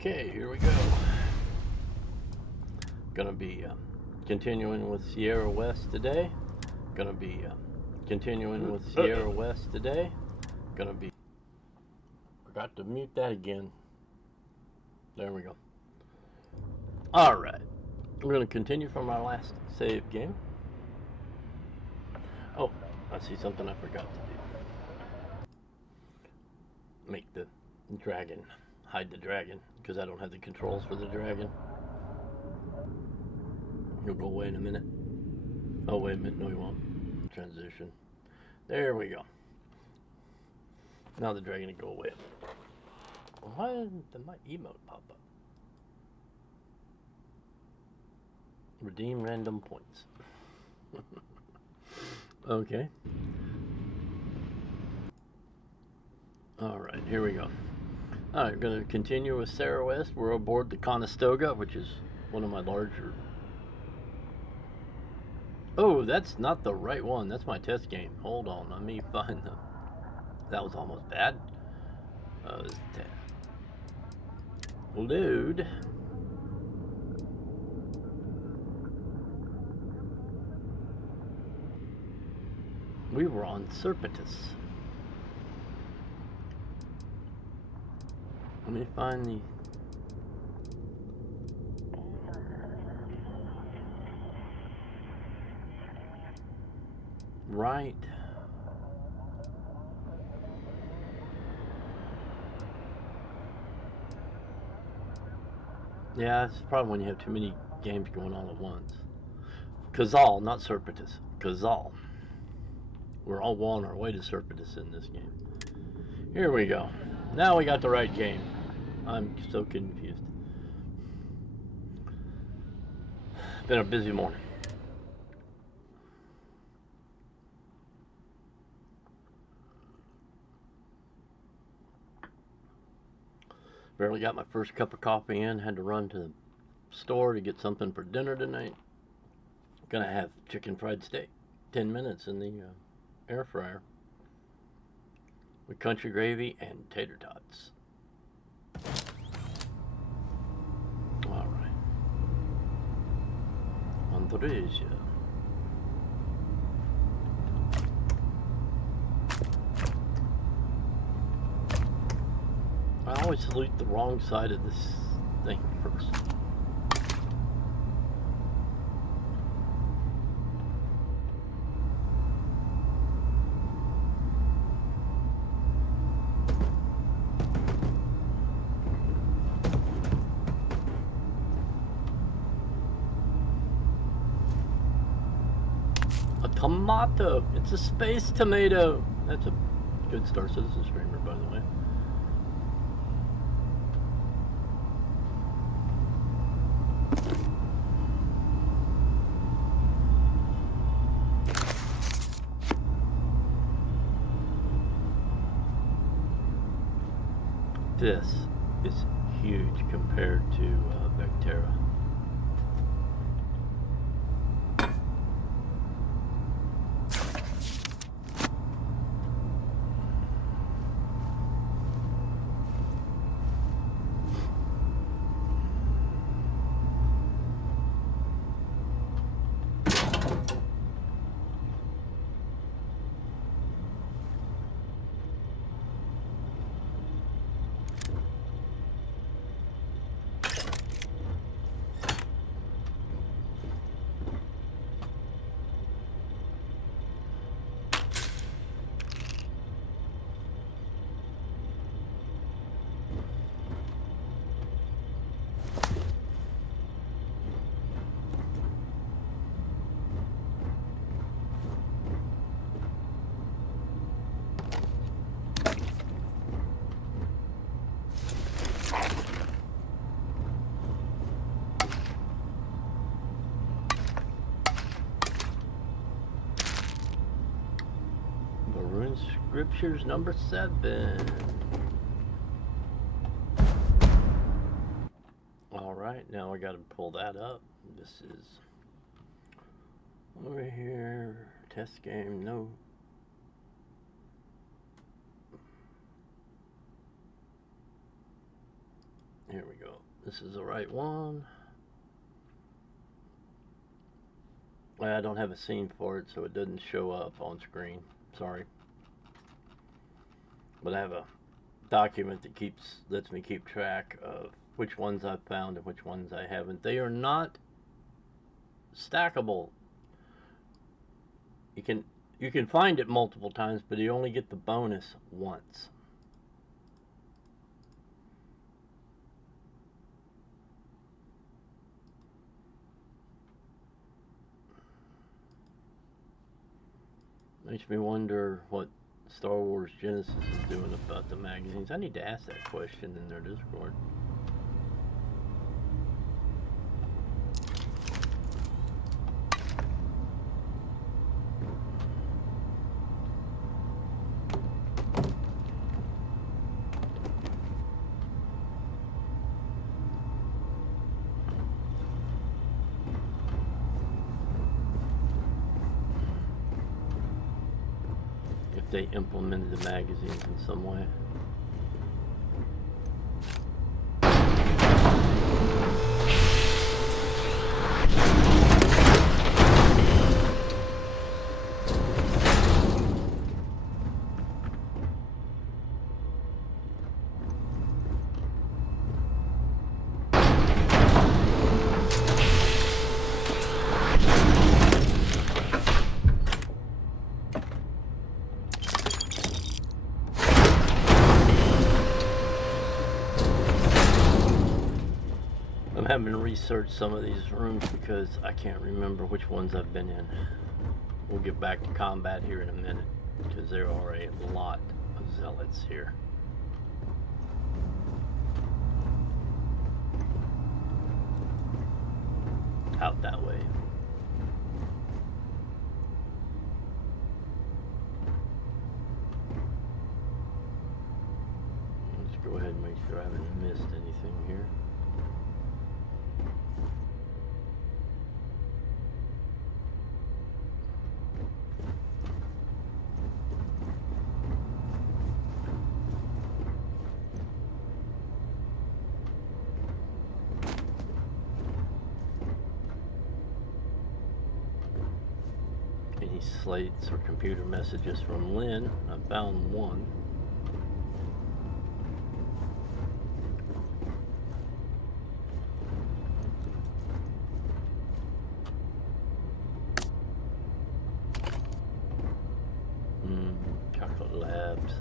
Okay, here we go. Gonna be continuing with Sierra West today. Gonna be continuing with Sierra West today. Gonna be... Forgot to mute that again. There we go. Alright. We're gonna continue from our last save game. Oh, I see something I forgot to do. Make the dragon. Hide the dragon, because I don't have the controls for the dragon. He'll go away in a minute. Oh, wait a minute. No, he won't. Transition. There we go. Now the dragon will go away. Why didn't my emote pop up? Redeem random points. Okay. Alright, here we go. Alright, I'm going to continue with Sierra West. We're aboard the Conestoga, which is one of my larger... Oh, that's not the right one. That's my test game. Hold on, let me find them. That was almost bad. Load. We were on Serpetus. Let me find the... Right. Yeah, it's probably when you have too many games going on at once. Kazal, not Serpetus. Kazal. We're all on our way to Serpetus in this game. Here we go. Now we got the right game. I'm so confused. Been a busy morning. Barely got my first cup of coffee in. Had to run to the store to get something for dinner tonight. Gonna have chicken fried steak. 10 minutes in the air fryer. With country gravy and tater tots. Alright. Andresia. I always select the wrong side of this thing first. A tomato! It's a space tomato! That's a good Star Citizen streamer, by the way. This is huge compared to Vectera. Scriptures number 7. Alright, now I gotta pull that up. This is over here. Test game, no. Here we go. This is the right one. I don't have a scene for it, so it doesn't show up on screen. Sorry. But I have a document that lets me keep track of which ones I've found and which ones I haven't. They are not stackable. You can find it multiple times, but you only get the bonus once. Makes me wonder what Star Wars Genesis is doing about the magazines. I need to ask that question in their Discord. They implemented the magazines in some way. I'm having to research some of these rooms because I can't remember which ones I've been in. We'll get back to combat here in a minute because there are a lot of zealots here. Out that way. Let's go ahead and make sure I haven't missed anything here. Any slates or computer messages from Lynn? I found one. Chocolate Labs.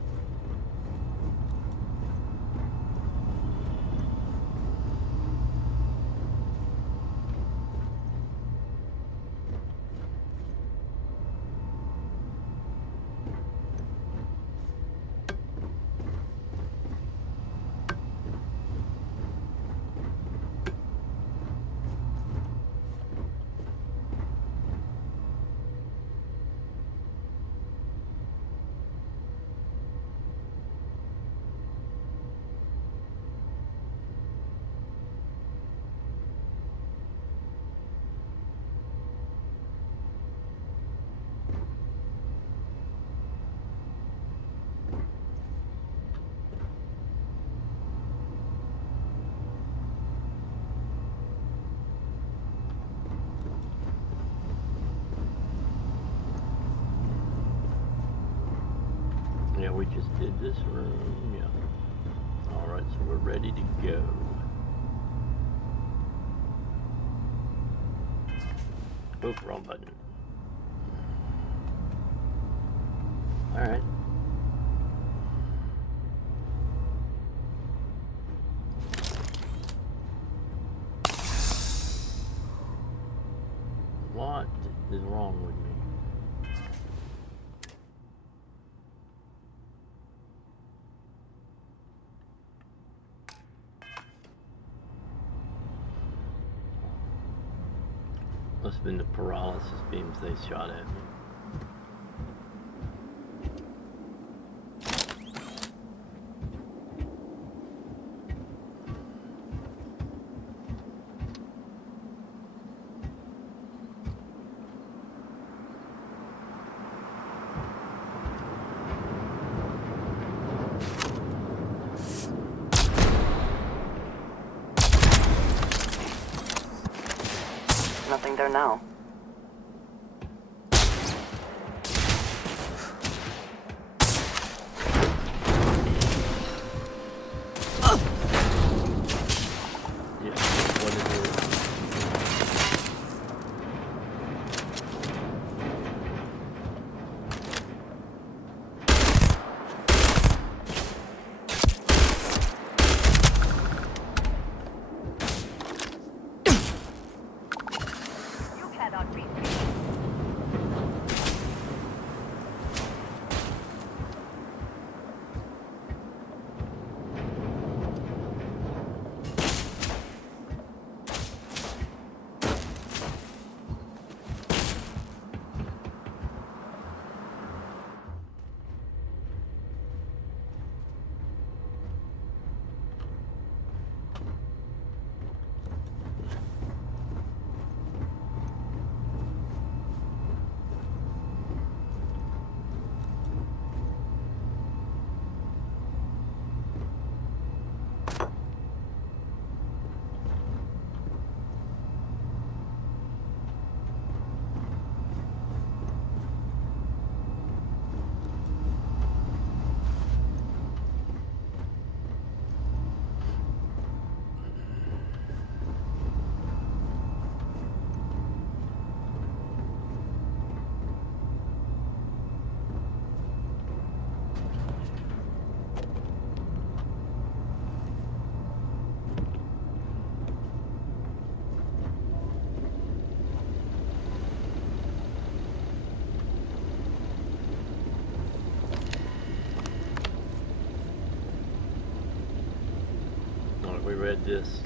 Yeah, we just did this room. Yeah. Alright, so we're ready to go. Oops, wrong button. Alright. What is wrong with me? Must have been the paralysis beams they shot at me. nothing there now. Yeah, what it is. You cannot reach me. Alright, we read this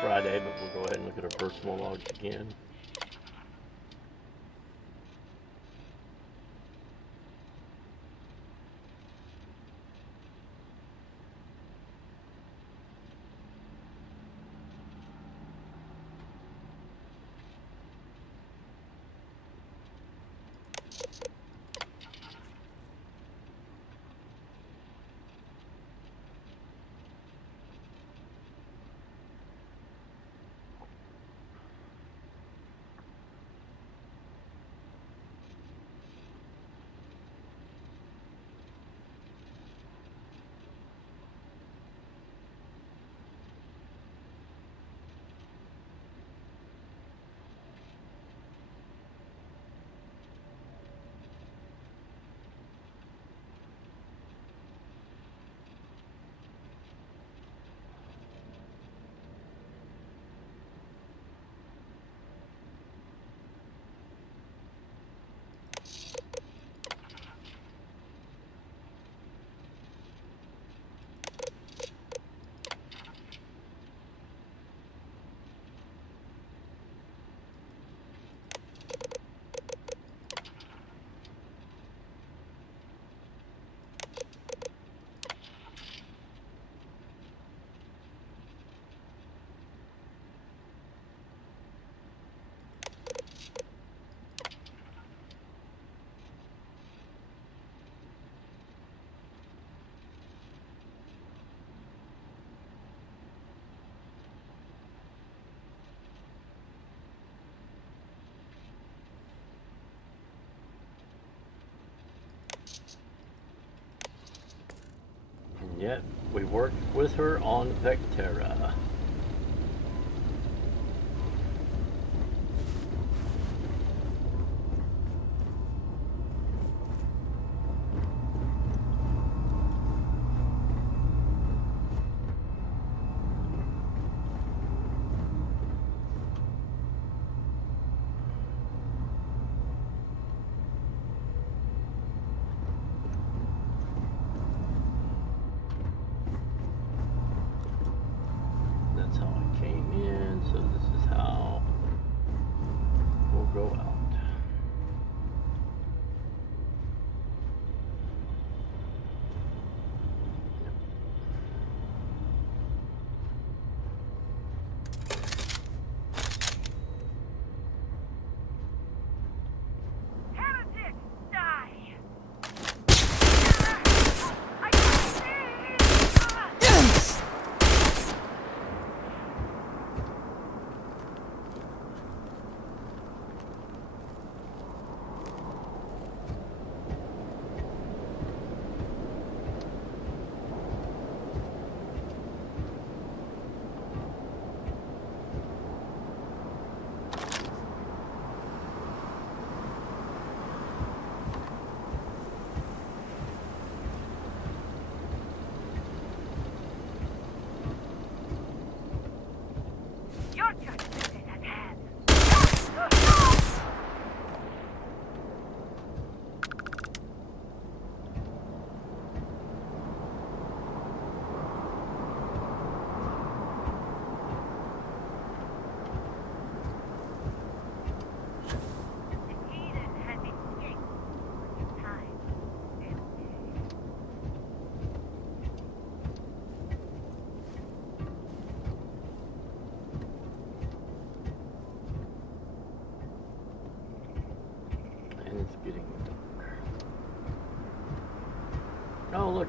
Friday, but we'll go ahead and look at our personal logs again. And yet, we worked with her on Vectera. That's how I came in, so this is how we'll go out. Heretic, die!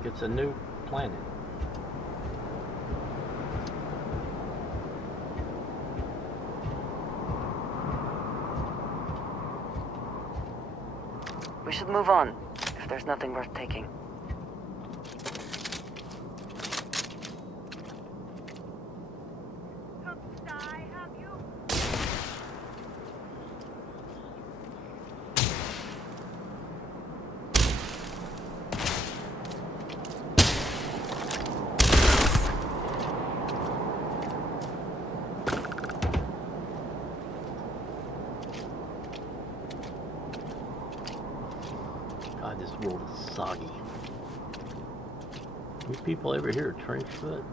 like it's a new planet. We should move on, if there's nothing worth taking. Don't die, have you? God, this world is soggy. You people ever hear of trench foot?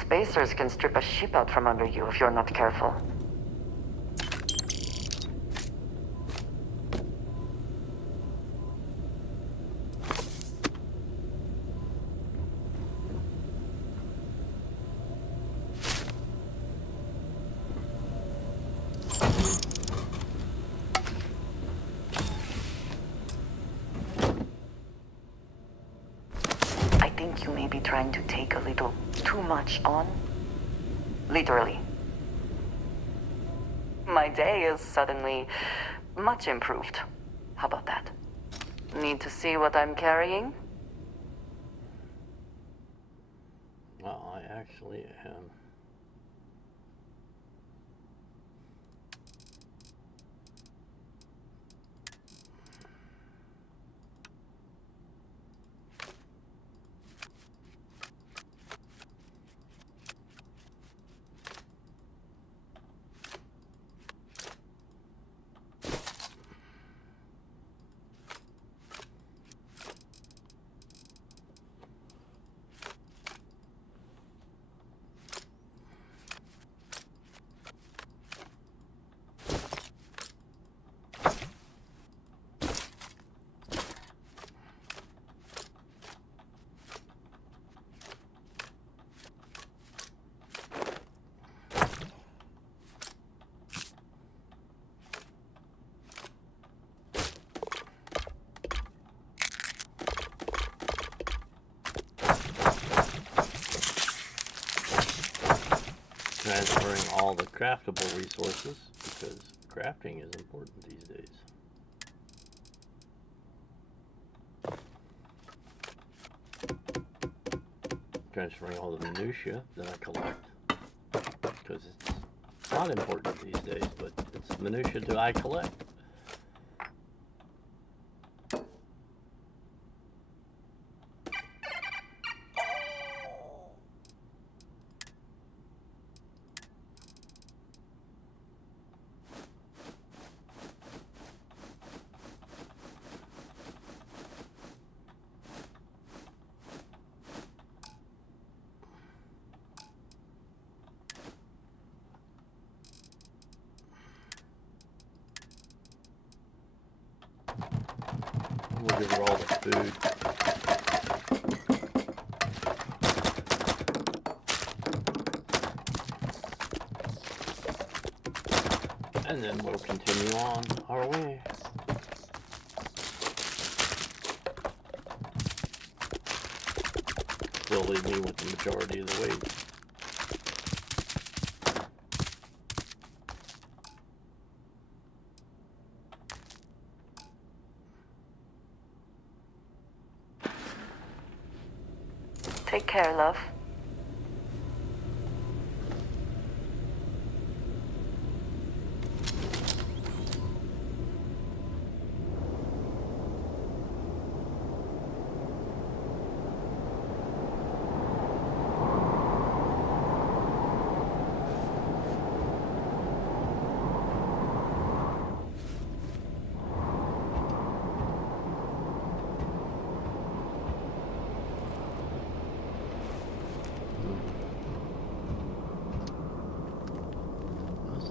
Spacers can strip a ship out from under you if you're not careful. I think you may be trying to take a little too much on. Literally. My day is suddenly much improved. How about that? Need to see what I'm carrying? Well, I actually am. Transferring all the craftable resources because crafting is important these days. Transferring all the minutia that I collect because it's not important these days, but it's minutia that I collect. We'll give her all the food. And then we'll continue on our way. Still leave me with the majority of the weight. Take care, love.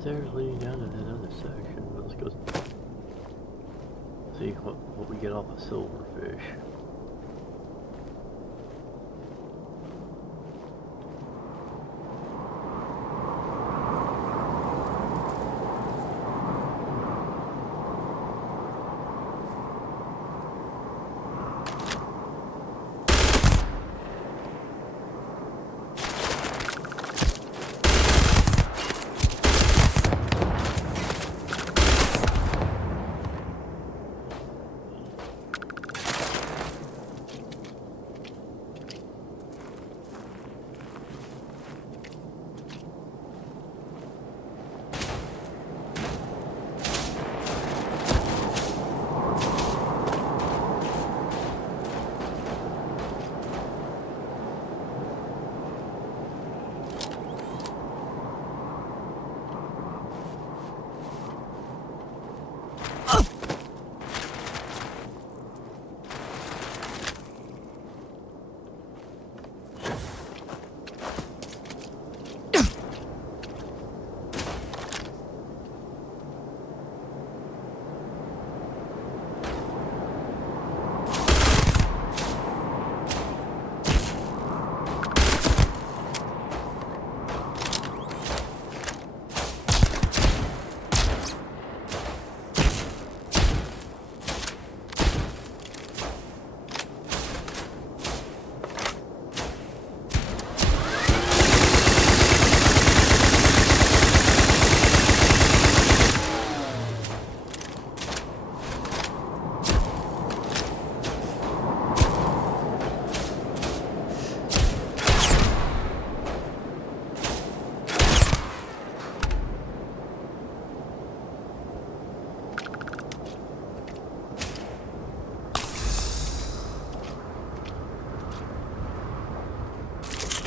Stairs leading down to that other section, but let's go see what we get off a silverfish.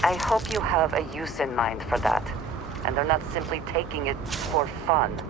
I hope you have a use in mind for that, and they're not simply taking it for fun.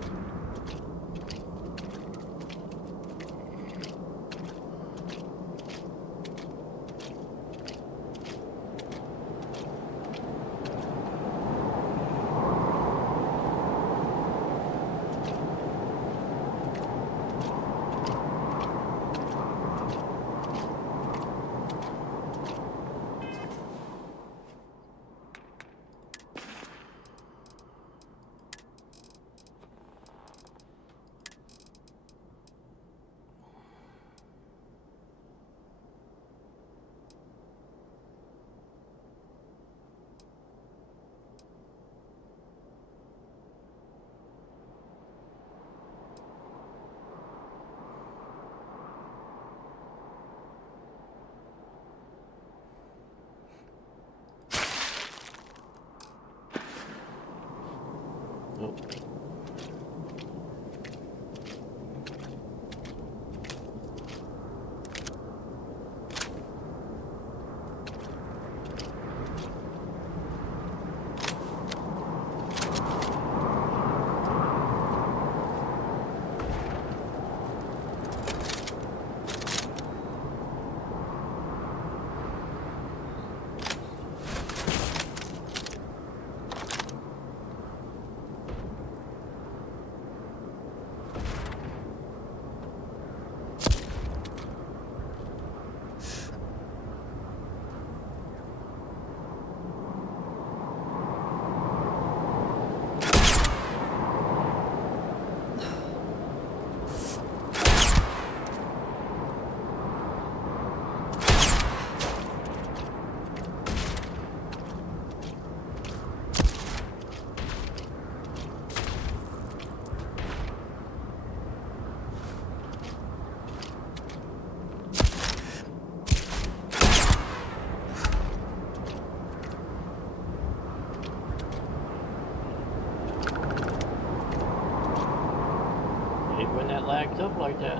stuff like that.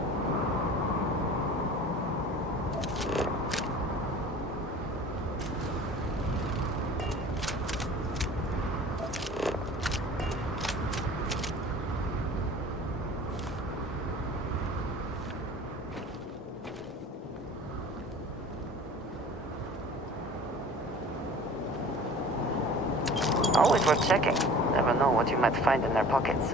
Always worth checking. Never know what you might find in their pockets.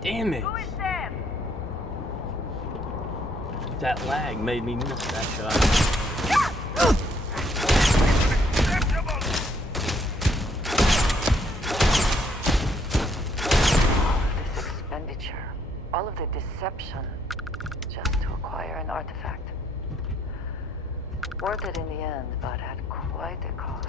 Damn it! Who is there? That lag made me miss that shot. This expenditure, all of the deception, just to acquire an artifact. Worth it in the end, but at quite a cost.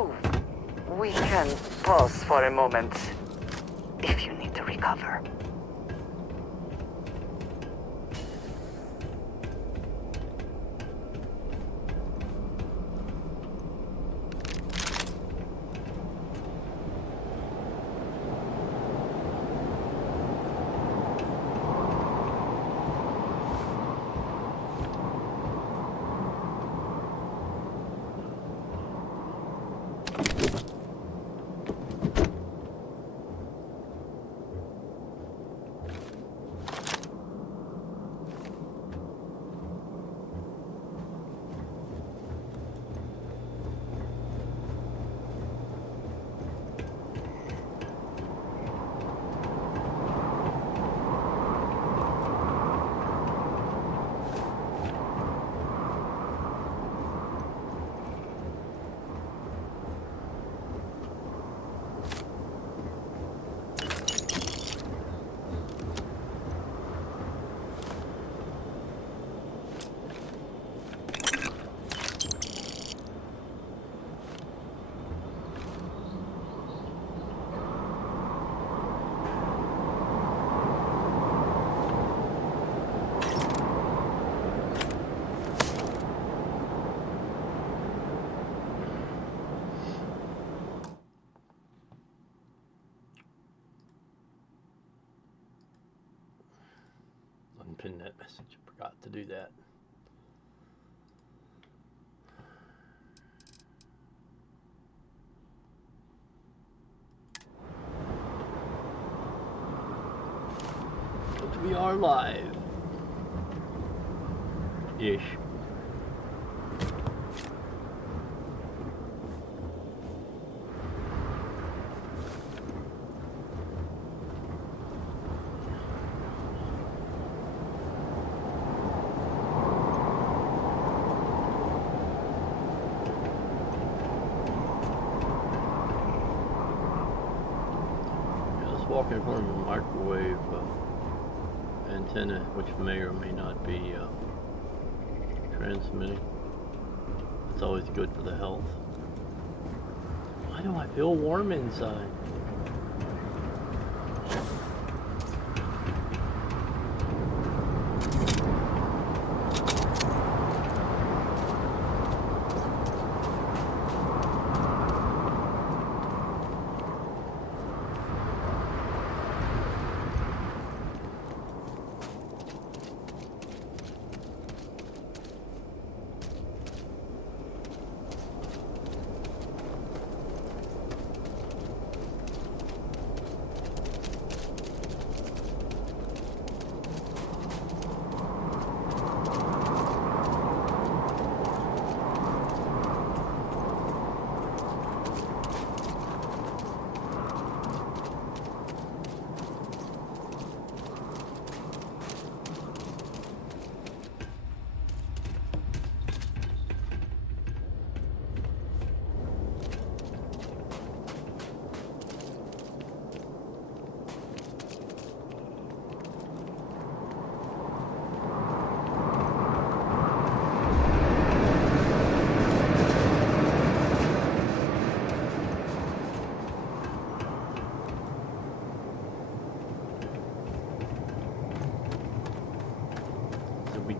Oh, we can pause for a moment if you need to recover. Unpin that message. Forgot to do that. But we are live. Ish. Walking in front of a microwave antenna, which may or may not be transmitting. It's always good for the health. Why do I feel warm inside?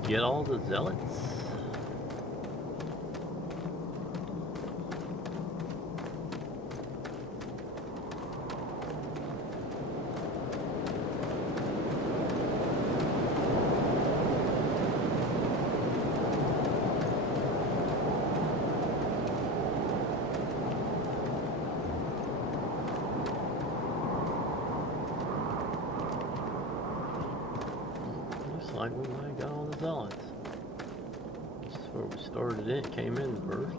Get all the zealots? Looks like we might got all the zealots. Where we started it, came in first.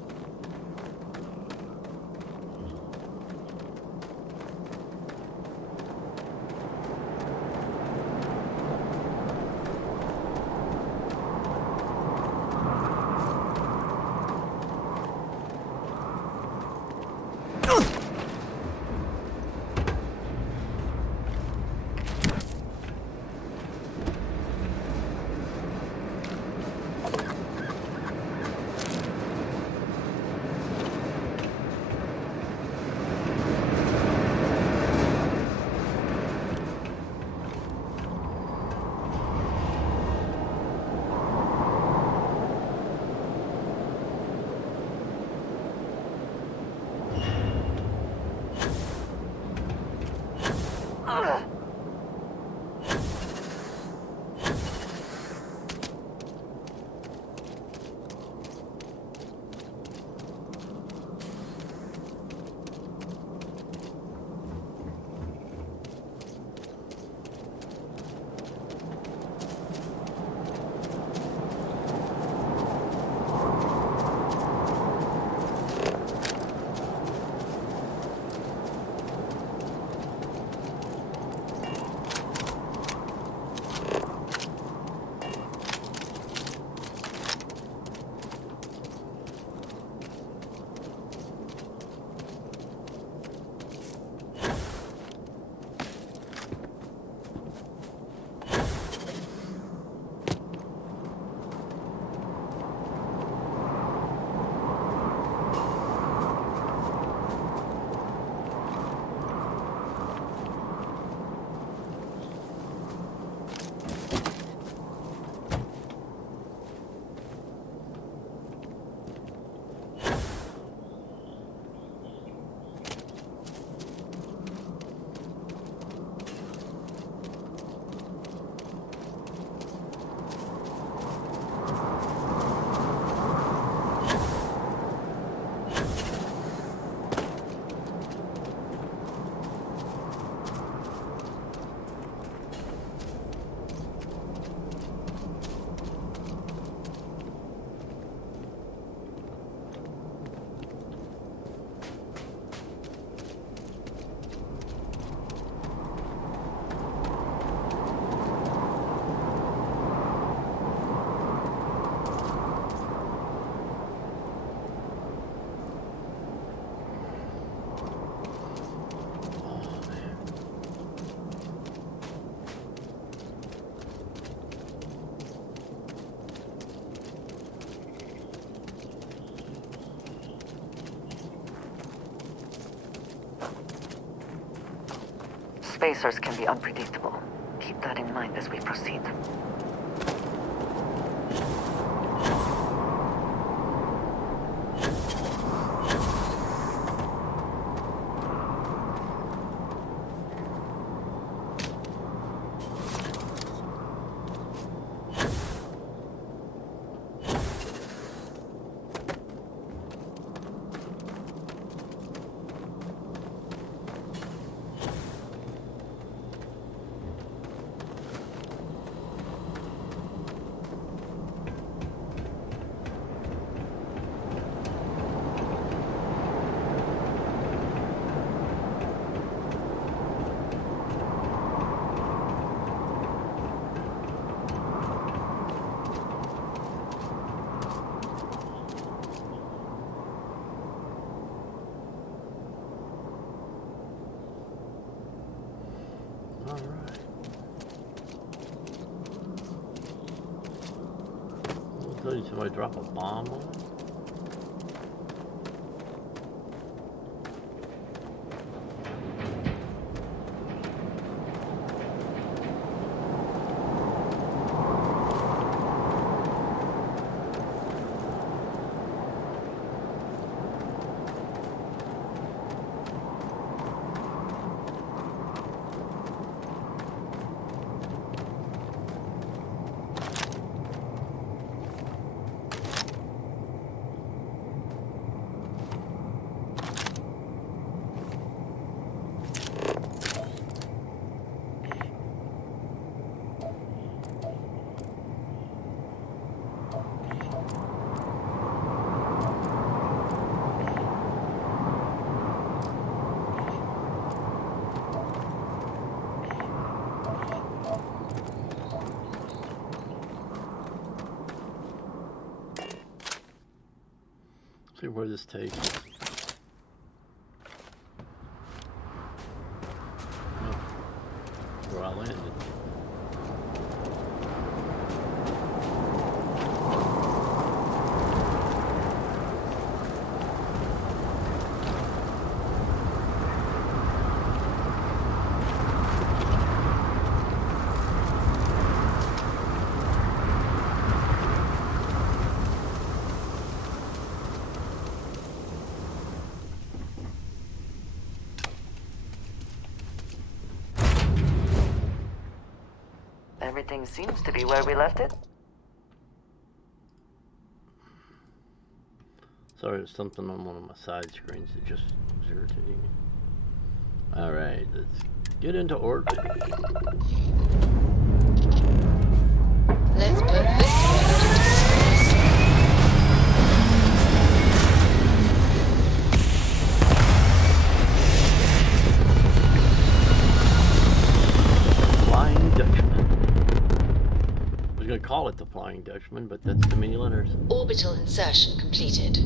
spacers can be unpredictable. Keep that in mind as we proceed. Did somebody drop a bomb on it? See where this takes us. Oh, where I landed. Everything seems to be where we left it. Sorry, there's something on one of my side screens that just was irritating me. Alright, let's get into orbit. Let's put this Flying Dutchman. I was going to call it the Flying Dutchman, but that's too many letters. orbital insertion completed.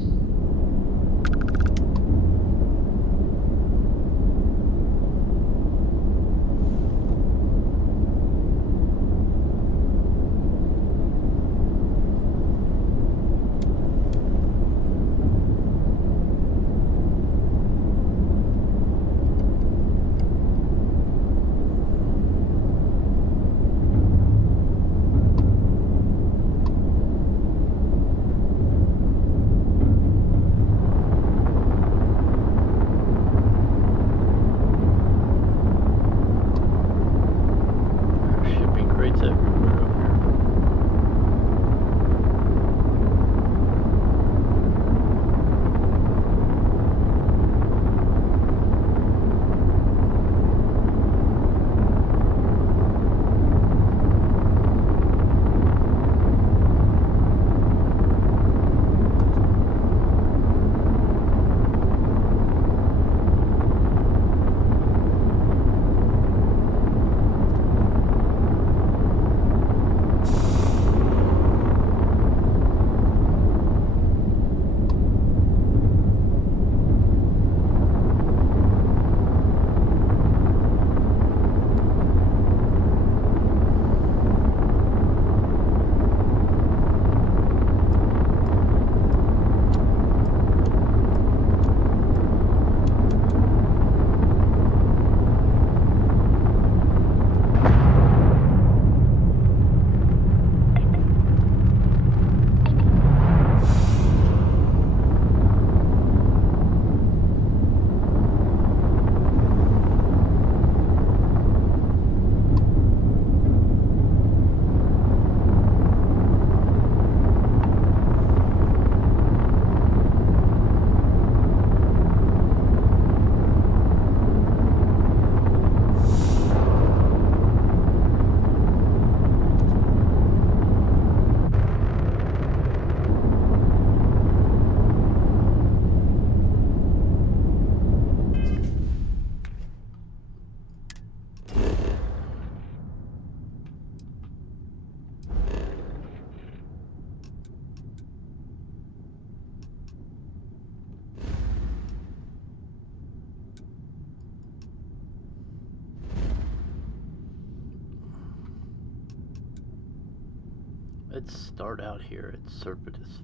Let's start out here at Serpetus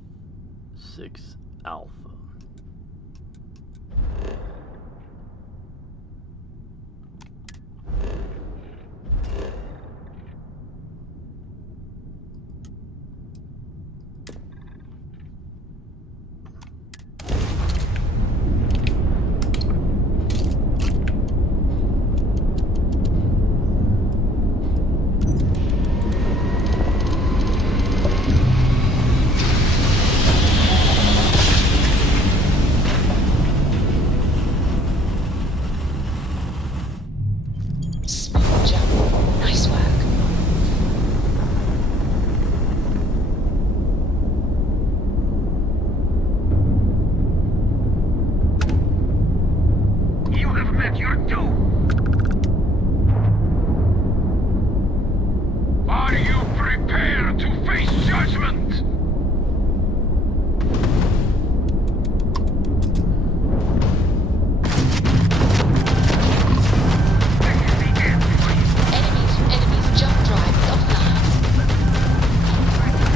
6 Alpha. Smooth jump. Nice work. You have met your doom! Are you prepared to face judgment? Enemies jump drive is offline.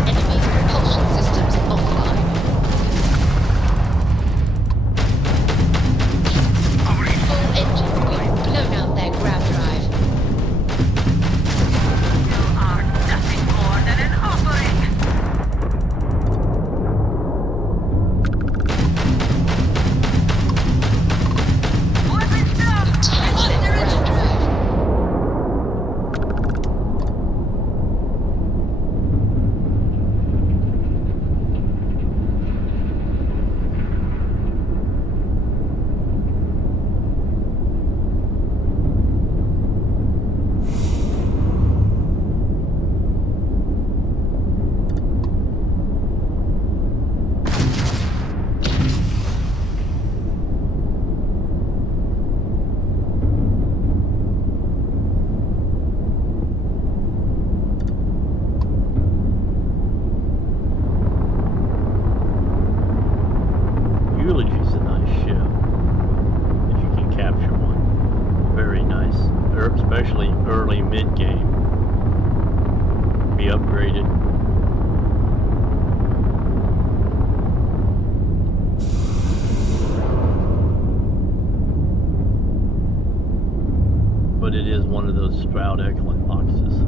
Enemy propulsion systems offline. Full engine. We've blown out their grav drive. You are nothing more than an offering. Weapons down. Detach their grav drive. Eulogy's a nice ship, if you can capture one. Very nice, especially early mid-game. Be upgraded. But it is one of those Stroud Eklund boxes.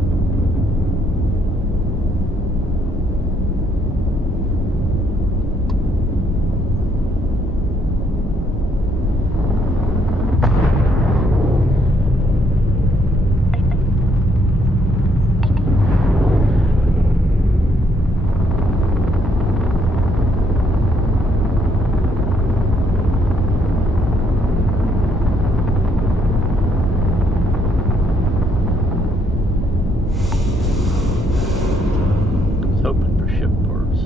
Hoping for ship parts.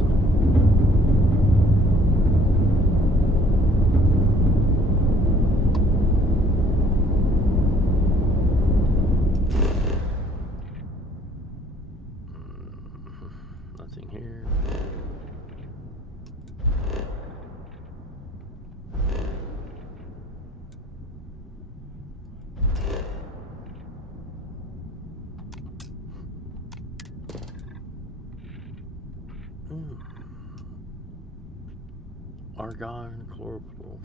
Nothing here. Argon, chlorophyll.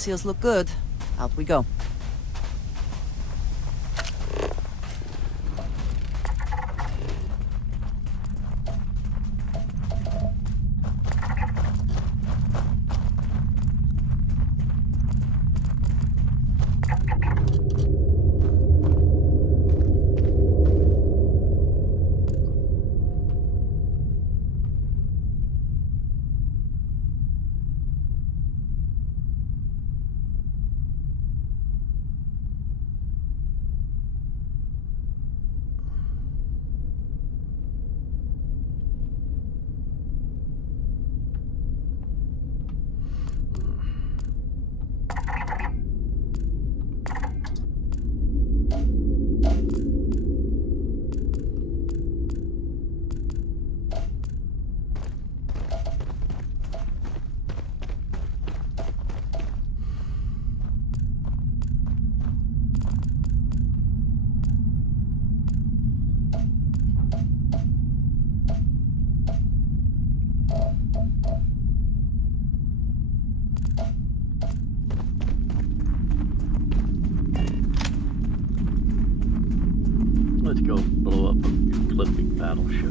seals look good. Out we go. Let's go blow up a flipping battleship.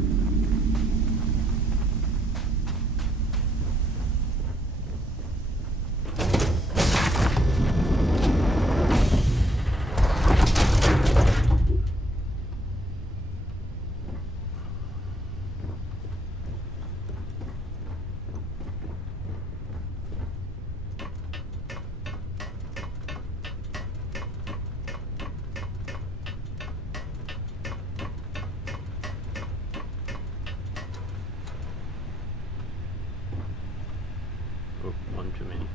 Oh, one too many.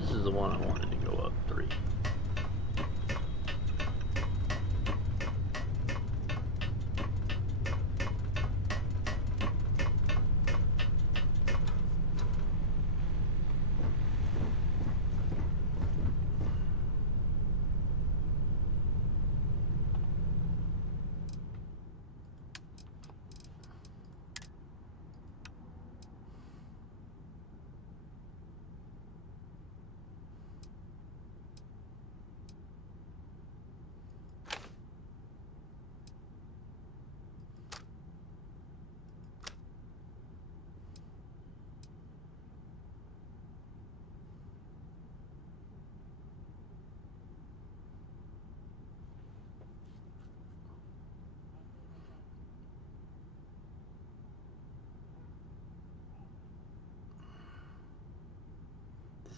This is the one I wanted to go up 3.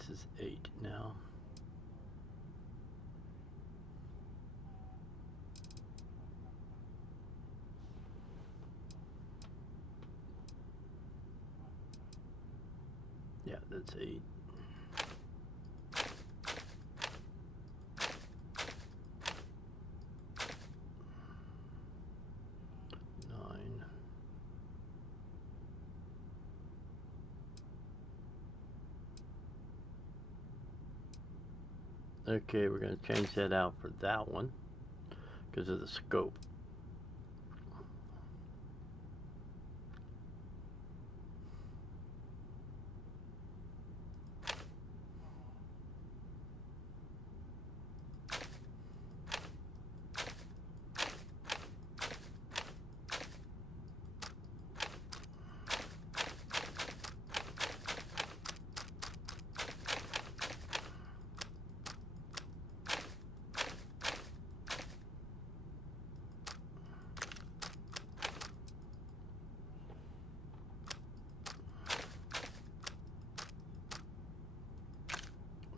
This is 8 now. Yeah, that's 8. Okay, we're going to change that out for that one because of the scope.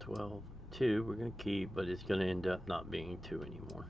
Well, 2 we're going to keep, but it's going to end up not being 2 anymore.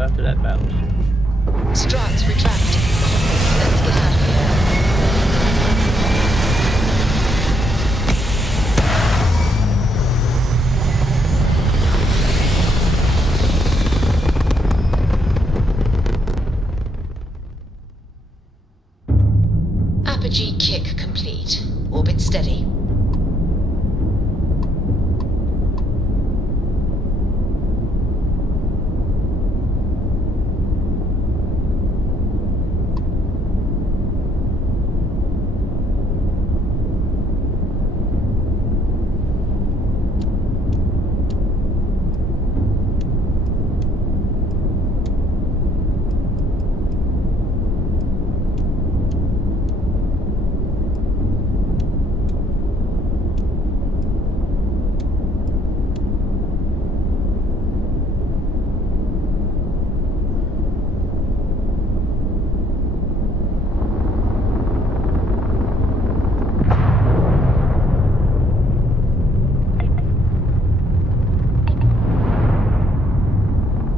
after that battleship. Struts retract. Let's get out of here. Apogee kick complete. Orbit steady.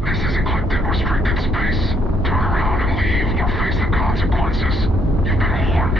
This is encrypted restricted space. Turn around and leave or face the consequences. You've been warned.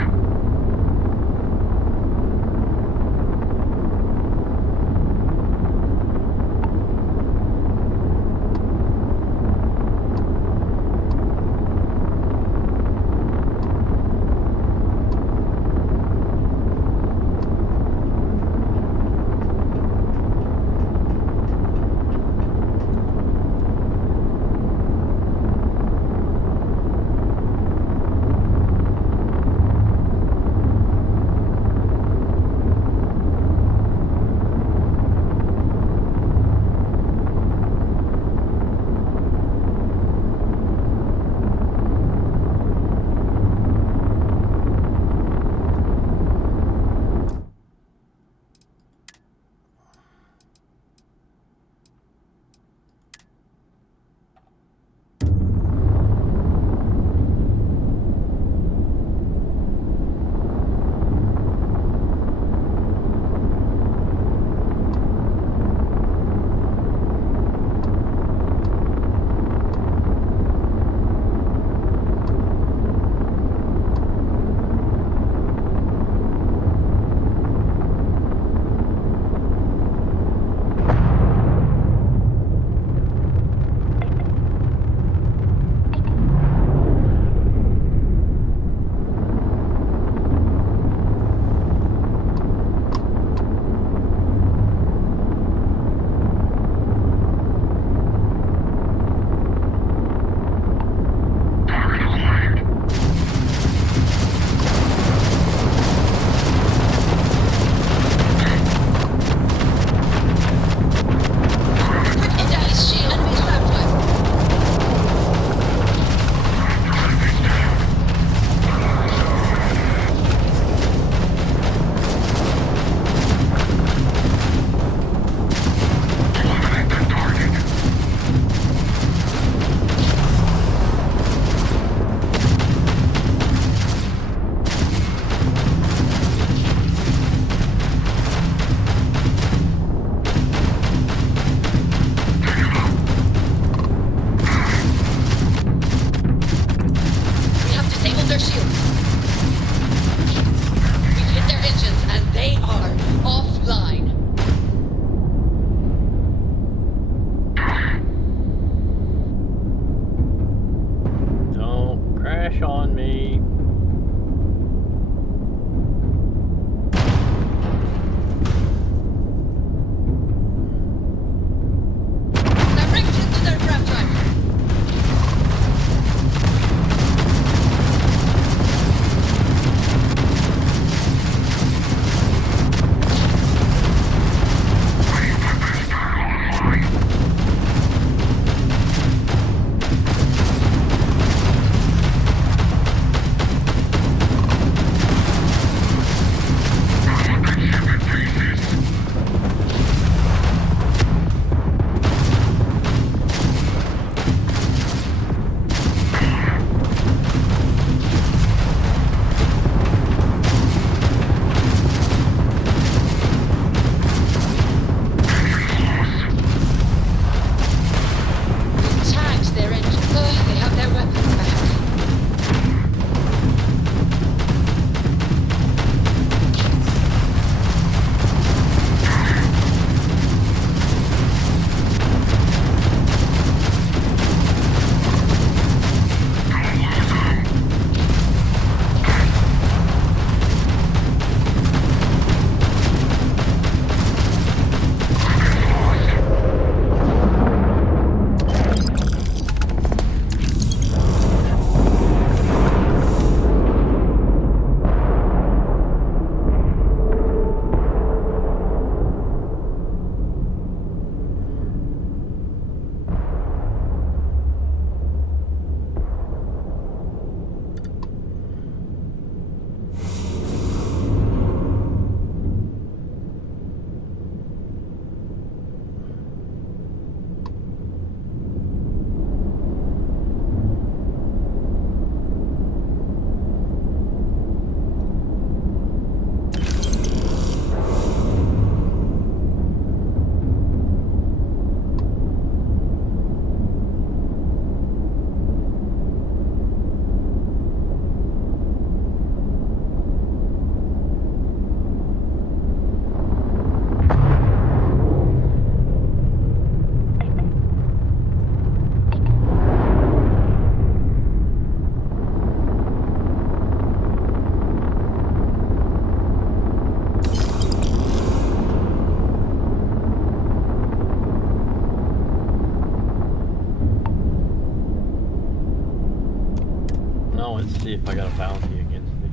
No, let's see if I got a bounty against it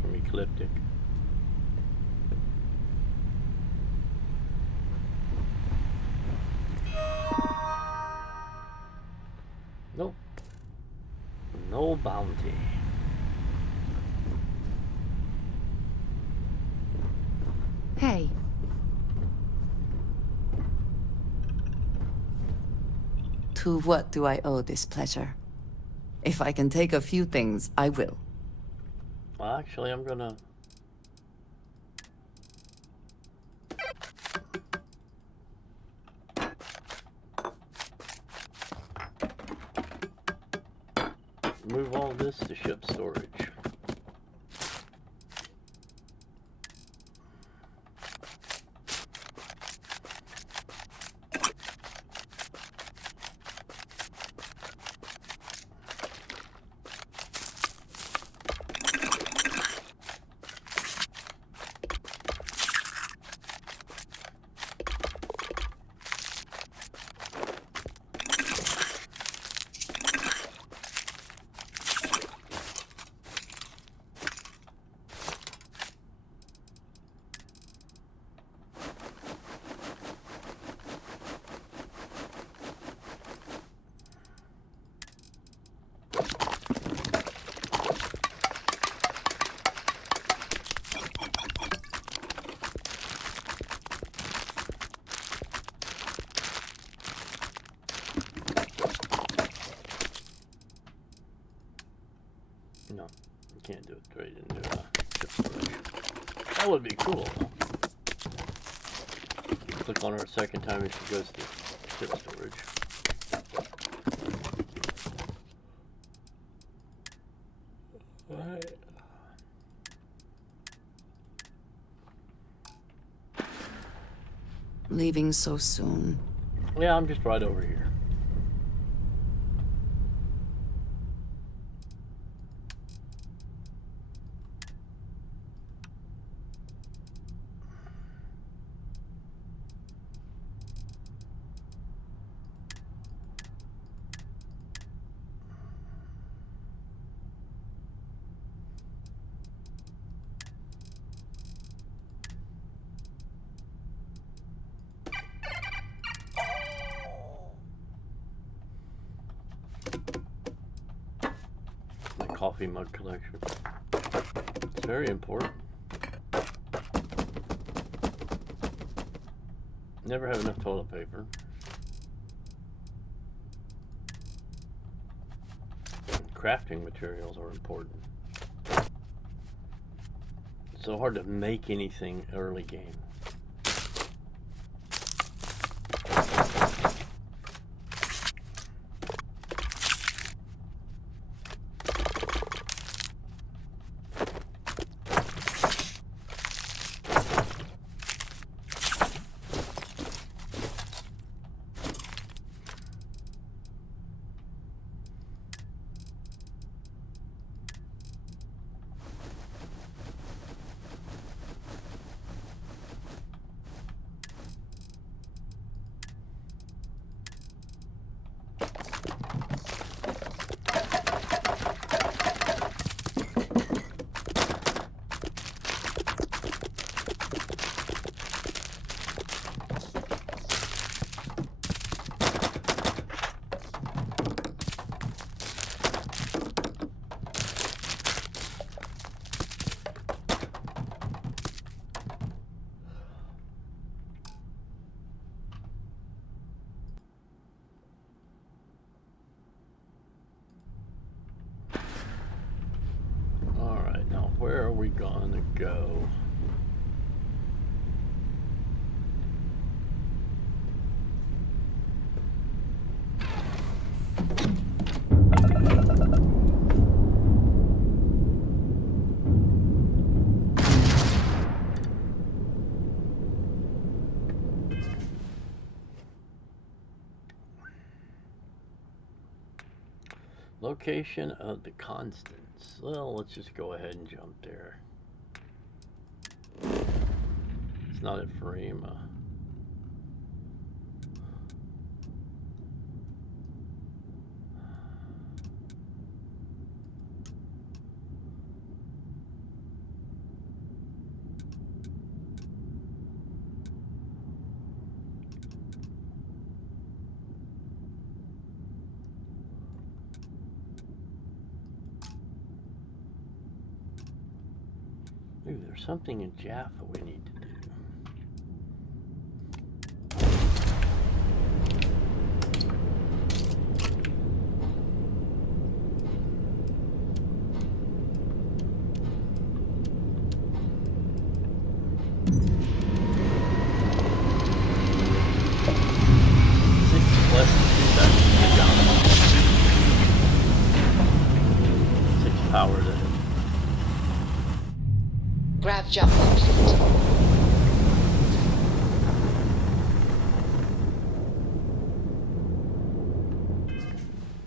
from Ecliptic. Nope. No bounty. Hey. To what do I owe this pleasure? If I can take a few things, I will. Well, actually, I'm gonna... move all this to ship storage. No, you can't do it straight into ship storage. That would be cool, though. Click on her a second time and she goes to ship storage. Alright. Leaving so soon. Yeah, I'm just right over here. My coffee mug collection. It's very important. Never have enough toilet paper. Crafting materials are important. It's so hard to make anything early game. Alright, now where are we gonna go? Location of the Constants. Well, let's just go ahead and jump there. It's not at Farima. Ooh, there's something in Jaffa we need to do. Power that Grav jump complete.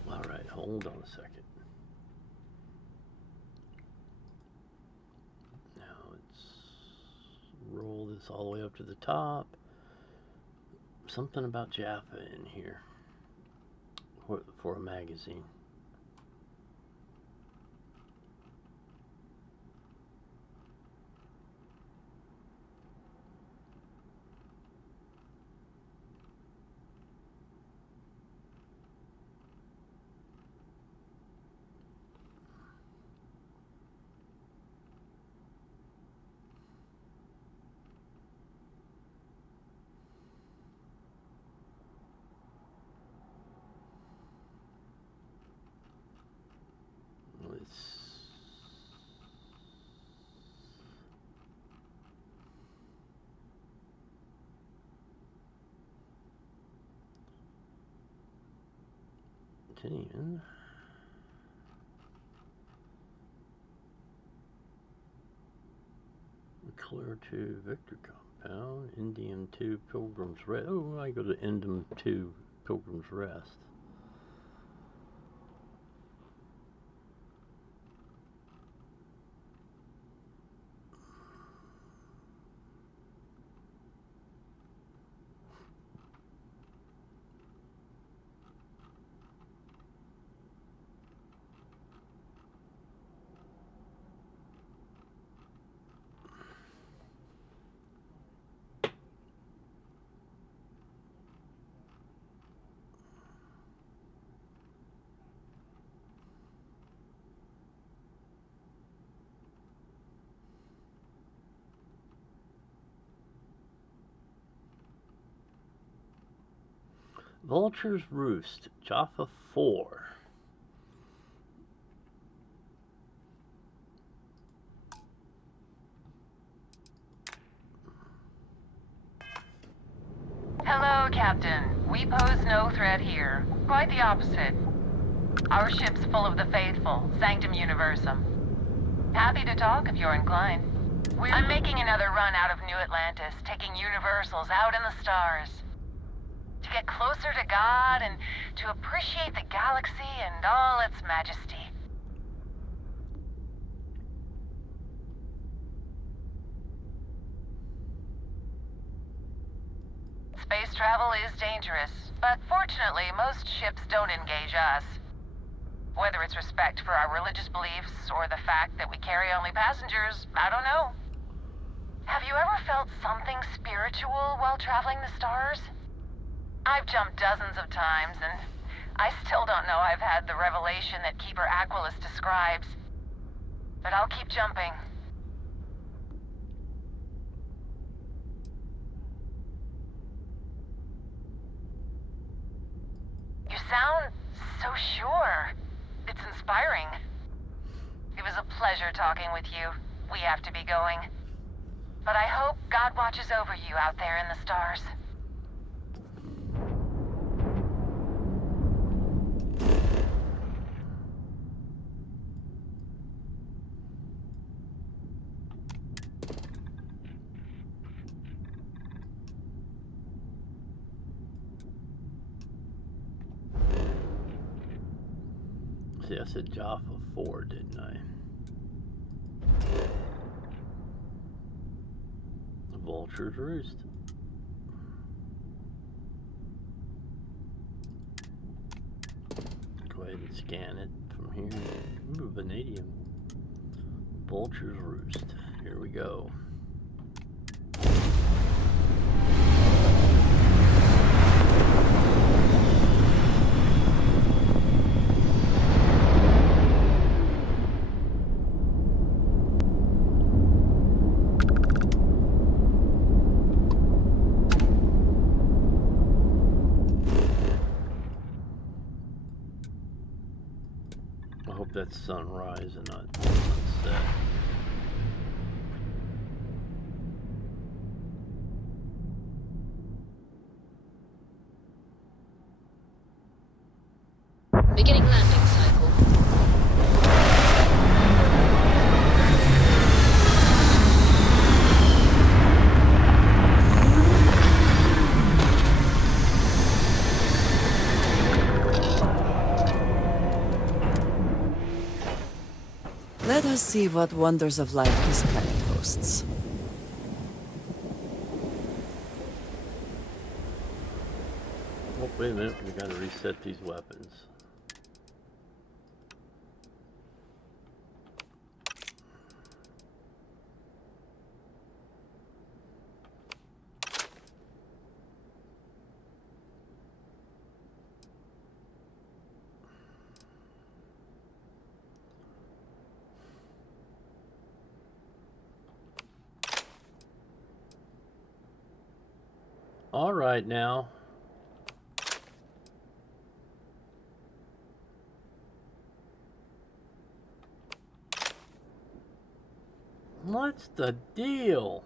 all right, hold on a second. Now let's roll this all the way up to the top. Something about Jaffa in here for a magazine. Continuing. Clear 2 Victor Compound, Indian 2 Pilgrim's Rest. Oh, I go to Indian 2 Pilgrim's Rest. Vulture's Roost, Jaffa 4. Hello, Captain. We pose no threat here. Quite the opposite. Our ship's full of the faithful, Sanctum Universum. Happy to talk if you're inclined. I'm making another run out of New Atlantis, taking Universals out in the stars. To get closer to God and to appreciate the galaxy and all its majesty. Space travel is dangerous, but fortunately most ships don't engage us. Whether it's respect for our religious beliefs or the fact that we carry only passengers, I don't know. Have you ever felt something spiritual while traveling the stars? I've jumped dozens of times, and I still don't know I've had the revelation that Keeper Aquilus describes. But I'll keep jumping. You sound so sure. It's inspiring. It was a pleasure talking with you. We have to be going. But I hope God watches over you out there in the stars. See, I said Jaffa 4, didn't I? Vulture's Roost. Go ahead and scan it from here. Ooh, vanadium. Vulture's Roost. Here we go. I hope that's sunrise and not sunset. Beginning landing cycle. Let us see what wonders of life this planet hosts. Oh, wait a minute, we gotta reset these weapons. All right now. What's the deal?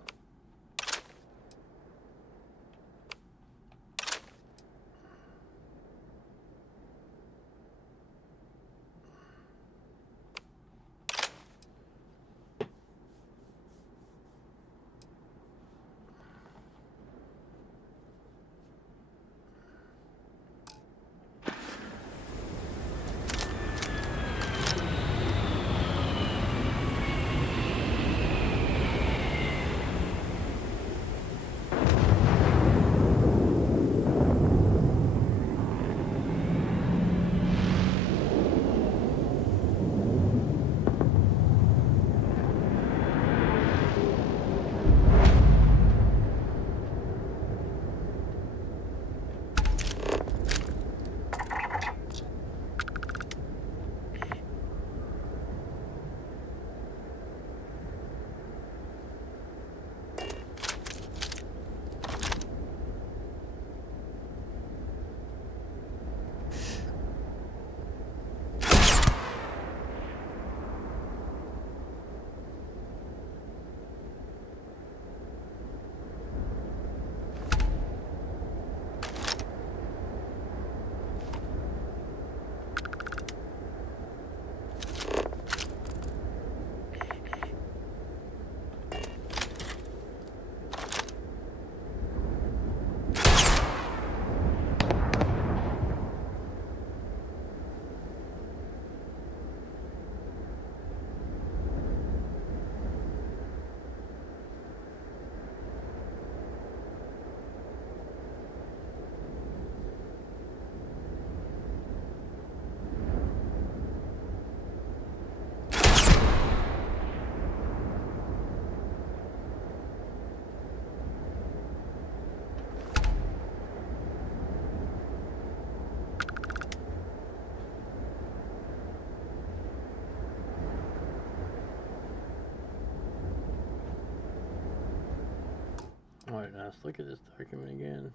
Alright, now let's look at this document again.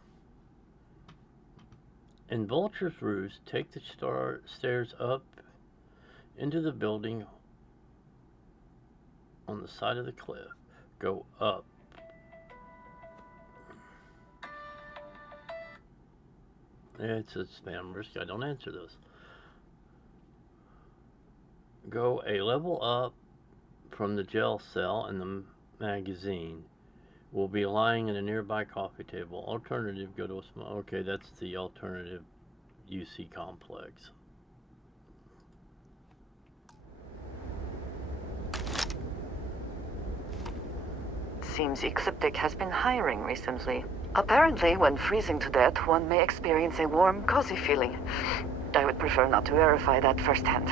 In Vulture's roost, take the stairs up into the building on the side of the cliff. Go up. It's a spam risk. I don't answer those. Go a level up from the jail cell and the magazine. Will be lying in a nearby coffee table. Alternative, go to a small... Okay, that's the alternative UC complex. Seems Ecliptic has been hiring recently. Apparently, when freezing to death, one may experience a warm, cozy feeling. I would prefer not to verify that firsthand.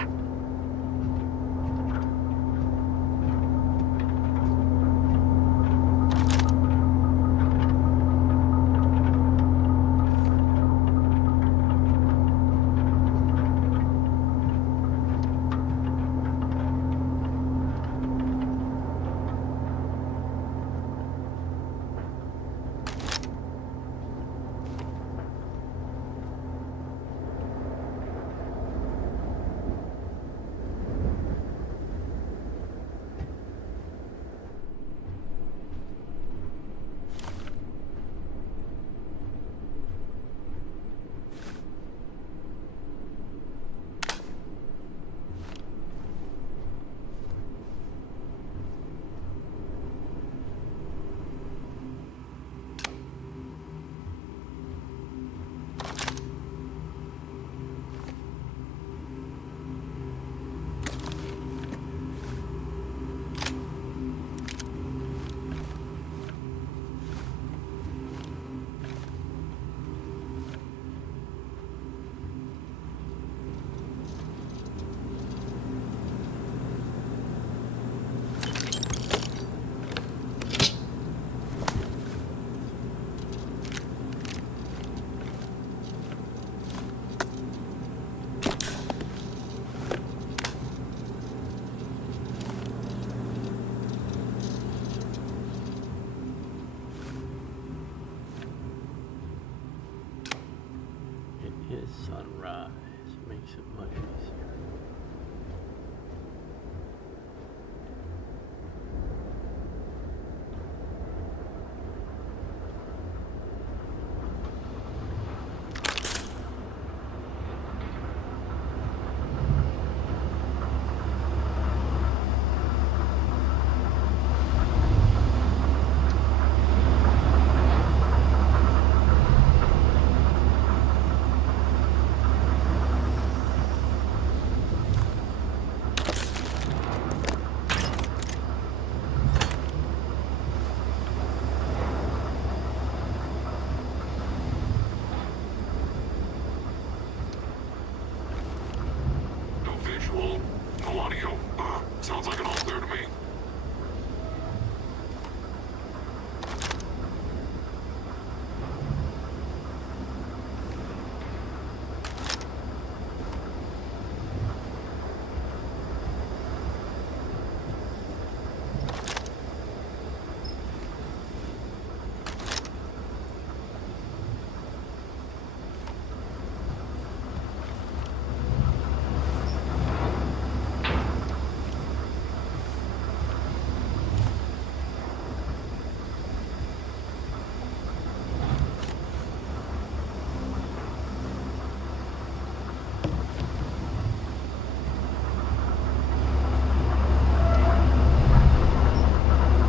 Sounds like an all clear to me.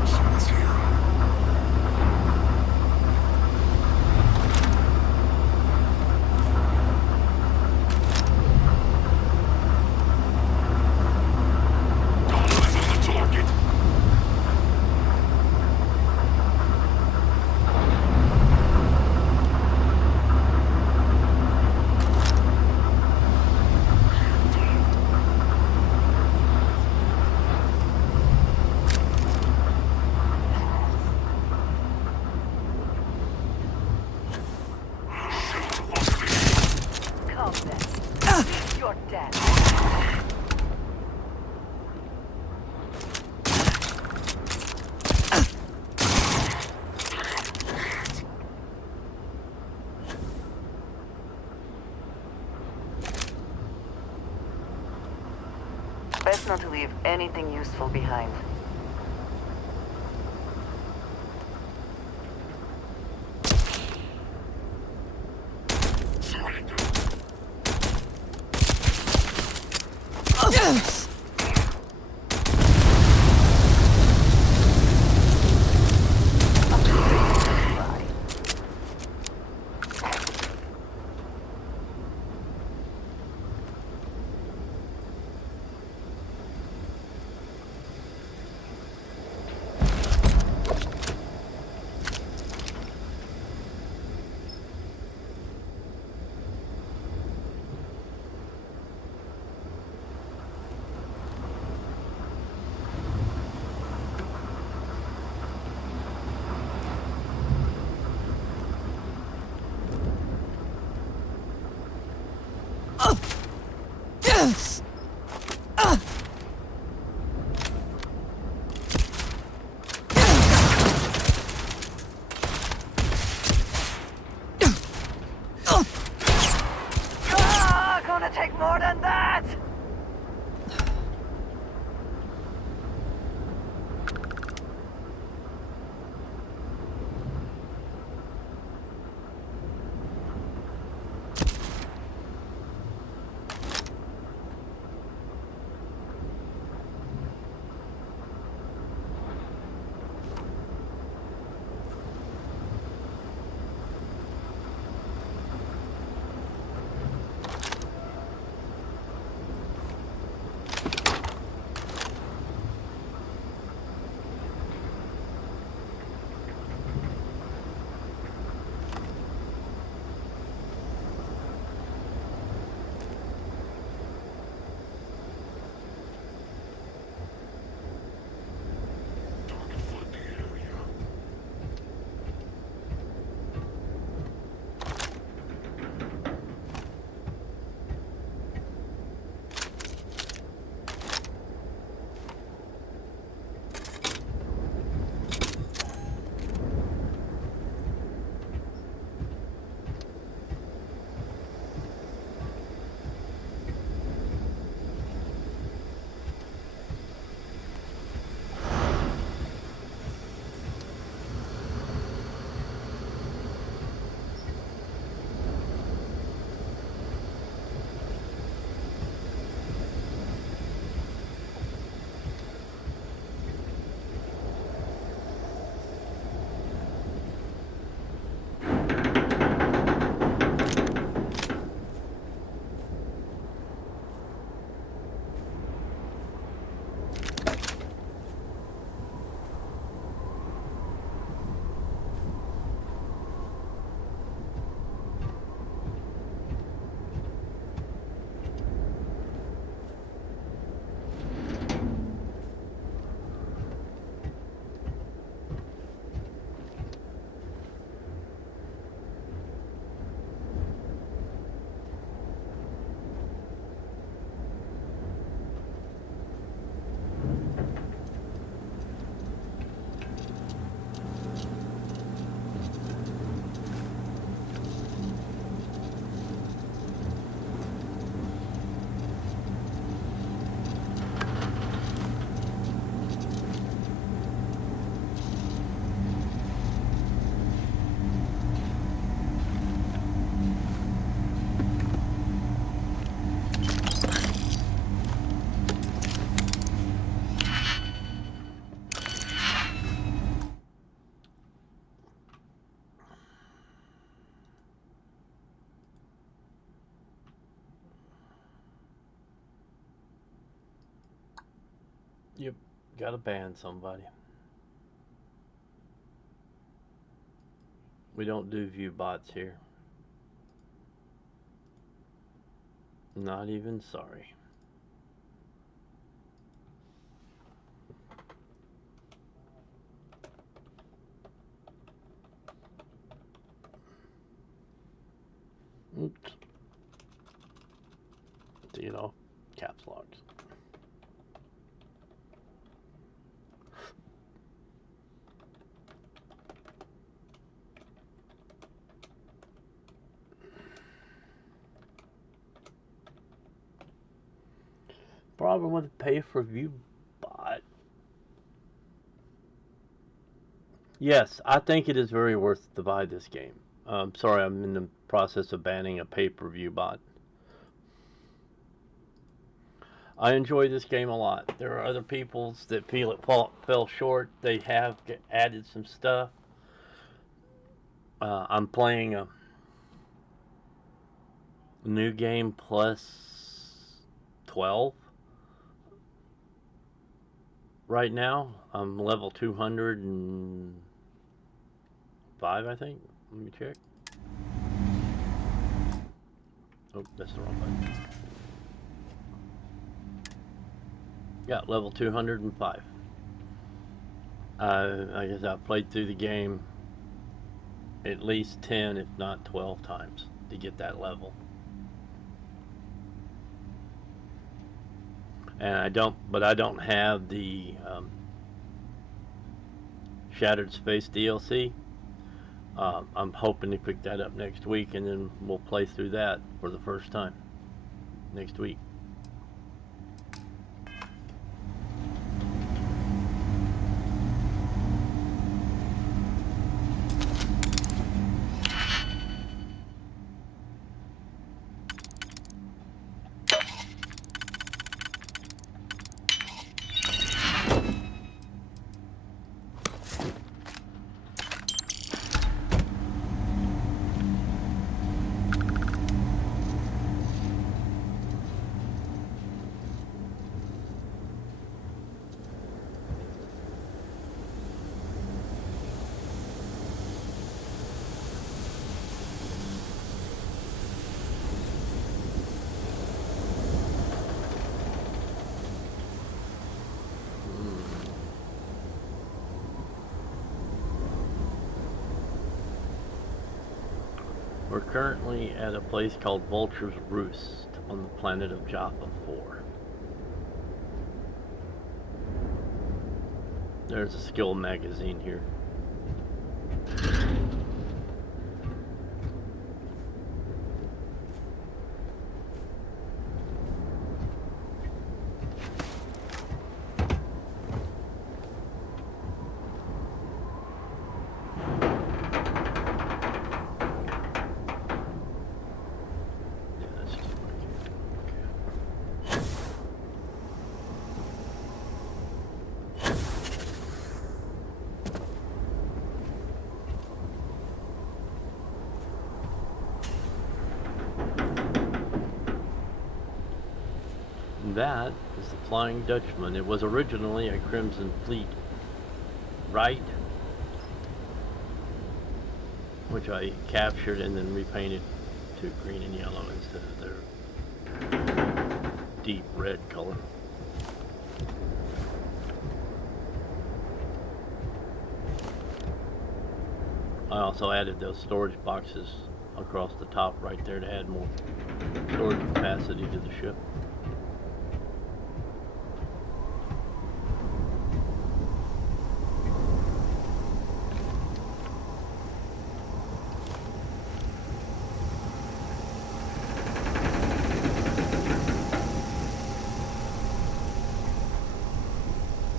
Someone's here. All eyes on the target. Come then. You're dead. Best not to leave anything useful behind. Surrender. Gonna take more than that! Yep, gotta ban somebody. We don't do view bots here. Not even sorry. Oops. You know, caps locks. Problem with pay-per-view bot. Yes, I think it is very worth to buy this game. Sorry, I'm in the process of banning a pay-per-view bot. I enjoy this game a lot. There are other peoples that feel it fell short. They have added some stuff. I'm playing a New Game Plus 12 right now. I'm level 205, I think. Let me check. Oh, that's the wrong button. Yeah, level 205. I guess I've played through the game at least 10, if not 12 times to get that level. And I don't have the Shattered Space DLC. I'm hoping to pick that up next week, and then we'll play through that for the first time next week. We're currently at a place called Vulture's Roost on the planet of Jaffa 4. There's a skill magazine here. That is the Flying Dutchman. It was originally a Crimson Fleet Right, which I captured and then repainted to green and yellow instead of their deep red color. I also added those storage boxes across the top right there to add more storage capacity to the ship.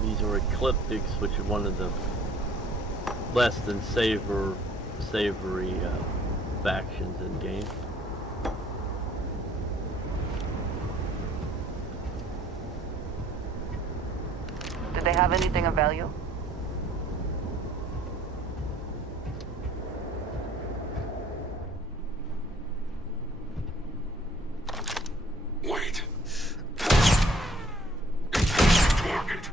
These are ecliptics, which are one of the less than savory factions in game. Do they have anything of value? Wait. Target.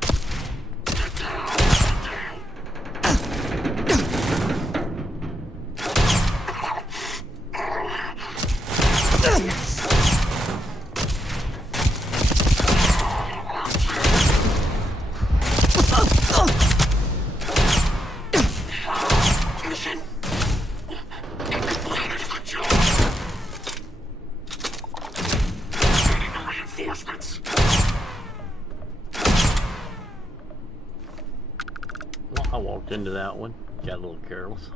I walked into that one. Got a little careless.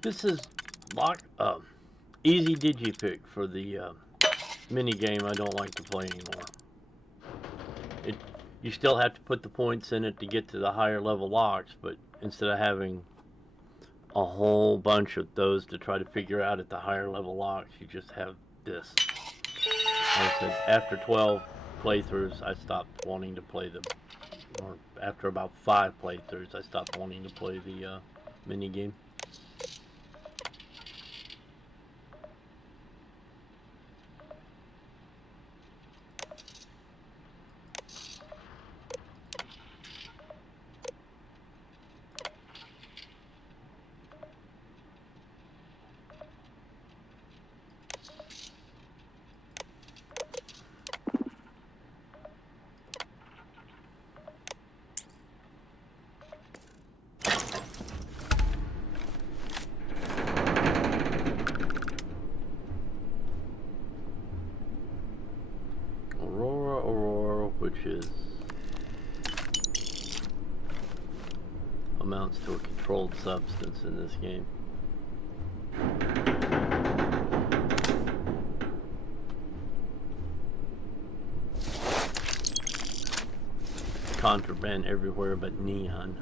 This is easy digipick for the mini game I don't like to play anymore. You still have to put the points in it to get to the higher level locks, but instead of having a whole bunch of those to try to figure out at the higher level locks, you just have this. Like I said, after 12 playthroughs, I stopped wanting to play them. Or after about 5 playthroughs, I stopped wanting to play the mini game. Aurora, which is amounts to a controlled substance in this game. Contraband everywhere but neon.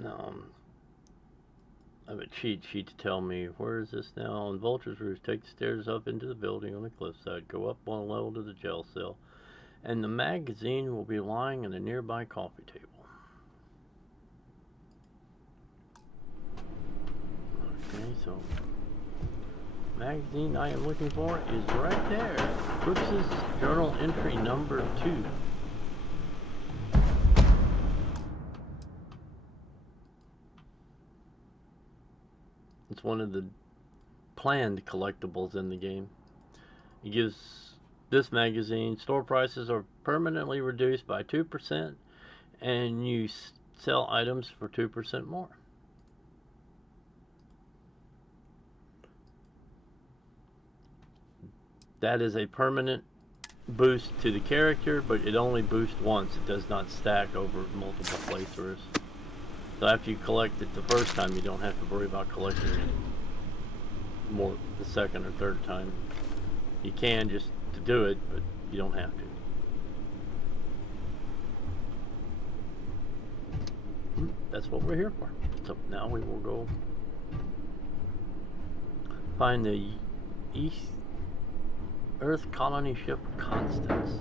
No, I have a cheat sheet to tell me where is this now. On Vulture's Roost, take the stairs up into the building on the cliffside. Go up one level to the jail cell, and the magazine will be lying on a nearby coffee table. Okay, so magazine I am looking for is right there. Brooks's journal entry number 2. It's one of the planned collectibles in the game. It gives this magazine, store prices are permanently reduced by 2%, and you sell items for 2% more. That is a permanent boost to the character, but it only boosts once. It does not stack over multiple playthroughs. So after you collect it the first time, you don't have to worry about collecting it more the second or third time. You can just to do it, but you don't have to. That's what we're here for. So now we will go find the East Earth colony ship Constance.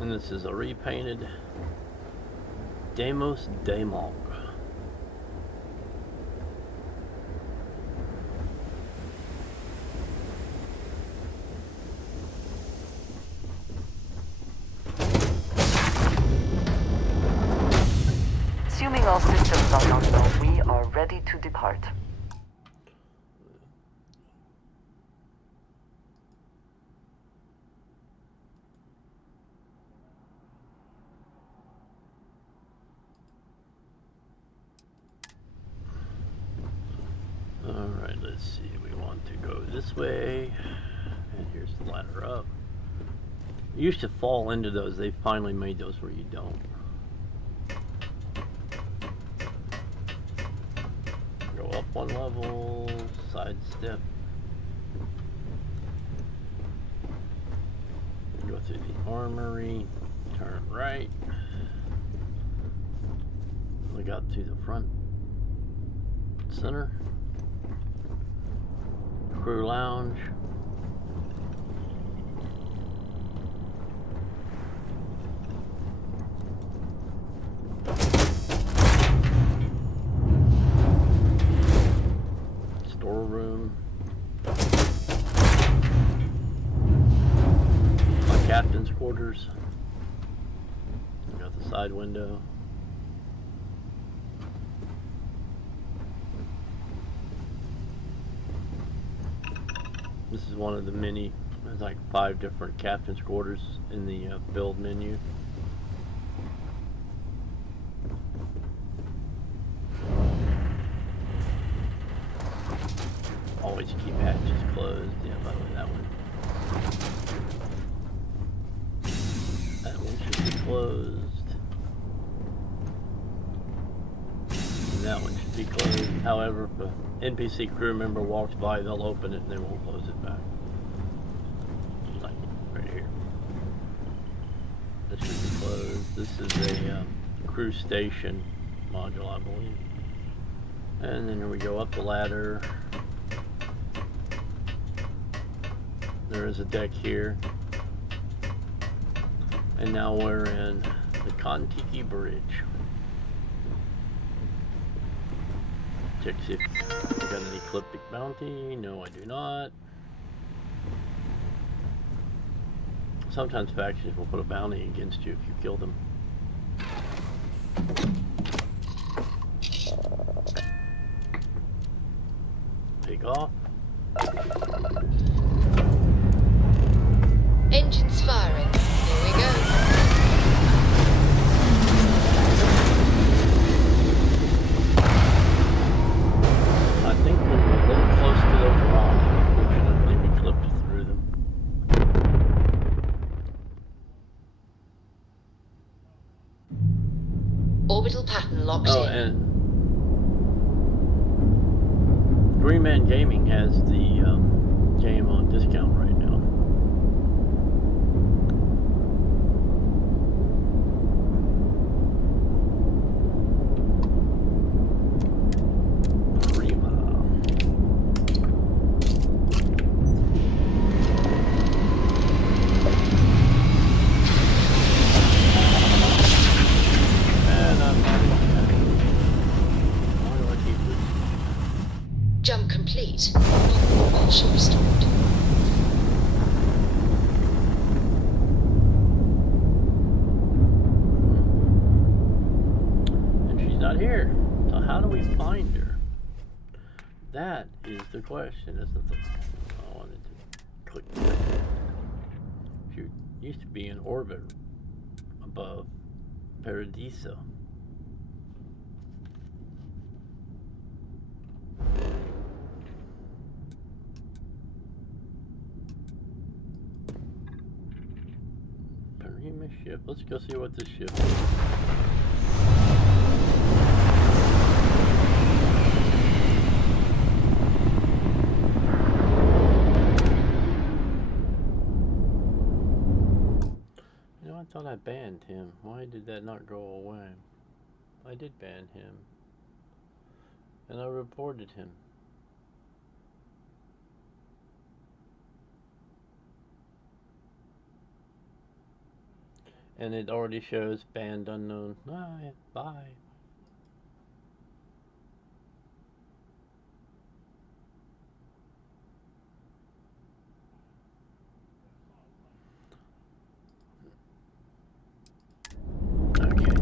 And this is a repainted Demos Demog. Assuming all systems are nominal, we are ready to depart. Alright, let's see. We want to go this way. And here's the ladder up. You used to fall into those. They finally made those where you don't. Go up one level, side step. Go through the armory, turn right. We got to the front center. Crew lounge. Storeroom. My captain's quarters. We got the side window. This is one of the many, there's like 5 different captain's quarters in the build menu. Always keep hatches closed. Yeah, by the way, that one. That one should be closed. And that one should be closed. However, if an NPC crew member walks by, they'll open it and they won't close it back. Like right here. This should be closed. This is a crew station module, I believe. And then we go up the ladder. There is a deck here. And now we're in the Kon-Tiki Bridge. Check see if I got an ecliptic bounty. No, I do not. Sometimes factions will put a bounty against you if you kill them. Take off. Engines firing. Here we go. I think when we're a little close to those rocks, unfortunately, we clipped through them. Orbital pattern locked Oh, in. and Green Man Gaming has the game on discount right now. Jump complete. Propulsion restored. And she's not here. So how do we find her? That is the question, isn't it? I wanted to click that. She used to be in orbit above Paradiso. Parima ship. Let's go see what this ship is. You know, I thought I banned him. Why did that not go away? I did ban him. And I reported him. And it already shows banned unknown. Ah, yeah, bye. Okay.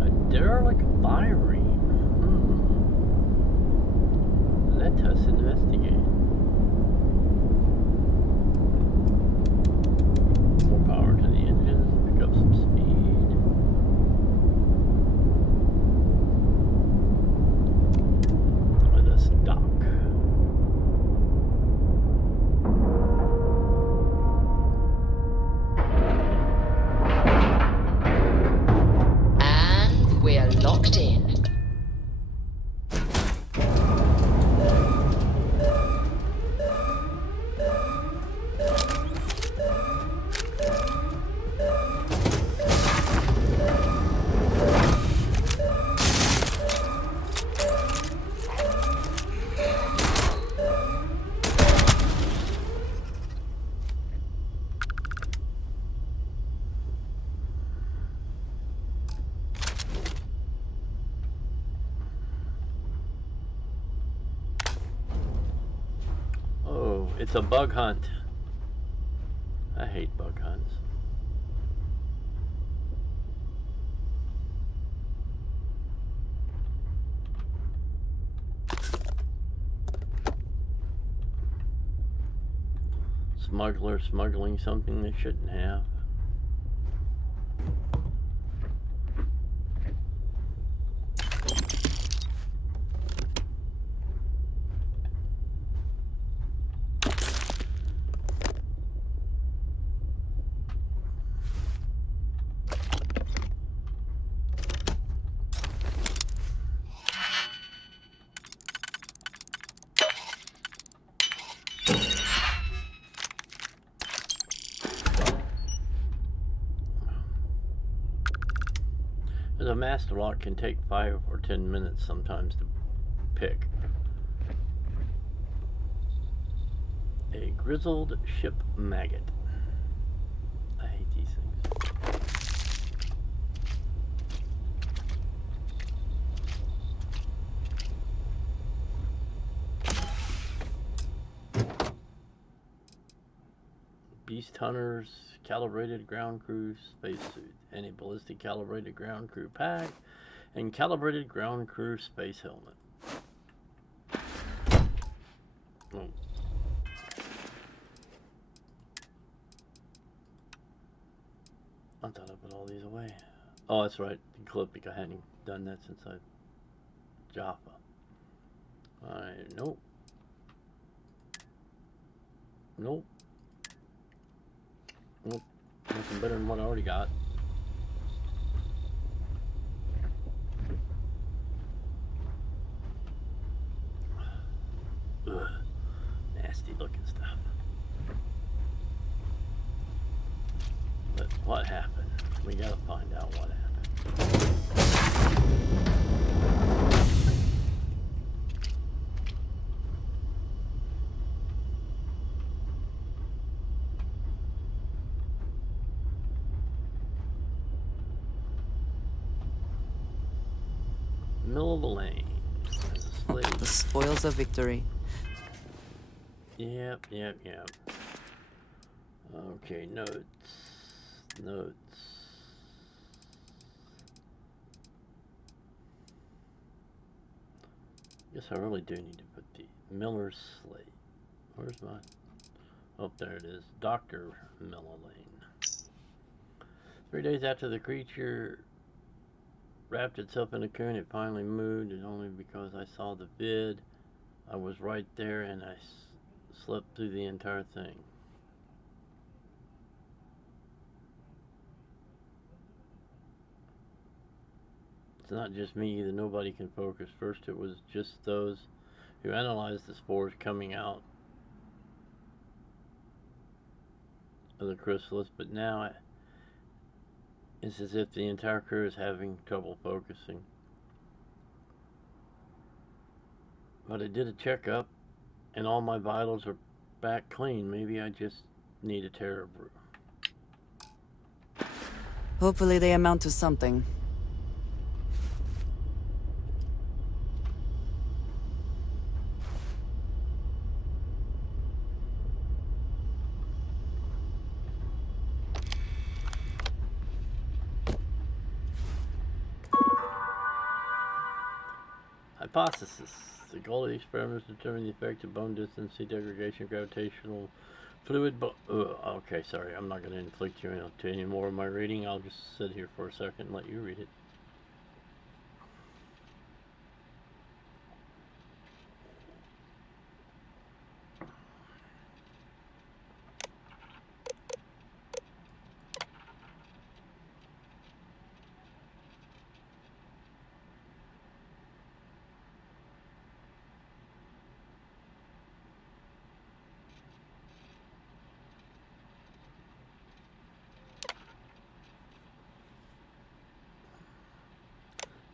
A derelict bireme. Let us investigate. More power to the engines, pick up some speed. Let us dock. And we're locked in. Oh, it's a bug hunt. I hate bug hunts. Smuggler smuggling something they shouldn't have. The master lock can take 5 or 10 minutes sometimes to pick. A grizzled ship maggot. I hate these things. Beast hunters, calibrated ground crew spacesuit, any ballistic calibrated ground crew pack, and calibrated ground crew space helmet. Oh. I thought I put all these away. Oh, that's right. Ecliptic. I hadn't done that since I Jaffa. Nope. Nope. Nope. Nothing better than what I already got. Ugh. Nasty looking stuff. But what happened? We gotta find out what happened. Middle of the lane. The spoils of victory. Yep. Okay, notes. Guess I really do need to put the Miller's Slate. Where's my... Oh, there it is. Dr. Lane. 3 days after the creature wrapped itself in a cocoon, it finally moved, and only because I saw the vid. I was right there, and I slept through the entire thing. It's not just me either. Nobody can focus. First it was just those who analyzed the spores coming out of the chrysalis, but now it's as if the entire crew is having trouble focusing. But I did a checkup, And all my vitals are back clean. Maybe I just need a terror brew. Hopefully they amount to something. Hypothesis. The goal of the experiment is to determine the effect of bone density, degradation, gravitational fluid. Okay, sorry. I'm not going to inflict you into any more of my reading. I'll just sit here for a second and let you read it.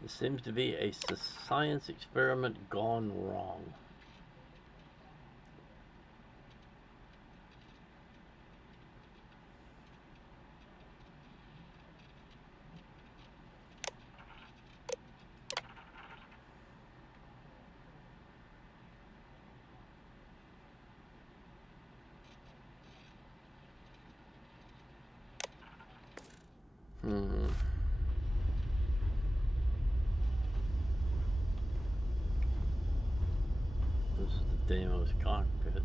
This seems to be a science experiment gone wrong. This is the Deimos cockpit.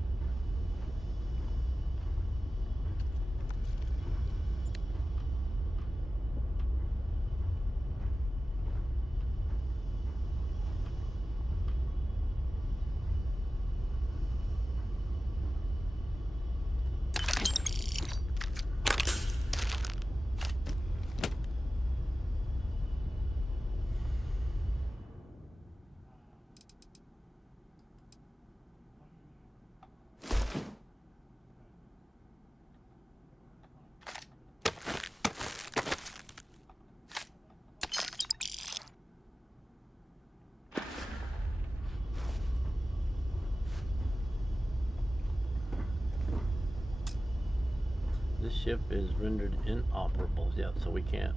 This ship is rendered inoperable. Yeah, so we can't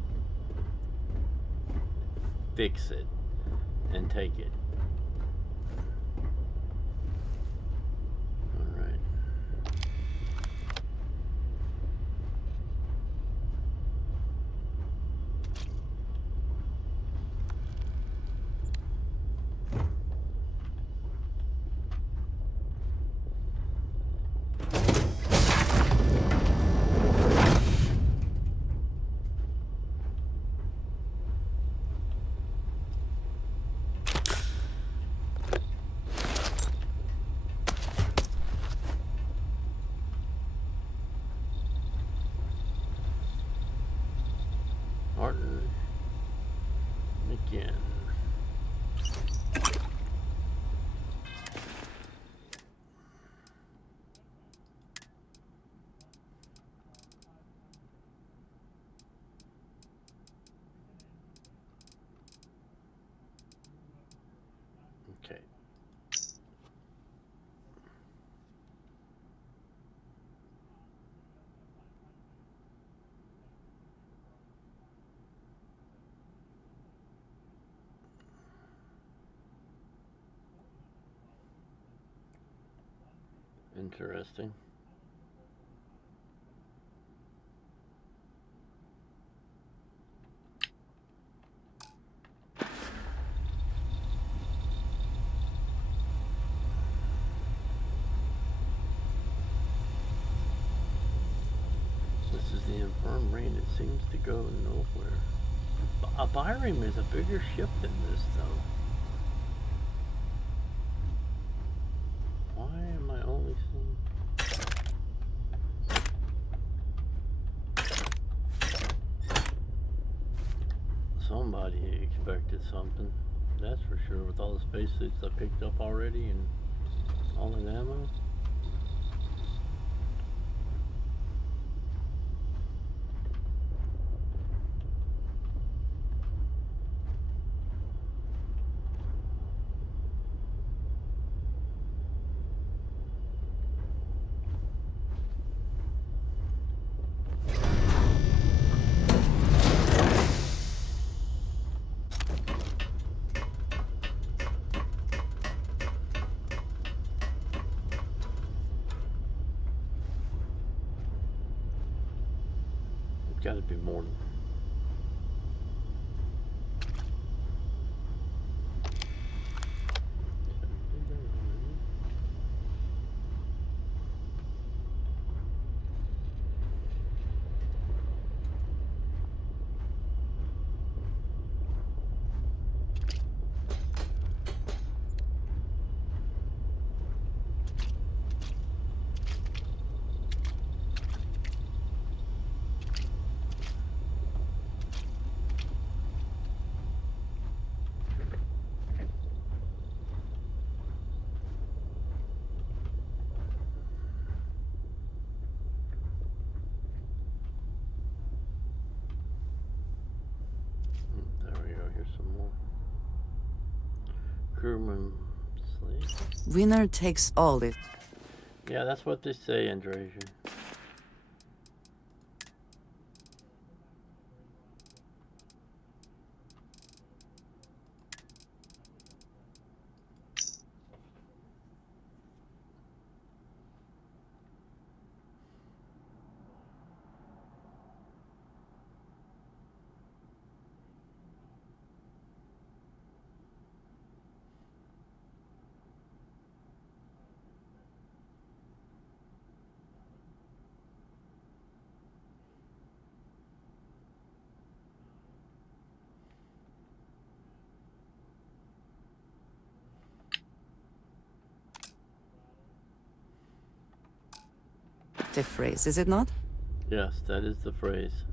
fix it and take it. All right. Martin again. Okay. Interesting. This is the infirmary and it seems to go nowhere. A Byram is a bigger ship than this, though. Why am I only seeing... Somebody expected something. That's for sure, with all the spacesuits I picked up already and all that ammo. Got to be more than. There we go. Here's some more. Crewman sleep. Winner takes all it. Yeah, that's what they say, Andrasia. The phrase, is it not? Yes, that is the phrase.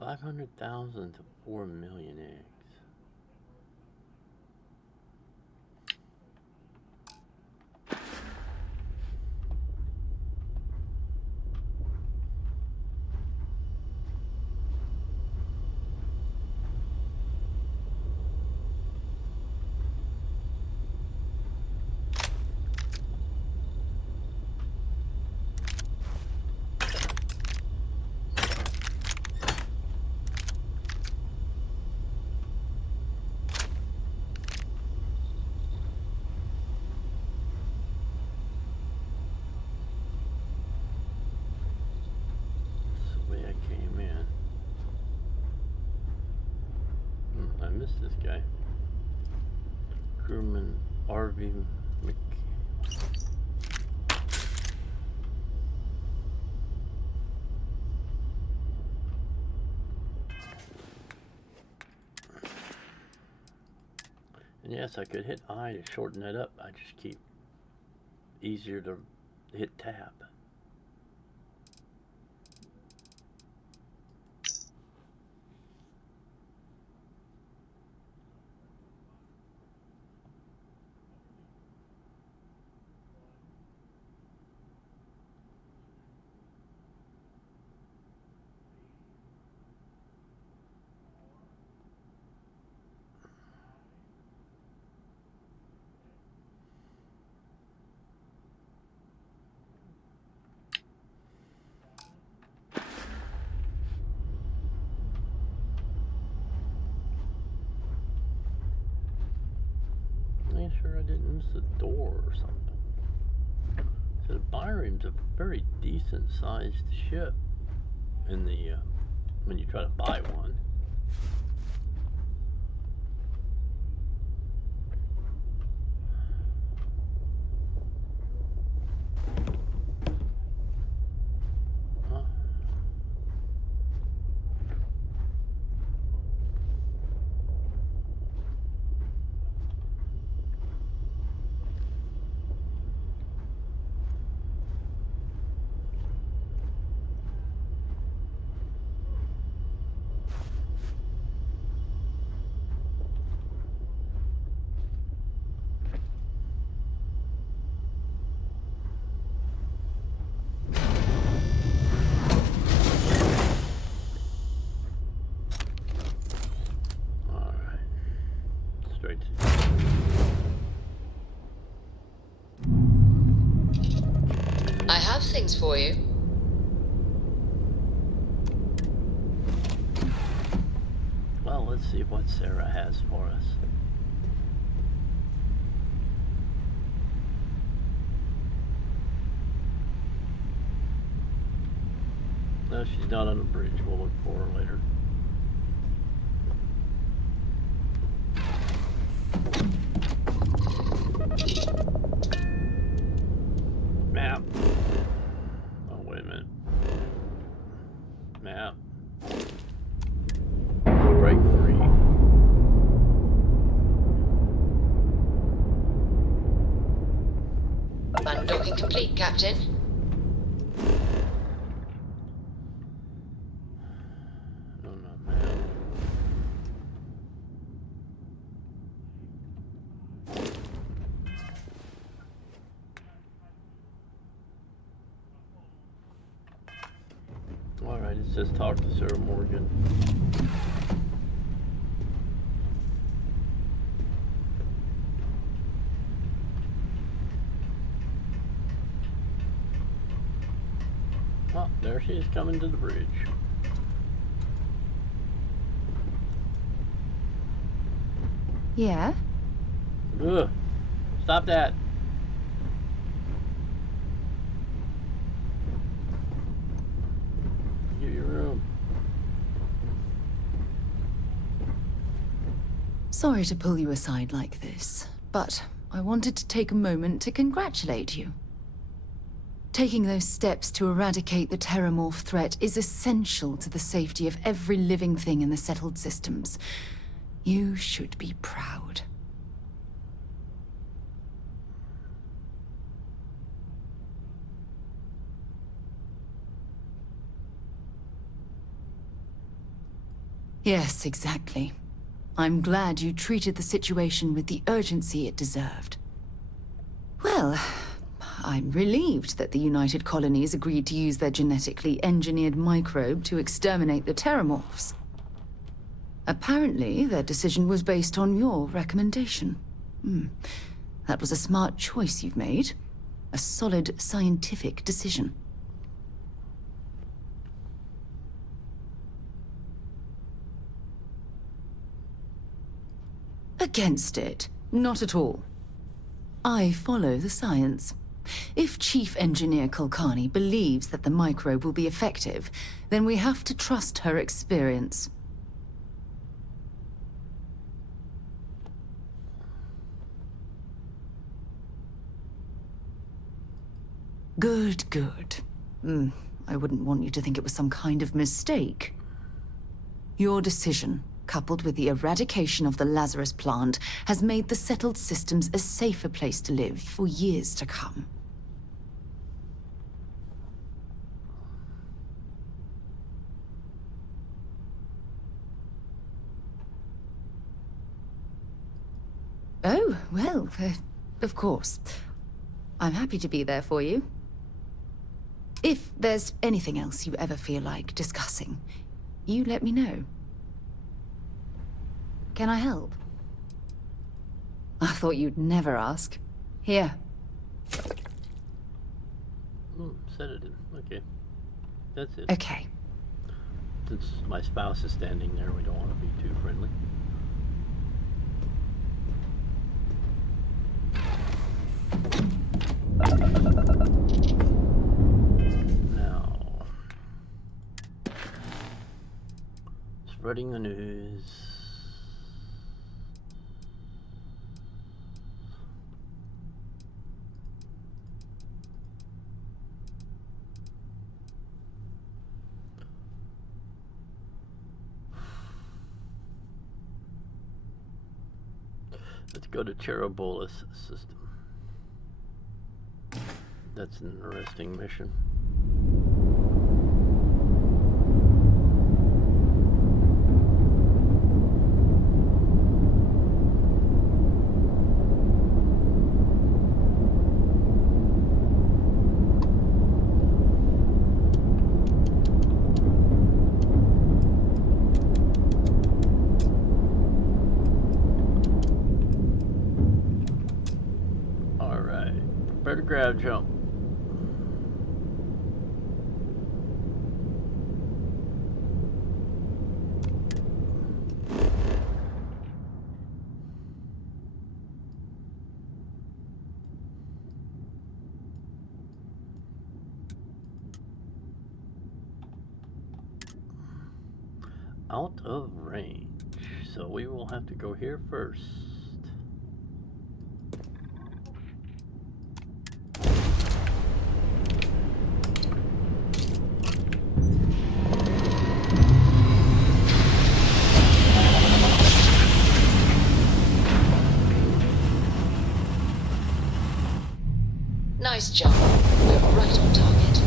$500,000 to 4 million eggs. I missed this guy. Crewman RV Mc. And yes, I could hit I to shorten that up. I just keep easier to hit tab. Make sure I didn't miss a door or something. So the Byron's a very decent sized ship in the when you try to buy one. Huh. plans for you. Well, let's see what Sarah has for us. No, she's not on the bridge. We'll look for her later. Map. Oh, wait a minute. Map. Break free. Undocking complete, Captain. No, not map. Alright, it says talk to Sarah Morgan. Oh, there she is coming to the bridge. Yeah? Ugh. Stop that. Get your room. Sorry to pull you aside like this, but I wanted to take a moment to congratulate you. Taking those steps to eradicate the Terramorph threat is essential to the safety of every living thing in the settled systems. You should be proud. Yes, exactly. I'm glad you treated the situation with the urgency it deserved. Well, I'm relieved that the United Colonies agreed to use their genetically engineered microbe to exterminate the Terramorphs. Apparently, their decision was based on your recommendation. That was a smart choice you've made. A solid scientific decision. Against it. Not at all. I follow the science. If Chief Engineer Kulkarni believes that the microbe will be effective, then we have to trust her experience. Good, good. I wouldn't want you to think it was some kind of mistake. Your decision, coupled with the eradication of the Lazarus plant, has made the settled systems a safer place to live for years to come. Oh, well, of course. I'm happy to be there for you. If there's anything else you ever feel like discussing, you let me know. Can I help? I thought you'd never ask. Here. Sedative. Okay. That's it. Okay. Since my spouse is standing there, we don't want to be too friendly. Now, spreading the news. Let's go to Cherobolis system. That's an interesting mission. All right, prepare to grab jump. out of range. So we will have to go here first. Nice job. We're right on target.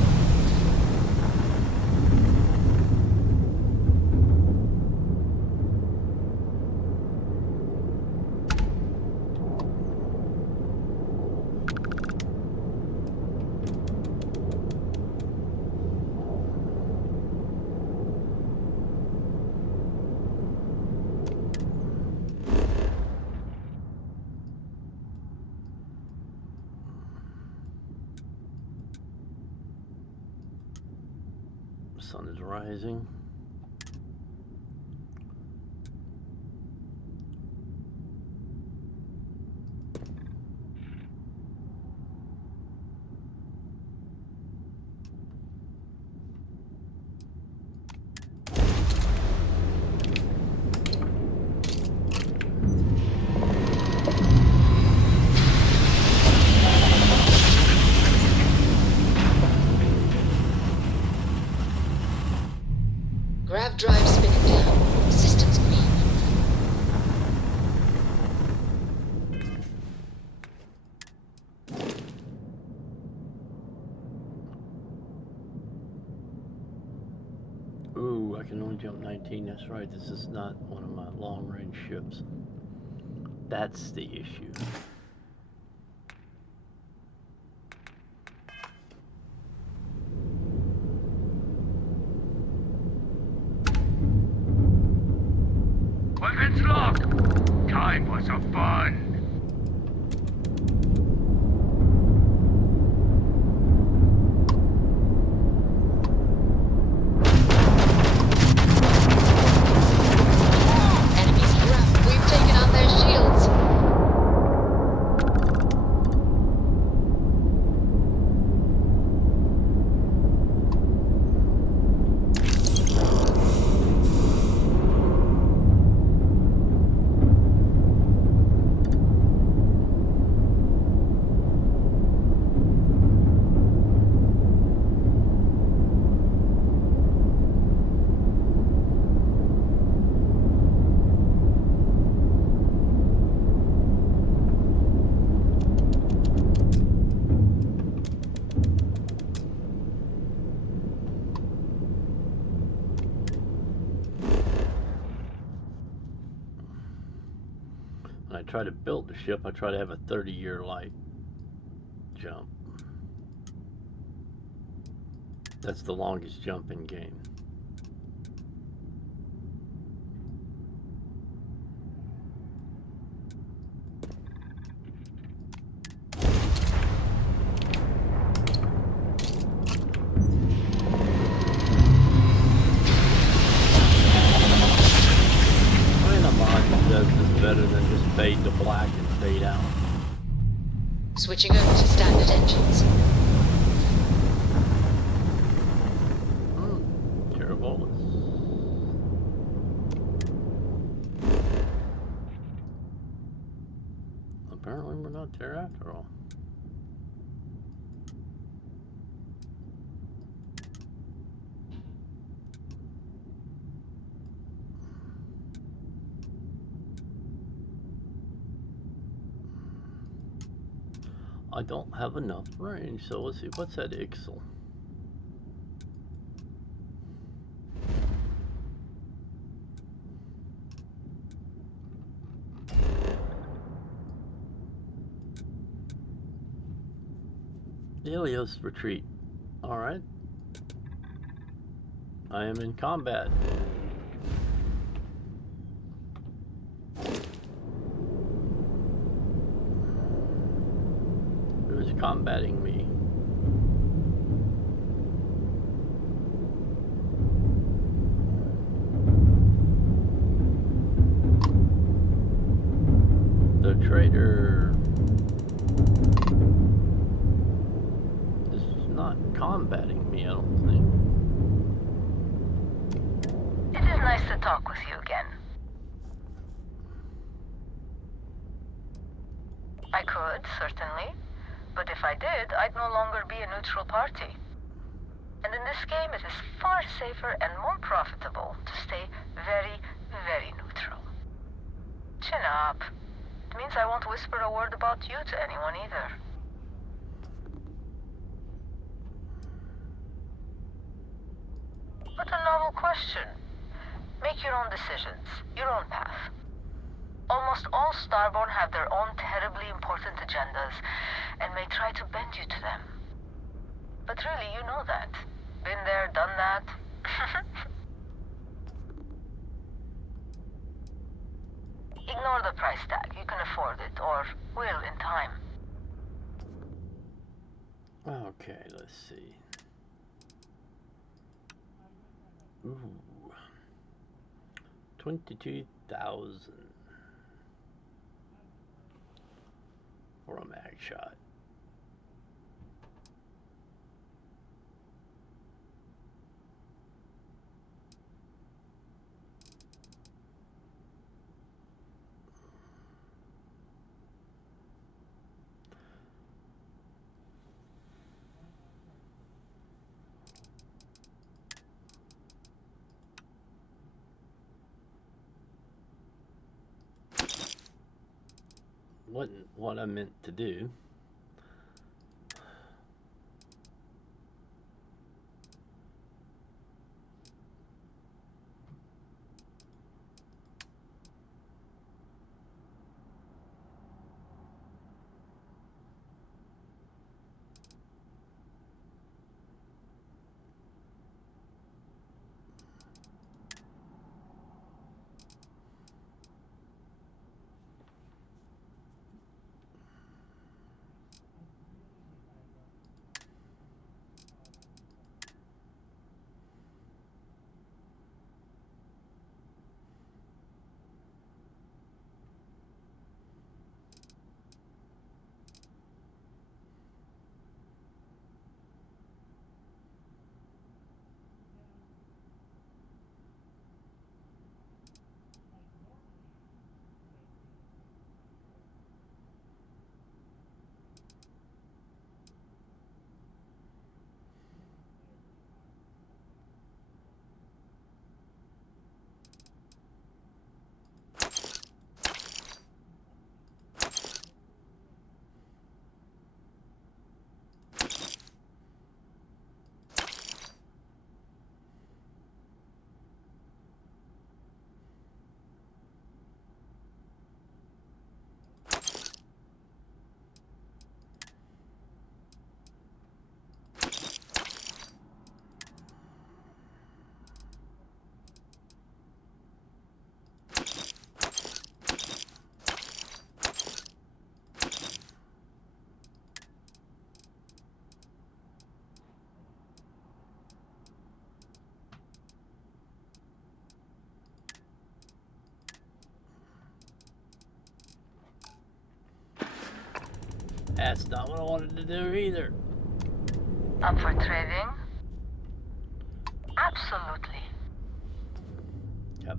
Sun is rising. Grav drive spinning down. Systems green. Ooh, I can only jump 19. That's right. This is not one of my long-range ships. That's the issue. Weapons locked! Time for some fun! Enemies Grav. We've taken out their shields. When I try to build the ship, I try to have a 30-year light jump. That's the longest jump in game. Does this better than just fade to black and fade out. Switching over to standard engines. Terrible. Apparently we're not there after all. I don't have enough range, so let's see, what's that Ixel? Helios retreat. Alright. I am in combat. Who's combating me? The traitor is not combating me, I don't think. It is nice to talk with you again. I could, certainly. But if I did, I'd no longer be a neutral party. And in this game, it is far safer and more profitable to stay very, very neutral. Chin up. It means I won't whisper a word about you to anyone either. What a novel question. Make your own decisions, your own path. Almost all Starborn have their own terribly important agendas, and may try to bend you to them. But really, you know that. Been there, done that. Ignore the price tag. You can afford it, or will in time. Okay, let's see. Ooh. 22,000 for a mag shot. Wasn't what I meant to do. That's not what I wanted to do either. Up for trading? Absolutely. Yep.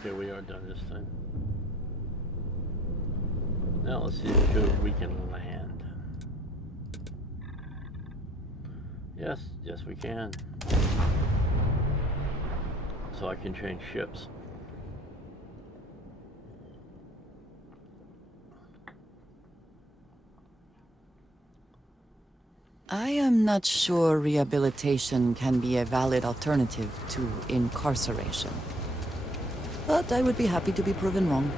Okay, we are done this time. Now let's see if good we can land. Yes, yes we can. So I can change ships. I am not sure rehabilitation can be a valid alternative to incarceration. But I would be happy to be proven wrong.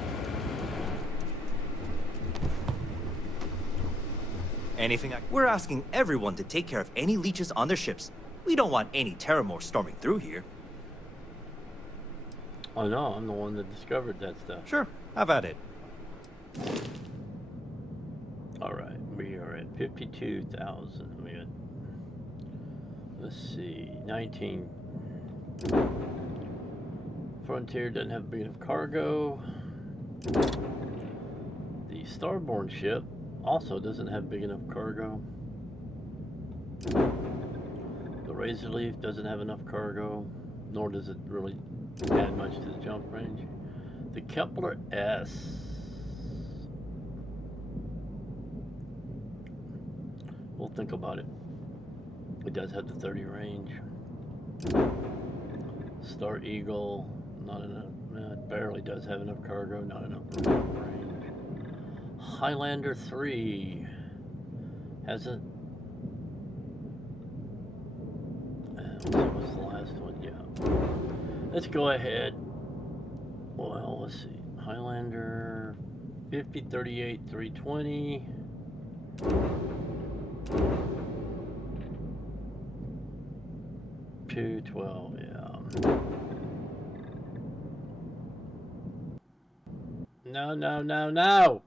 We're asking everyone to take care of any leeches on their ships. We don't want any Terramore storming through here. Oh no, I'm the one that discovered that stuff. Sure, have at it. 52,000. We got, let's see, 19. Frontier doesn't have big enough cargo. The Starborn ship also doesn't have big enough cargo. The Razor Leaf doesn't have enough cargo, nor does it really add much to the jump range. The Kepler S. We'll think about it. It does have the 30 range. Star Eagle, not enough. It barely does have enough cargo, not enough jump range. Highlander 3 hasn't. What was the last one? Yeah. Let's go ahead. Well, let's see. Highlander 50, 38, 320. $212, yeah. No, no, no, no!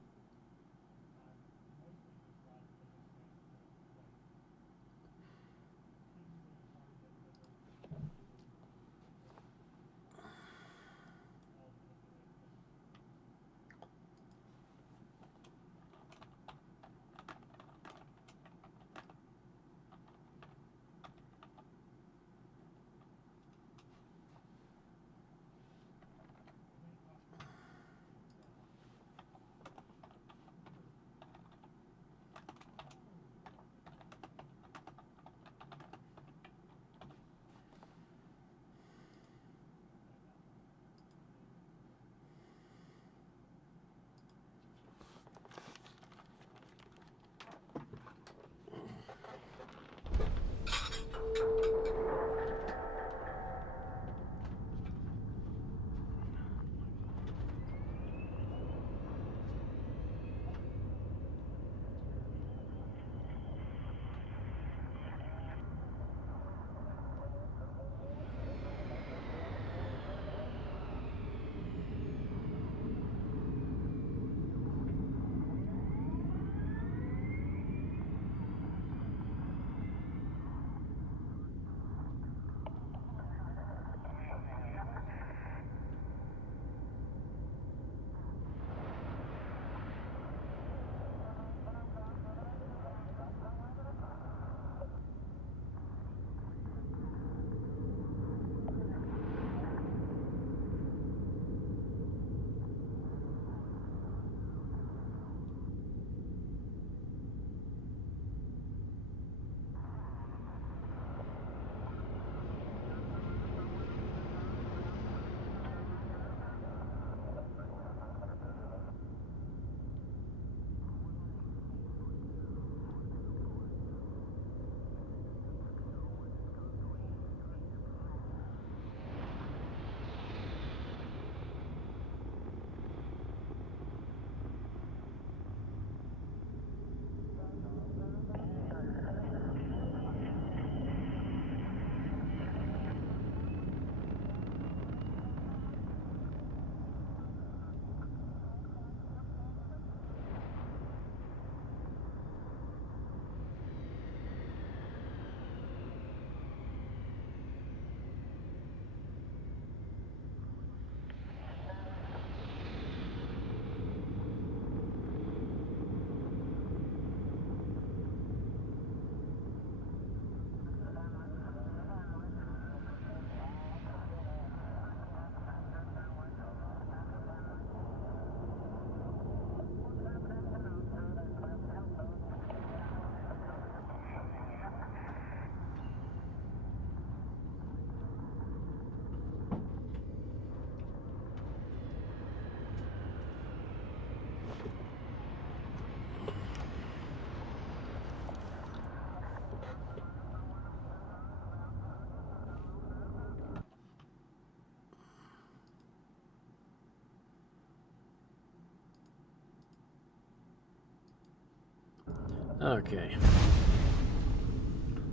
Okay.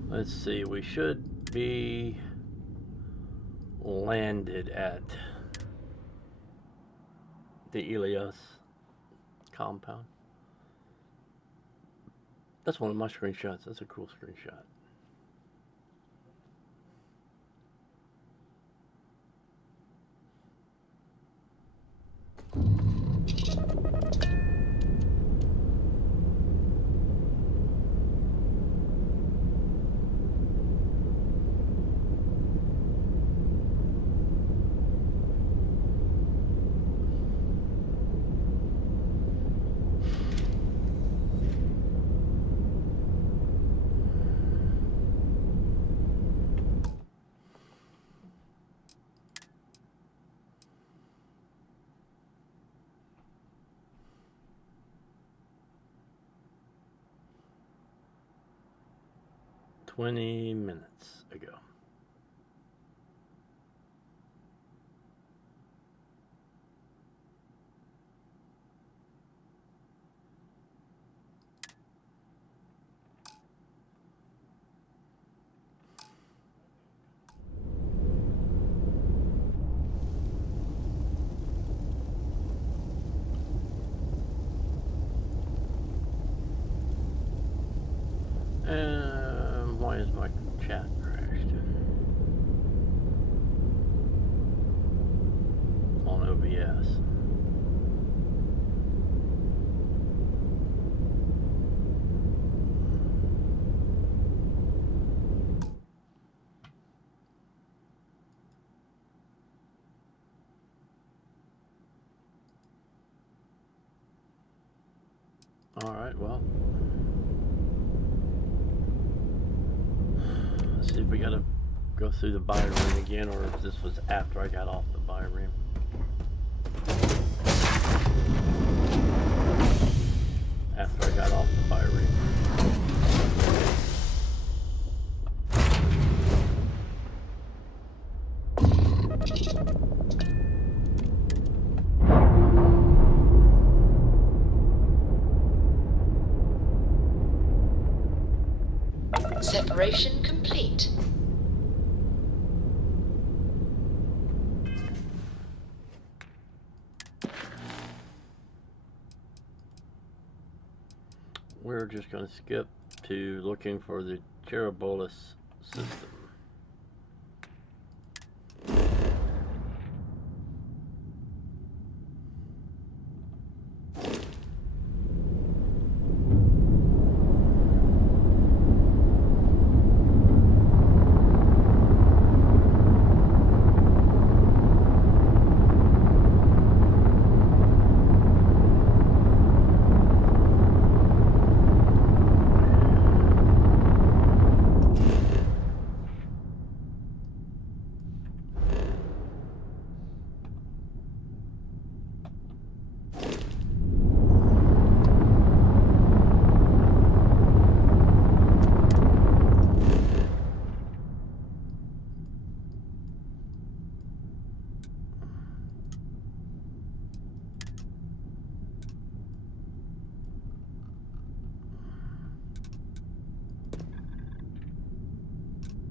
Let's see, we should be landed at the Elios compound. That's one of my screenshots. That's a cool screenshot. "20 minutes ago." Why is my chat crashed? On OBS. Alright, well. Let's see if we gotta go through the buy room again, or if this was after I got off the buy room. After I got off the buy room. Separation complete. We're just going to skip to looking for the Cherobolus system.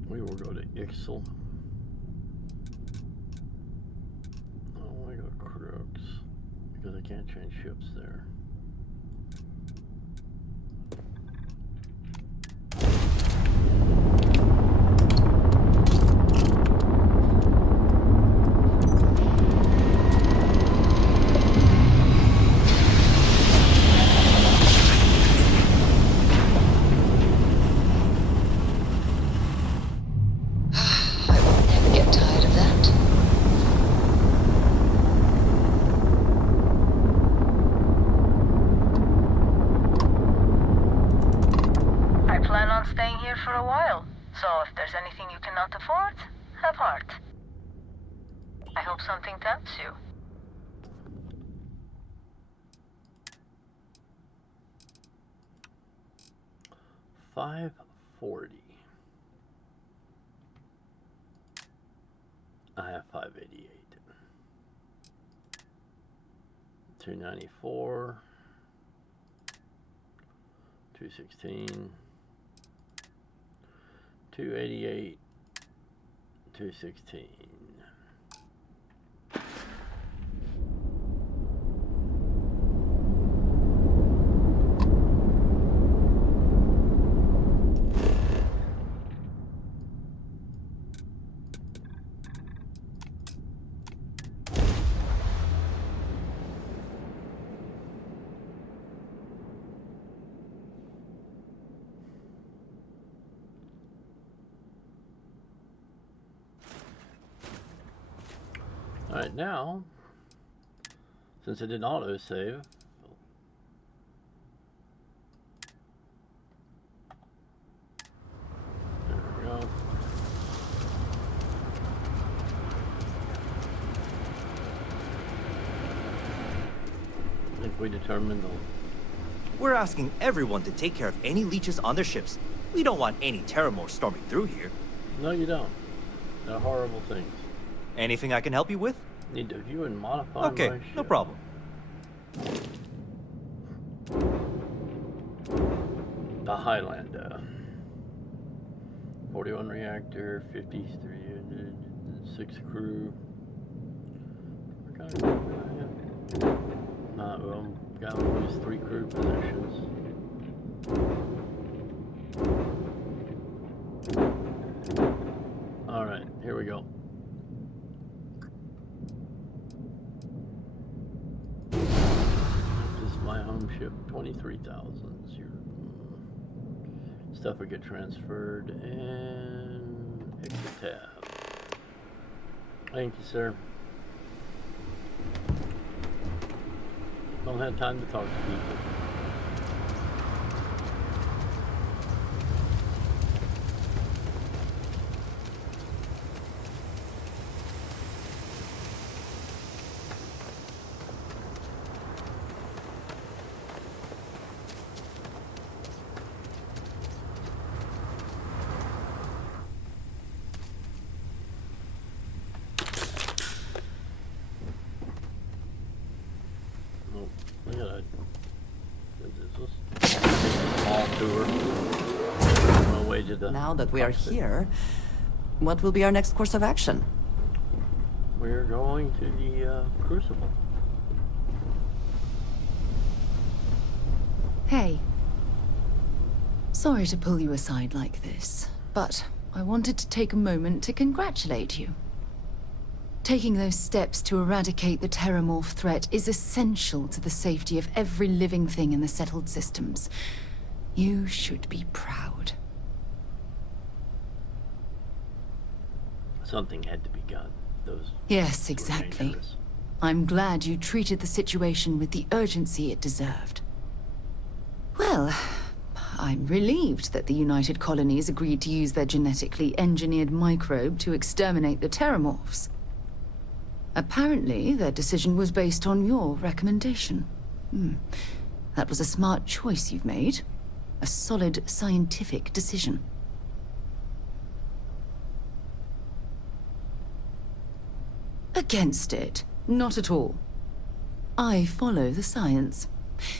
We will go to Ixel. Oh, I go to Crooks because I can't change ships there. For a while, so if there's anything you cannot afford, have heart. I hope something tempts you. $540. I have $588. $294. $216. $288, $216. Alright, now, since it didn't auto-save, there we go. I think we determined the... We're asking everyone to take care of any leeches on their ships. We don't want any Terramore storming through here. No, you don't. They're horrible things. Anything I can help you with? Need to view and modify Okay, my ship. no problem. The Highlander. 41 reactor, 53 unit, 6 crew. What kind of crew do I have? Well, got to lose 3 crew positions. Alright, here we go. This is my home ship, 23,000. Stuff will get transferred and exit tab. Thank you, sir. Don't have time to talk to people. Look at that. This is a small tour. On my way to the Now that we are cockpit. here, what will be our next course of action? We're going to the Crucible. Hey. Sorry to pull you aside like this, but I wanted to take a moment to congratulate you. Taking those steps to eradicate the Terramorph threat is essential to the safety of every living thing in the settled systems. You should be proud. Something had to be done. Those Yes, were exactly. dangerous. I'm glad you treated the situation with the urgency it deserved. Well, I'm relieved that the United Colonies agreed to use their genetically engineered microbe to exterminate the Terramorphs. Apparently, their decision was based on your recommendation. That was a smart choice you've made. A solid scientific decision. Against it? Not at all. I follow the science.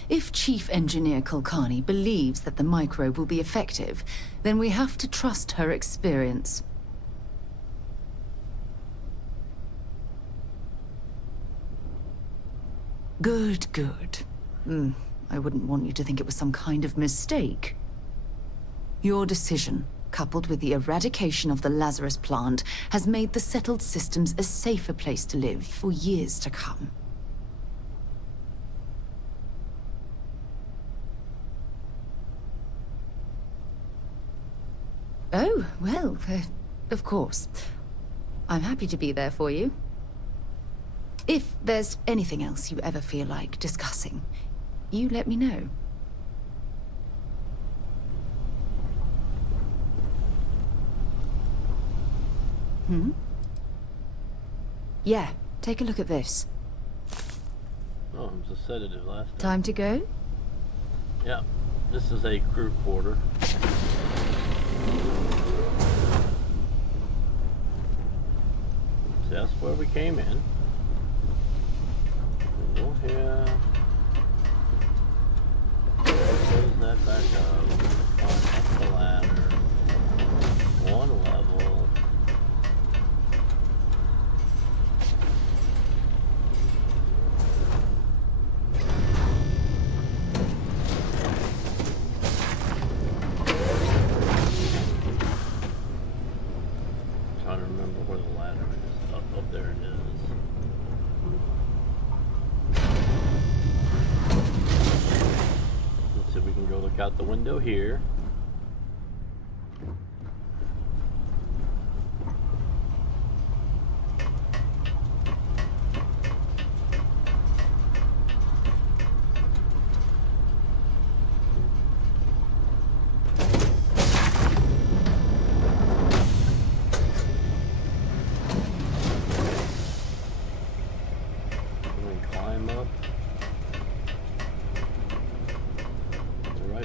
If Chief Engineer Kulkarni believes that the microbe will be effective, then we have to trust her experience. Good, good. I wouldn't want you to think it was some kind of mistake. Your decision, coupled with the eradication of the Lazarus plant, has made the settled systems a safer place to live for years to come. Oh, well, of course. I'm happy to be there for you. If there's anything else you ever feel like discussing, you let me know. Yeah, take a look at this. Oh, it was a sedative last time. Time to go? Yeah, this is a crew quarter. So that's where we came in. We go here. Close that back up. Climb up the ladder. One level. Trying to remember where the ladder is. Up there it is. Let's see if we can go look out the window here.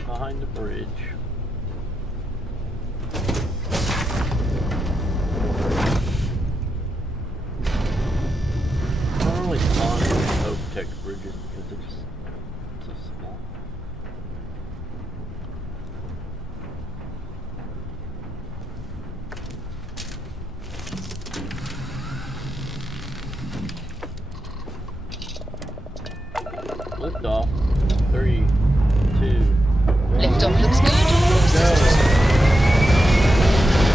behind the bridge. I don't really spawn in hope tech bridges because they're just so small. Lift off. 3, 2, 1. Liftoff looks good.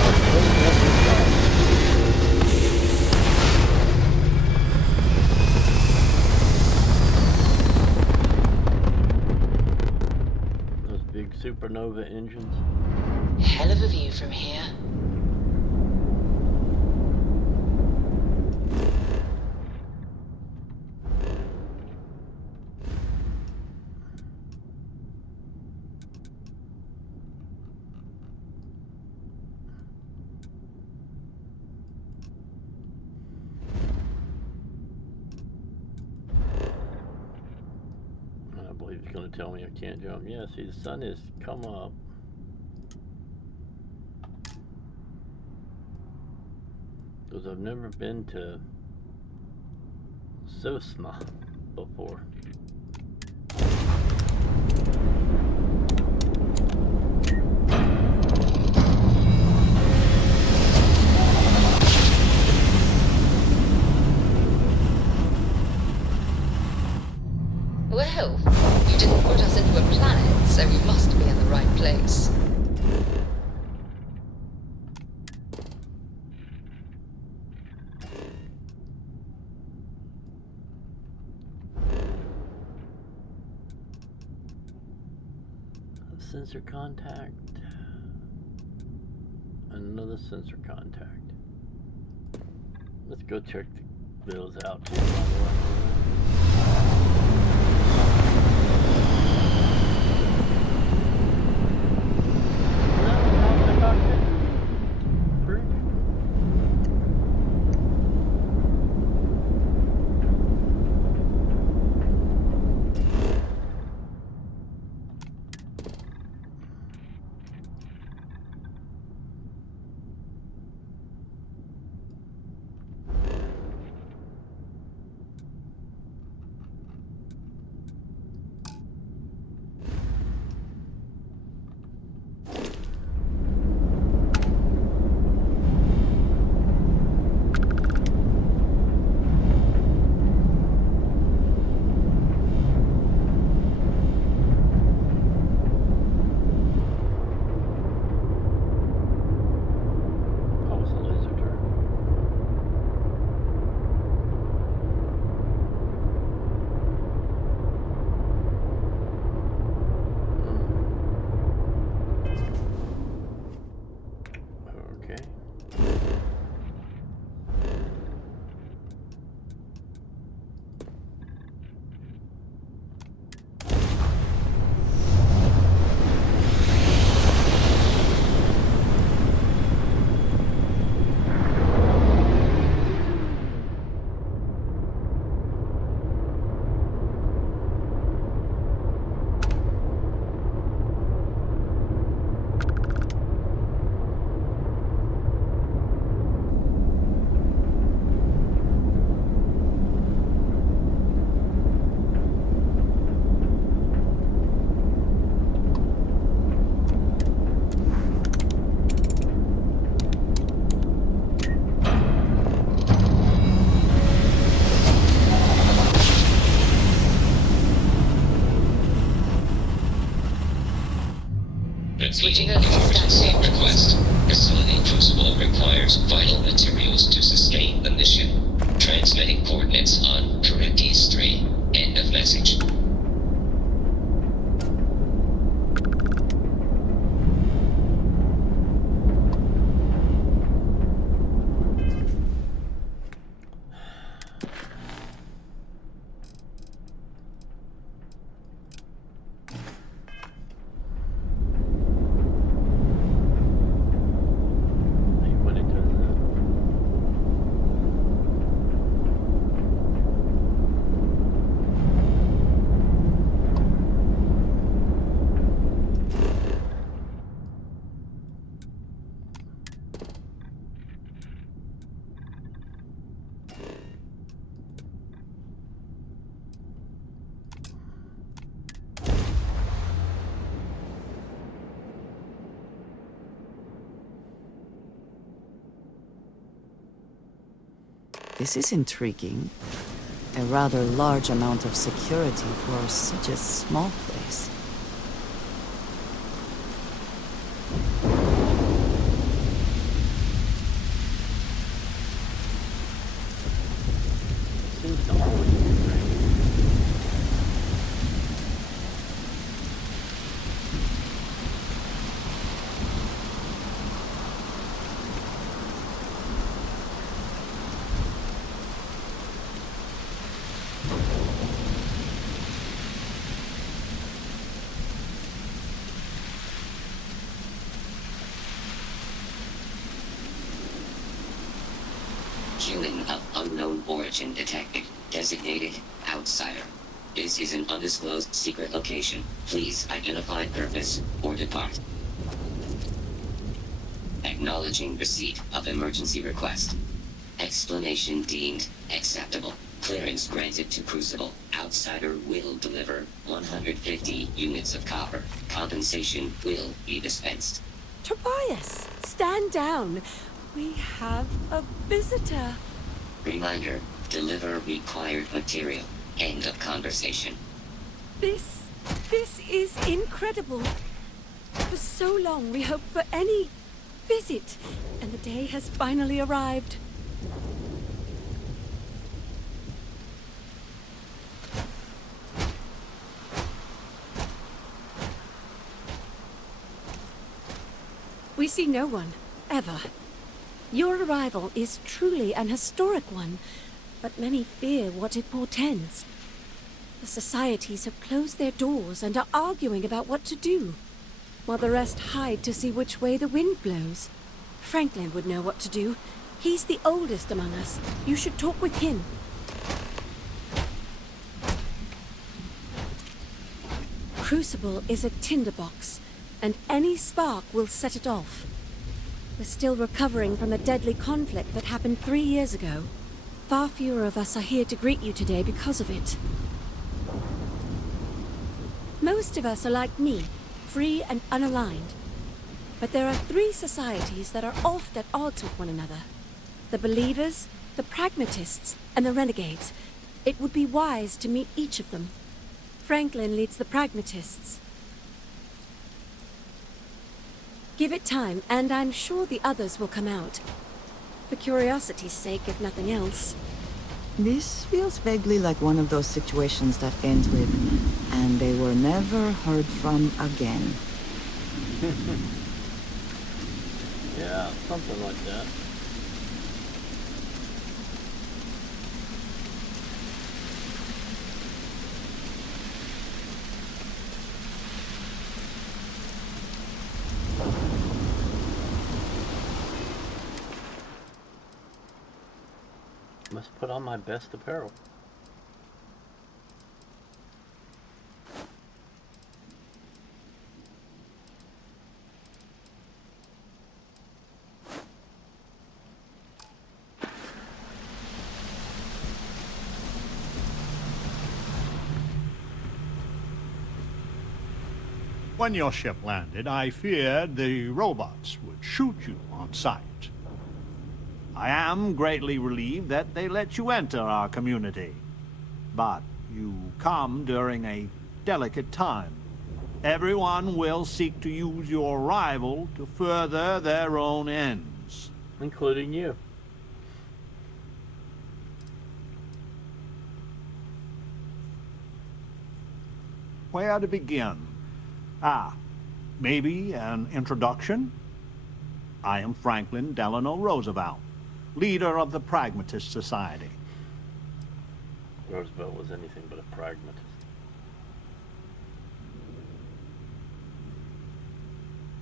All systems Those big supernova engines. hell of a view from here. I believe he's going to tell me I can't jump. Yeah, see, the sun has come up. Because I've never been to Sosma before. Well, you didn't put us into a planet, so we must be in the right place. Sensor contact. Another sensor contact. Let's go check those out too, by the way. Switching over to standard. Request. Facility crucible requires vital materials to sustain the mission. Transmitting coordinates on Correcties 3. End of message. This is intriguing. A rather large amount of security for such a small place. Seems to always be raining. Human of unknown origin detected. Designated outsider. This is an undisclosed secret location. Please identify purpose or depart. Acknowledging receipt of emergency request. Explanation deemed acceptable. Clearance granted to Crucible. Outsider will deliver 150 units of copper. Compensation will be dispensed. Tobias, stand down. We have a visitor. Reminder, deliver required material. End of conversation. This is incredible. For so long we hoped for any visit, and the day has finally arrived. We see no one, ever. Your arrival is truly an historic one, but many fear what it portends. The societies have closed their doors and are arguing about what to do, while the rest hide to see which way the wind blows. Franklin would know what to do. He's the oldest among us. You should talk with him. Crucible is a tinderbox, and any spark will set it off. We're still recovering from a deadly conflict that happened 3 years ago. Far fewer of us are here to greet you today because of it. Most of us are like me, free and unaligned. But there are 3 societies that are oft at odds with one another. The Believers, the Pragmatists, and the Renegades. It would be wise to meet each of them. Franklin leads the Pragmatists. Give it time, and I'm sure the others will come out. For curiosity's sake, if nothing else. This feels vaguely like one of those situations that ends with, and they were never heard from again. Yeah, something like that. Must put on my best apparel. When your ship landed, I feared the robots would shoot you on sight. I am greatly relieved that they let you enter our community. But you come during a delicate time. Everyone will seek to use your arrival to further their own ends. Including you. Where to begin? Maybe an introduction? I am Franklin Delano Roosevelt, leader of the Pragmatist Society. Roosevelt was anything but a pragmatist.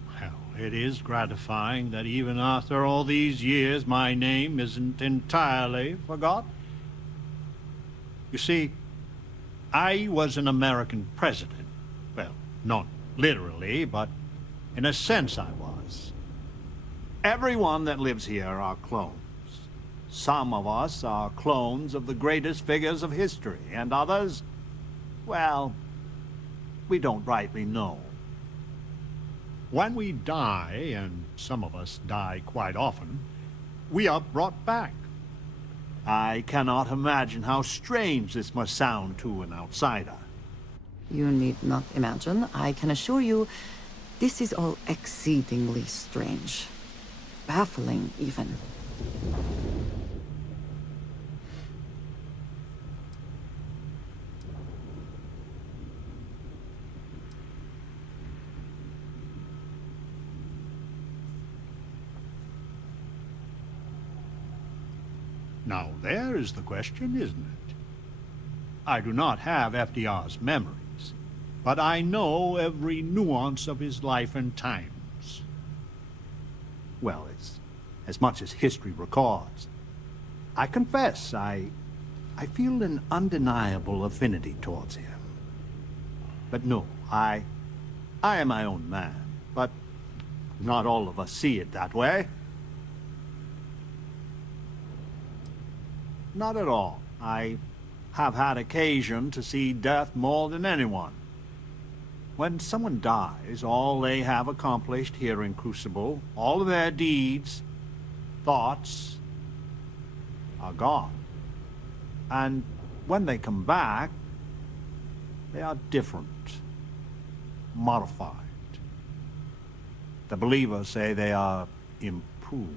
Well, it is gratifying that even after all these years, my name isn't entirely forgotten. You see, I was an American president. Well, not literally, but in a sense I was. Everyone that lives here are clones. Some of us are clones of the greatest figures of history, and others, well, we don't rightly know. When we die, and some of us die quite often, we are brought back. I cannot imagine how strange this must sound to an outsider. You need not imagine. I can assure you, this is all exceedingly strange. Baffling, even. Now there is the question, isn't it? I do not have FDR's memories, but I know every nuance of his life and times. Well, as much as history records. I confess, I feel an undeniable affinity towards him. But no, I am my own man, but not all of us see it that way. Not at all. I have had occasion to see death more than anyone. When someone dies, all they have accomplished here in Crucible, all of their deeds, thoughts, are gone. And when they come back, they are different, modified. The believers say they are improved.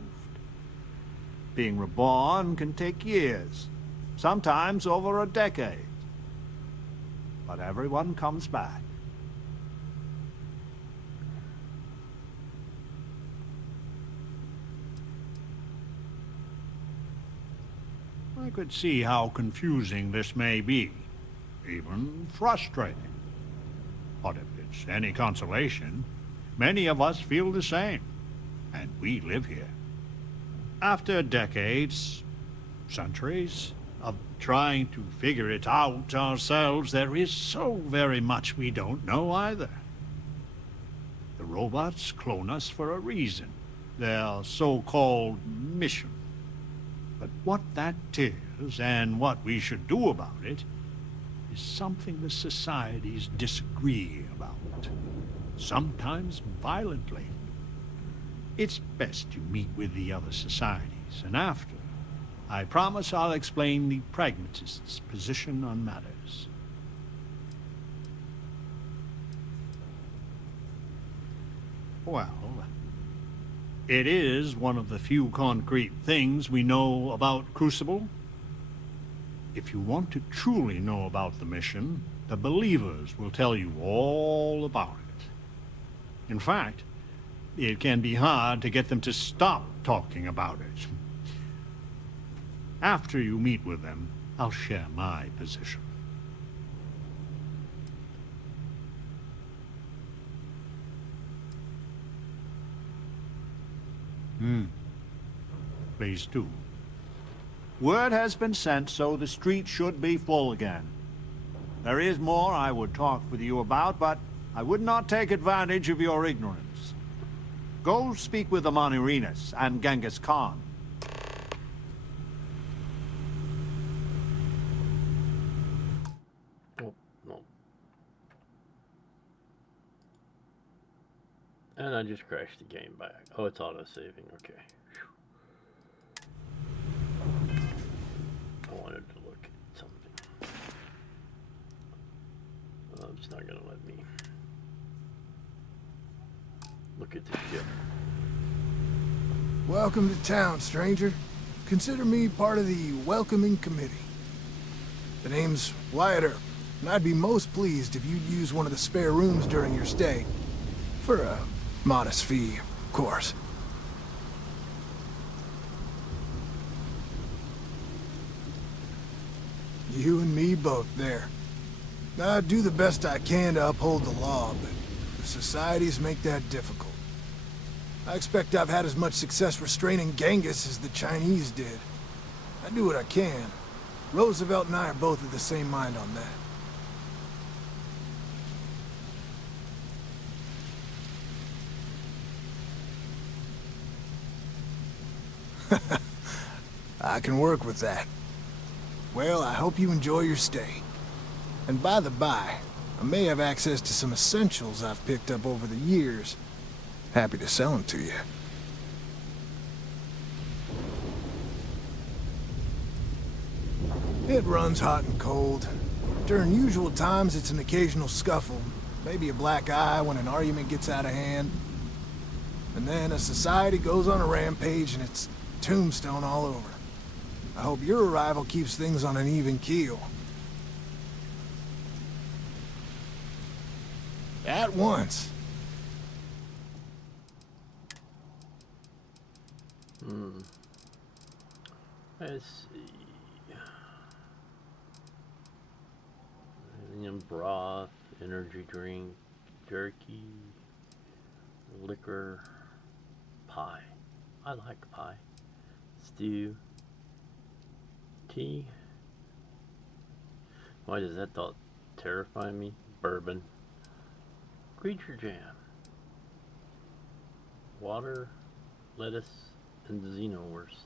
Being reborn can take years, sometimes over a decade. But everyone comes back. I could see how confusing this may be, even frustrating. But if it's any consolation, many of us feel the same, and we live here. After decades, centuries, of trying to figure it out ourselves, there is so very much we don't know either. The robots clone us for a reason, their so-called mission. But what that is, and what we should do about it, is something the societies disagree about, sometimes violently. It's best you meet with the other societies, and after, I promise I'll explain the pragmatist's position on matters. Well, it is one of the few concrete things we know about Crucible. If you want to truly know about the mission, the believers will tell you all about it. In fact, it can be hard to get them to stop talking about it. After you meet with them, I'll share my position. Please do. Word has been sent, so the street should be full again. There is more I would talk with you about, but I would not take advantage of your ignorance. Go speak with the Monirinas and Genghis Khan. Oh, no. And I just crashed the game back. Oh, it's auto-saving. Okay. I wanted to look at something. It's not going to let me look at the ship. Welcome to town, stranger. Consider me part of the welcoming committee. The name's Wyatt Earp, and I'd be most pleased if you'd use one of the spare rooms during your stay. For a modest fee, of course. You and me both there. I do the best I can to uphold the law, but the societies make that difficult. I expect I've had as much success restraining Genghis as the Chinese did. I do what I can. Roosevelt and I are both of the same mind on that. I can work with that. Well, I hope you enjoy your stay. And by the by, I may have access to some essentials I've picked up over the years. Happy to sell them to you. It runs hot and cold. During usual times, it's an occasional scuffle. Maybe a black eye when an argument gets out of hand. And then a society goes on a rampage and it's tombstone all over. I hope your arrival keeps things on an even keel. At once. Let's see. Onion broth, energy drink, jerky, liquor, pie. I like pie. Stew. Tea. Why does that thought terrify me? Bourbon. Creature jam. Water, lettuce, and xenowurst.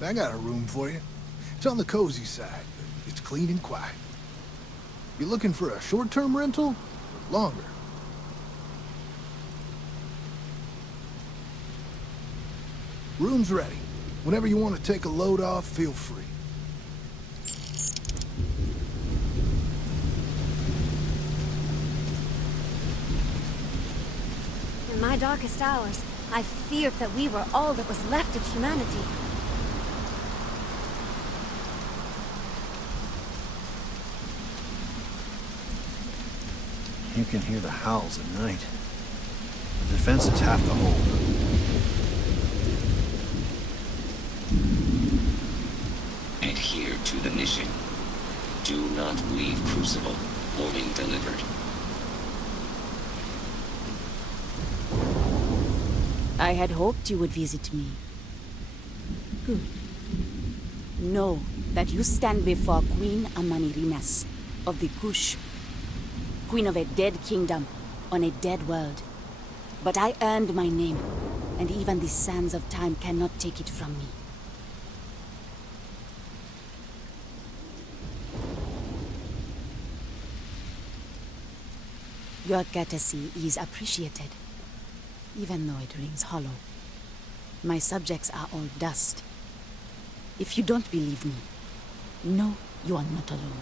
I got a room for you. It's on the cozy side, but it's clean and quiet. You looking for a short-term rental? Or longer? Room's ready. Whenever you want to take a load off, feel free. In my darkest hours, I feared that we were all that was left of humanity. You can hear the howls at night. The defenses have to hold. Adhere to the mission. Do not leave Crucible. Warning delivered. I had hoped you would visit me. Good. Know that you stand before Queen Amanirinas of the Kush. Queen of a dead kingdom on a dead world. But I earned my name, and even the sands of time cannot take it from me. Your courtesy is appreciated, even though it rings hollow. My subjects are all dust. If you don't believe me, know you are not alone.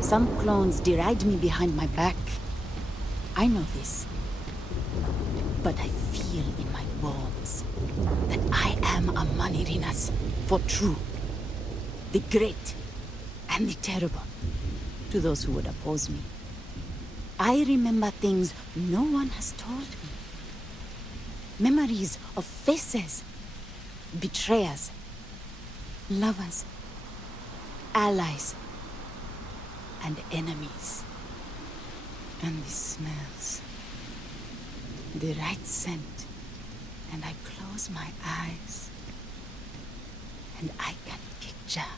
Some clones deride me behind my back. I know this. But I feel in my bones that I am a Manirinas for true. The great and the terrible to those who would oppose me. I remember things no one has told me. Memories of faces, betrayers, lovers, allies, and enemies. And the smells. The right scent. And I close my eyes. And I can picture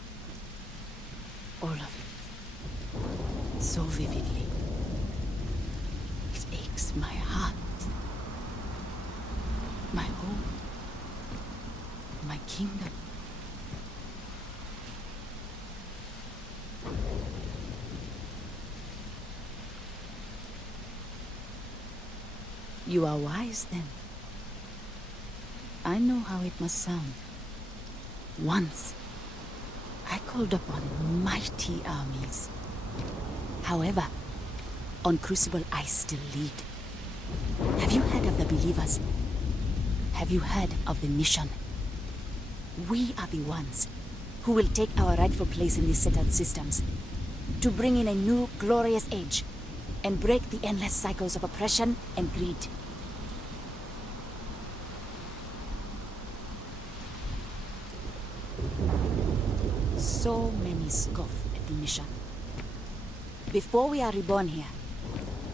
all of it. So vividly. It aches my heart. My home. My kingdom. You are wise, then. I know how it must sound. Once, I called upon mighty armies. However, on Crucible I still lead. Have you heard of the Believers? Have you heard of the mission? We are the ones who will take our rightful place in these settled systems, to bring in a new, glorious age, and break the endless cycles of oppression and greed. So many scoff at the mission. Before we are reborn here,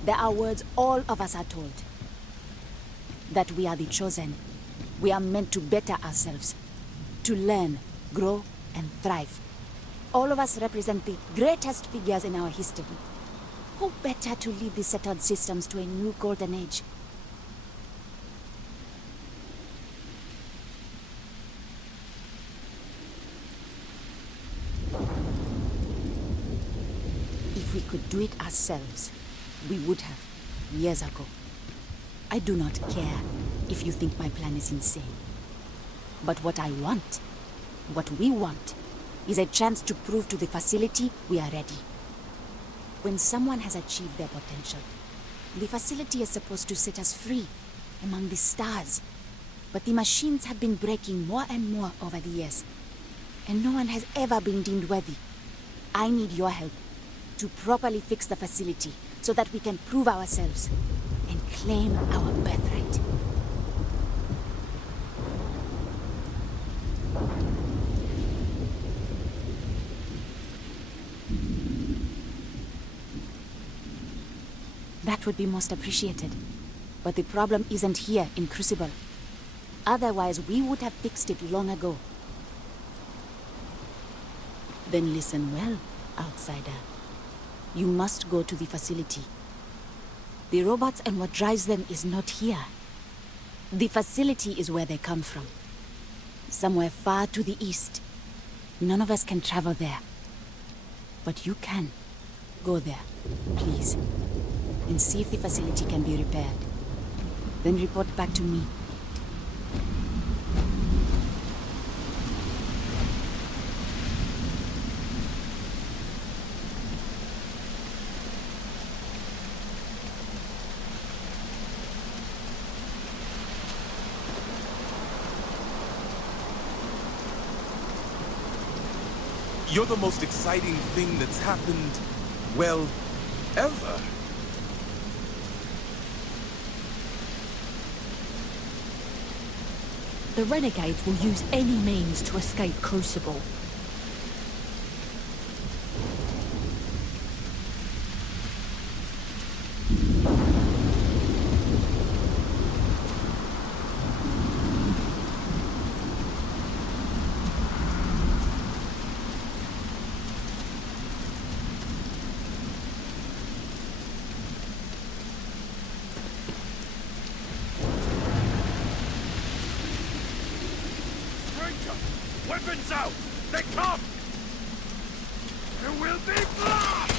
there are words all of us are told. That we are the chosen. We are meant to better ourselves. To learn, grow, and thrive. All of us represent the greatest figures in our history. Who better to lead the settled systems to a new golden age? do it ourselves, we would have, years ago. I do not care if you think my plan is insane. But what I want, what we want, is a chance to prove to the facility we are ready. When someone has achieved their potential, the facility is supposed to set us free among the stars. But the machines have been breaking more and more over the years, and no one has ever been deemed worthy. I need your help to properly fix the facility so that we can prove ourselves and claim our birthright. That would be most appreciated. But the problem isn't here in Crucible. Otherwise, we would have fixed it long ago. Then listen well, outsider. You must go to the facility. The robots and what drives them is not here. The facility is where they come from. Somewhere far to the east. None of us can travel there. But you can. Go there, please. And see if the facility can be repaired. Then report back to me. You're the most exciting thing that's happened, well, ever. The Renegades will use any means to escape Crucible. Weapons out! They come! There will be blood!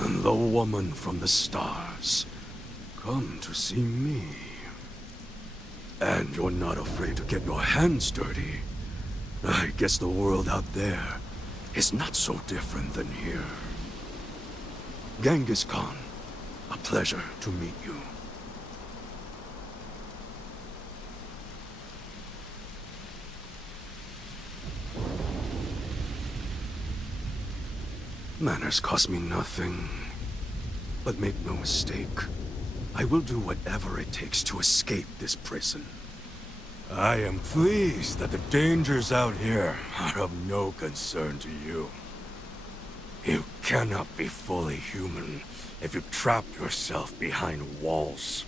And the woman from the stars, come to see me. And you're not afraid to get your hands dirty. I guess the world out there is not so different than here. Genghis Khan, a pleasure to meet you. Manners cost me nothing. But make no mistake, I will do whatever it takes to escape this prison. I am pleased that the dangers out here are of no concern to you. You cannot be fully human if you trap yourself behind walls.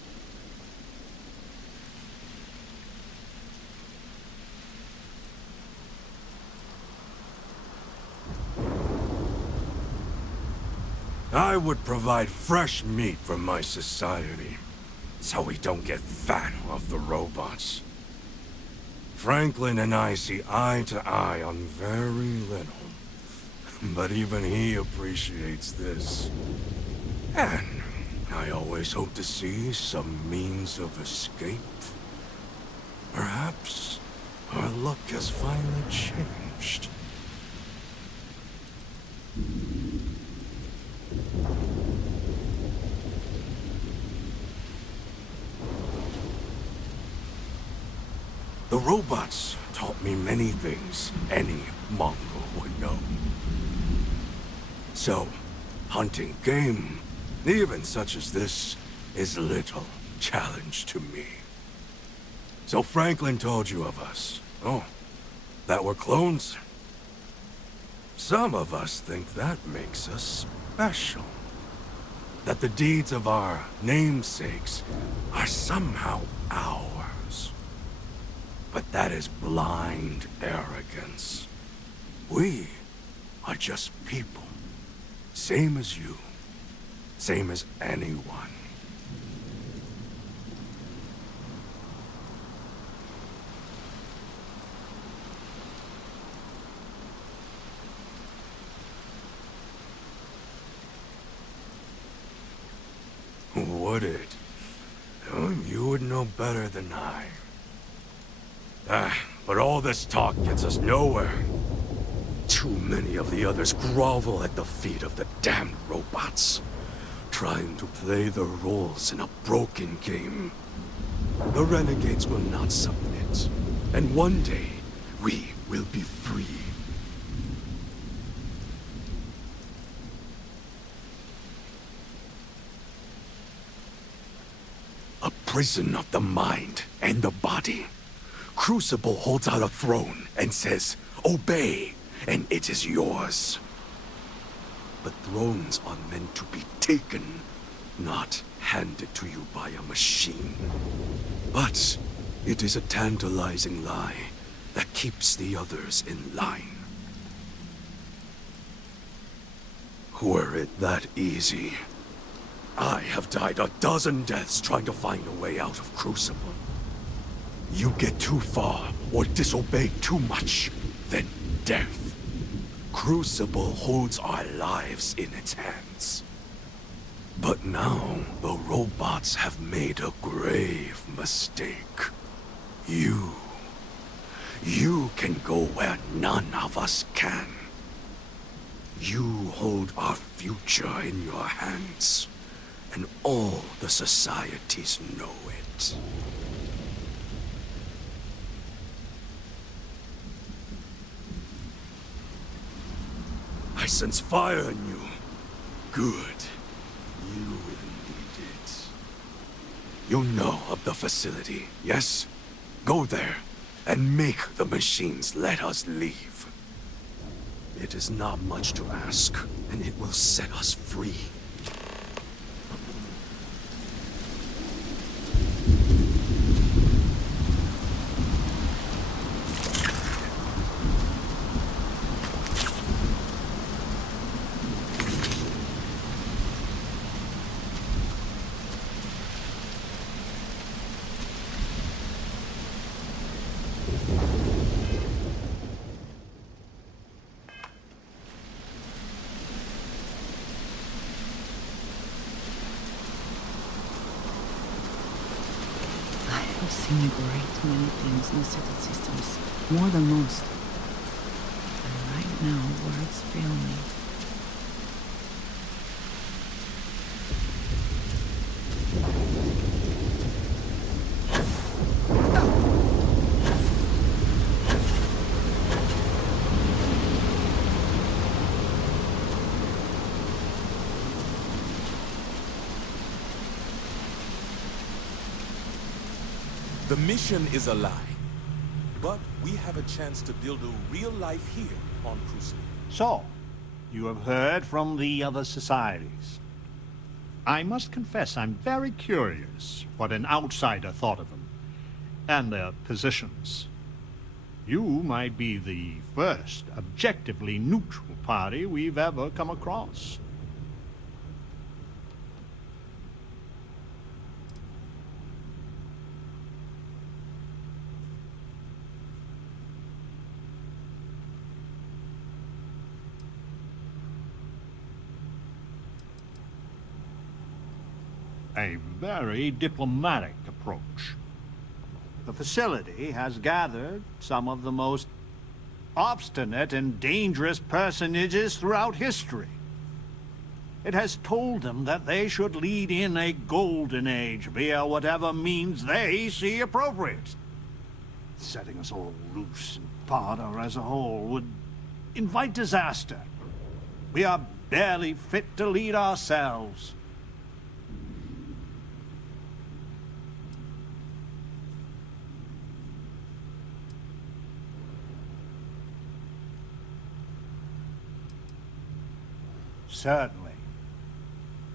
I would provide fresh meat for my society, so we don't get fat off the robots. Franklin and I see eye to eye on very little. But even he appreciates this. And I always hope to see some means of escape. Perhaps our luck has finally changed. The robots taught me many things any Mongol would know. So, hunting game, even such as this, is little challenge to me. So Franklin told you of us. Oh, that we're clones? Some of us think that makes us special. That the deeds of our namesakes are somehow ours. But that is blind arrogance. We are just people. Same as you. Same as anyone. would it? Oh, you would know better than I. But all this talk gets us nowhere. Too many of the others grovel at the feet of the damned robots, trying to play their roles in a broken game. The renegades will not submit, and one day, we will be free. A prison of the mind and the body. Crucible holds out a throne and says, "Obey, and it is yours." But thrones are meant to be taken, not handed to you by a machine. But it is a tantalizing lie that keeps the others in line. Were it that easy, I have died a dozen deaths trying to find a way out of Crucible. You get too far or disobey too much, then death. Crucible holds our lives in its hands. But now, the robots have made a grave mistake. You can go where none of us can. You hold our future in your hands, and all the societies know it. I sense fire in you. Good. You will need it. You know of the facility, yes? Go there, and make the machines let us leave. It is not much to ask, and it will set us free. I've seen a great many things in the city systems, more than most. And right now, words fail me. The mission is a lie, but we have a chance to build a real life here on Crucible. So, you have heard from the other societies. I must confess I'm very curious what an outsider thought of them, and their positions. You might be the first objectively neutral party we've ever come across. A very diplomatic approach. The facility has gathered some of the most obstinate and dangerous personages throughout history. It has told them that they should lead in a golden age via whatever means they see appropriate. Setting us all loose and Barter as a whole would invite disaster. We are barely fit to lead ourselves. Certainly.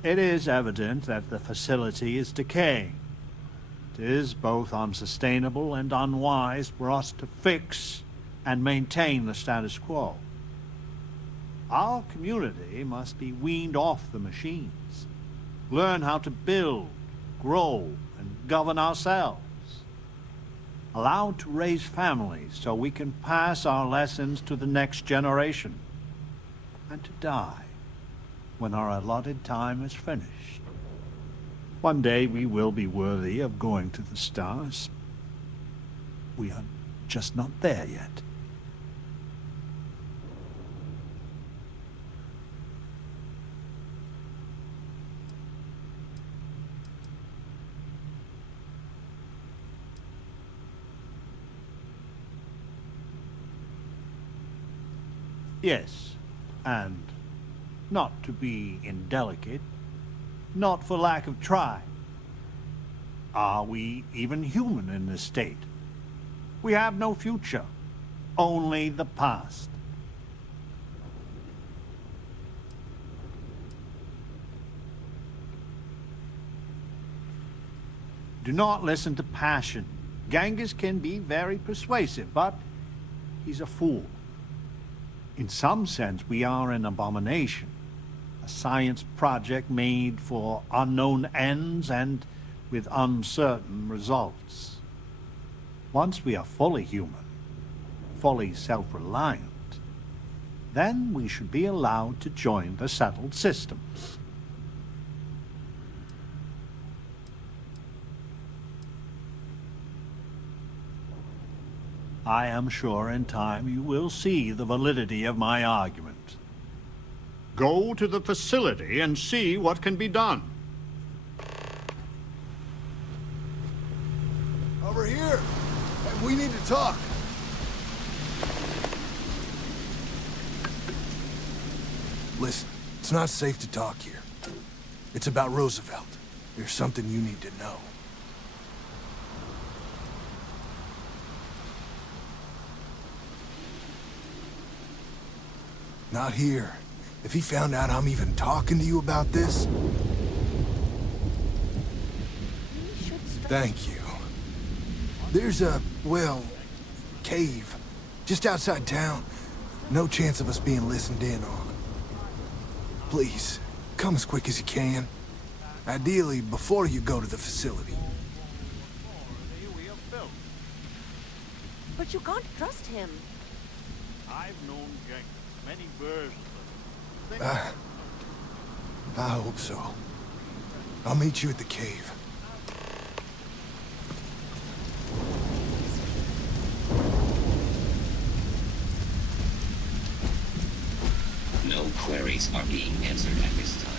It is evident that the facility is decaying. It is both unsustainable and unwise for us to fix and maintain the status quo. Our community must be weaned off the machines, learn how to build, grow, and govern ourselves. Allowed to raise families so we can pass our lessons to the next generation, and to die when our allotted time is finished. One day we will be worthy of going to the stars. We are just not there yet. Yes, and not to be indelicate, not for lack of trying. Are we even human in this state? We have no future, only the past. Do not listen to passion. Genghis can be very persuasive, but he's a fool. In some sense, we are an abomination. A science project made for unknown ends and with uncertain results. Once we are fully human, fully self-reliant, then we should be allowed to join the settled systems. I am sure in time you will see the validity of my argument. Go to the facility and see what can be done. Over here! We need to talk. Listen, it's not safe to talk here. It's about Roosevelt. There's something you need to know. Not here. If he found out I'm even talking to you about this... Thank you. There's a, well, cave just outside town. No chance of us being listened in on. Please, come as quick as you can. Ideally, before you go to the facility. But you can't trust him. I've known Genghis many versions of him. I hope so. I'll meet you at the cave. No queries are being answered at this time.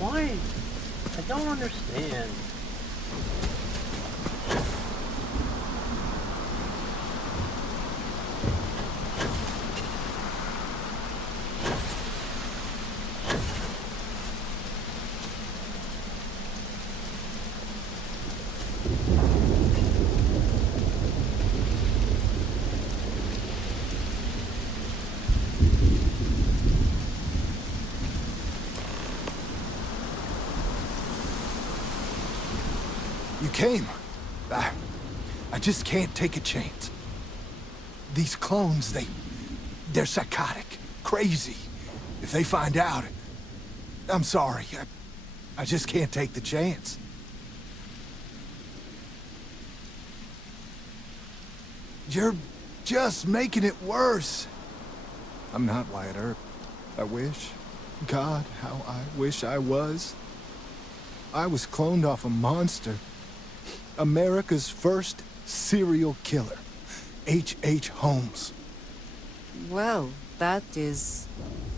Why? I don't understand. You came. I just can't take a chance. These clones, they're psychotic, crazy. If they find out, I'm sorry. I just can't take the chance. You're just making it worse. I'm not Wyatt Earp. I wish. God, how I wish I was. I was cloned off a monster. America's first serial killer. H.H. Holmes. Well, that is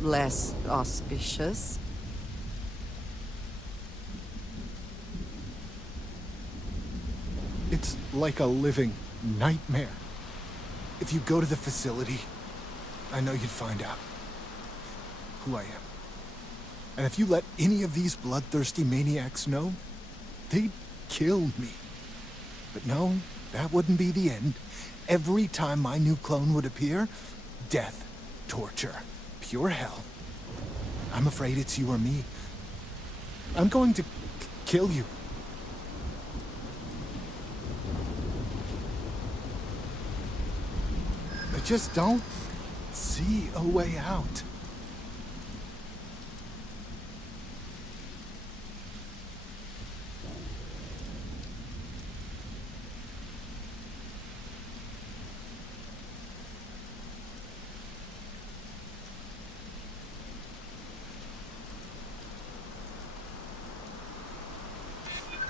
less auspicious. It's like a living nightmare. If you go to the facility, I know you'd find out who I am. And if you let any of these bloodthirsty maniacs know, they'd kill me. But no, that wouldn't be the end. Every time my new clone would appear, death, torture, pure hell. I'm afraid it's you or me. I'm going to kill you. I just don't see a way out.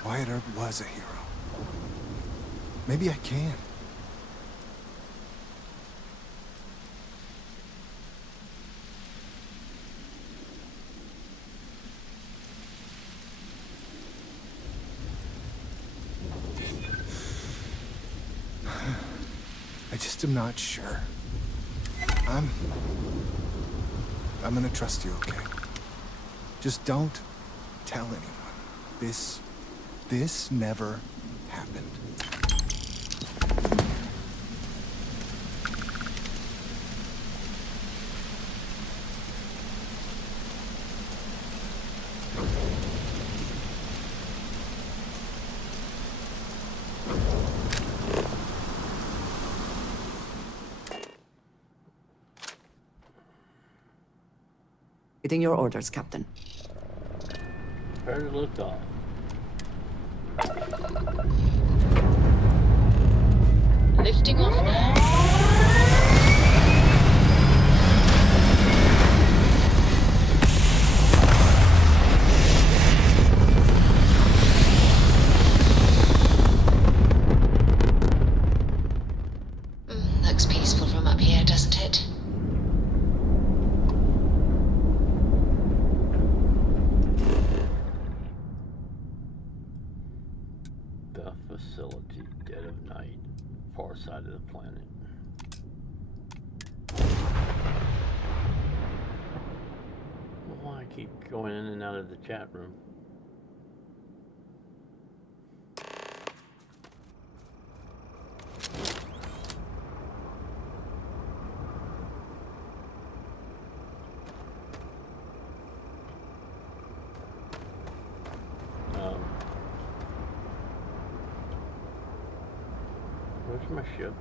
Wyatt Earp was a hero. Maybe I can. I just am not sure. I'm gonna trust you, okay? Just don't tell anyone. This never happened. Waiting your orders, Captain. Prepare to lift off. Lifting off now. Looks peaceful from up here, doesn't it? The facility, dead of night, far side of the planet. Why I keep going in and out of the chat room? Where's my ship?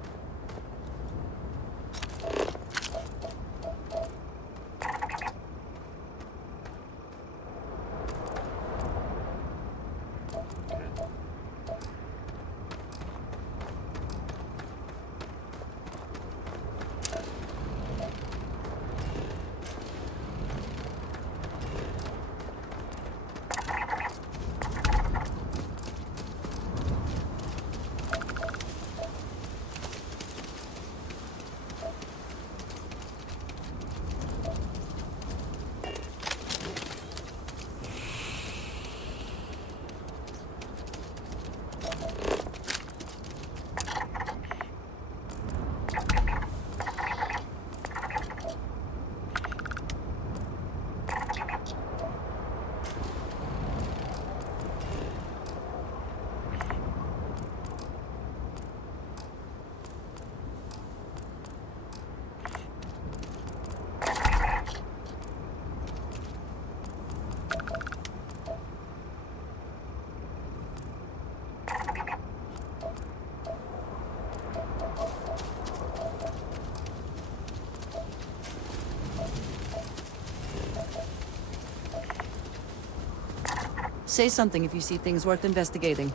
Say something if you see things worth investigating.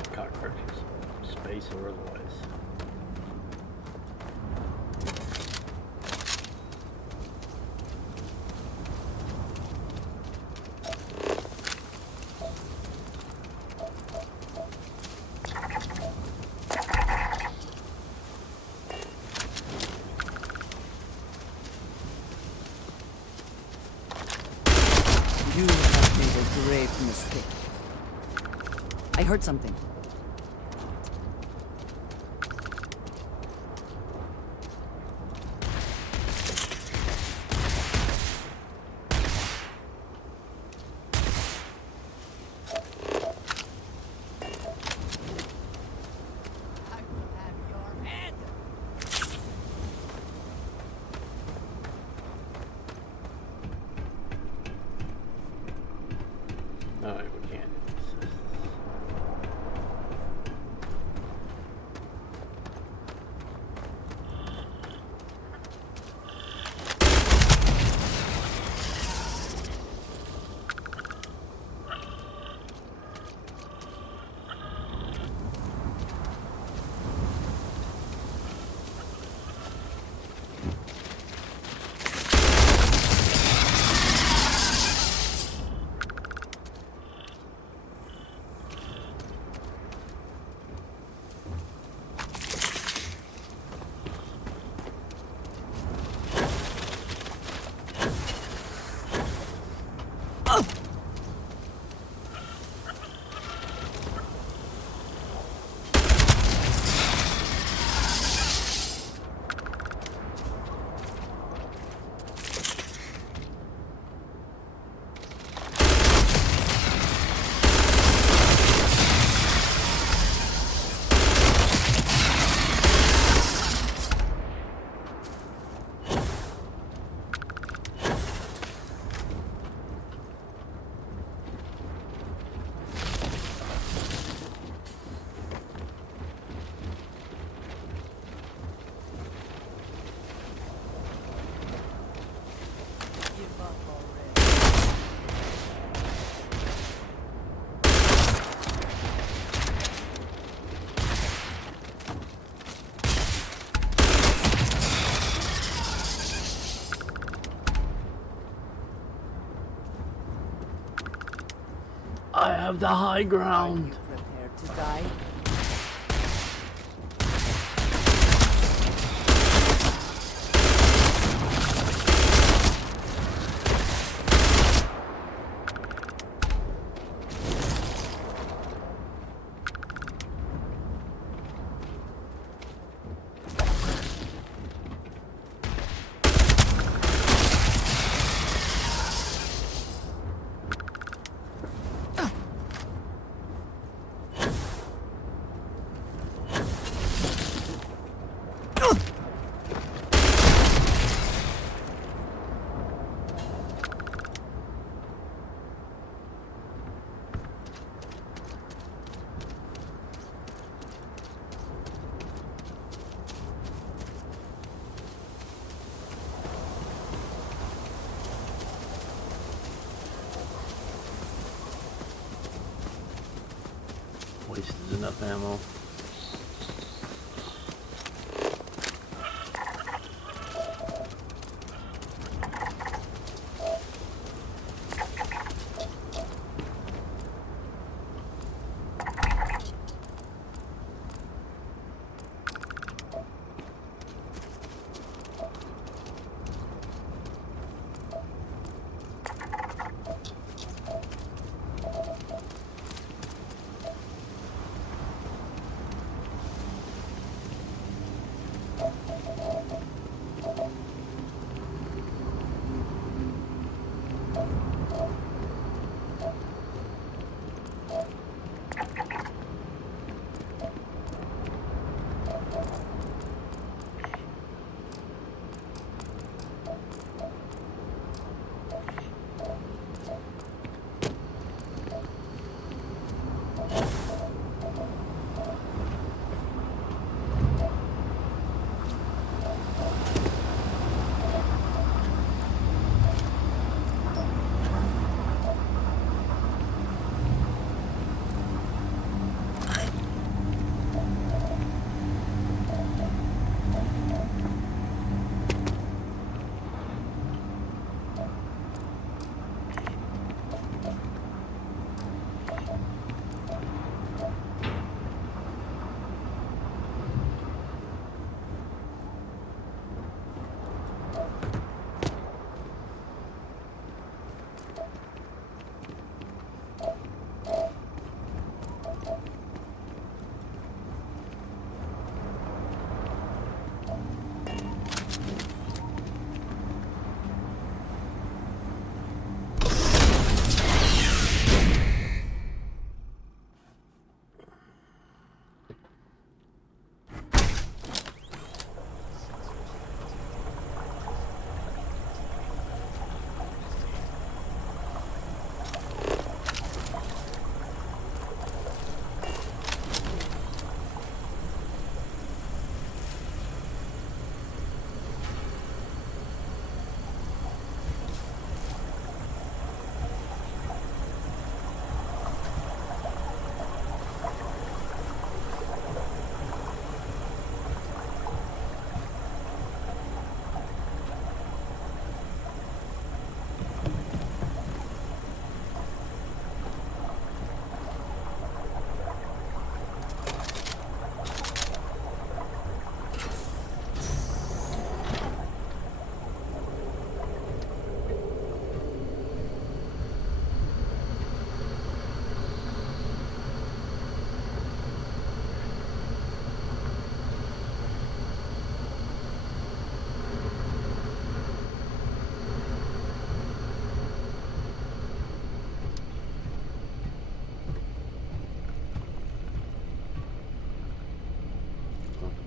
estate cockroaches, space or otherwise. You have made a grave mistake. I heard something. Alright, we can't. I have the high ground. Are you prepared to die? Wasted enough ammo.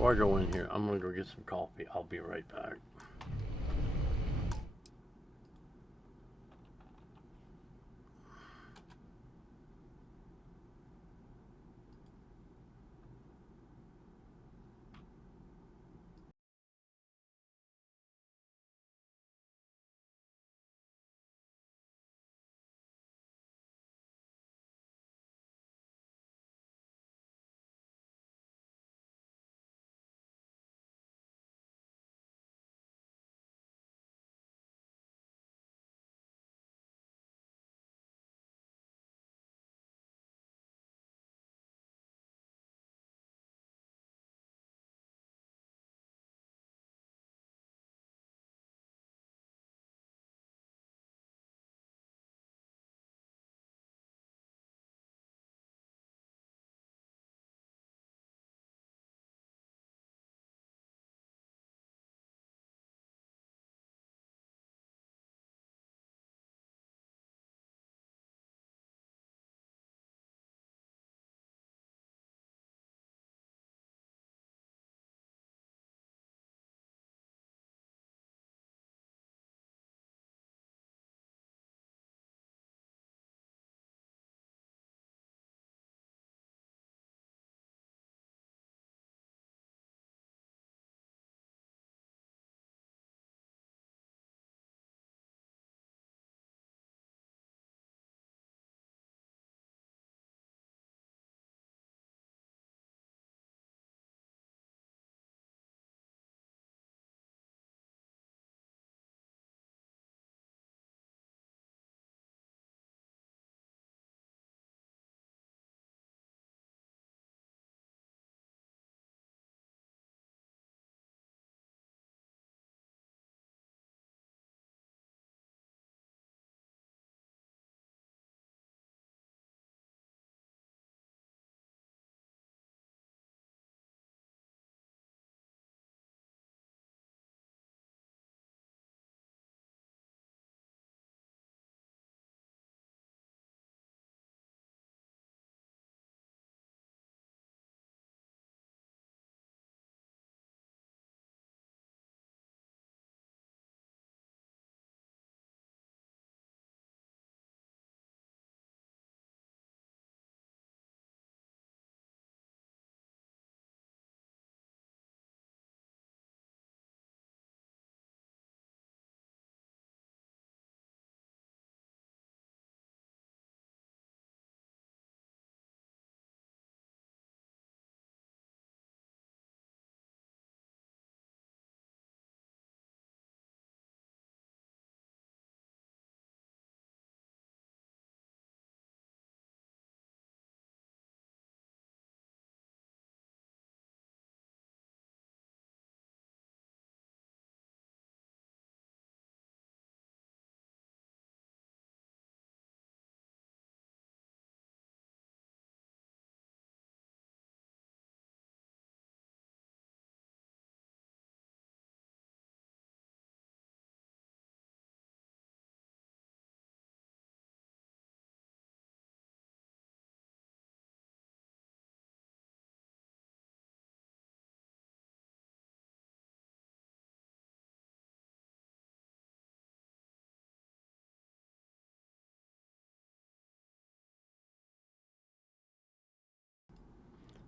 Before I go in here, I'm gonna go get some coffee. I'll be right back.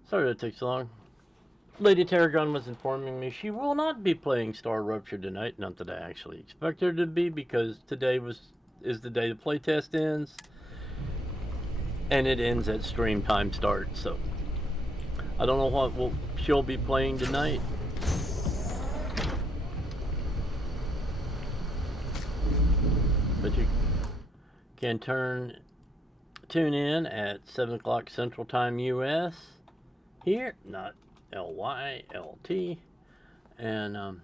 Sorry that takes so long. Lady Tarragon was informing me she will not be playing Star Rupture tonight. Not that I actually expect her to be, because today is the day the playtest ends, and it ends at stream time start. So I don't know what she'll be playing tonight. But you can tune in at 7 o'clock Central Time U.S. here, not LYLT, and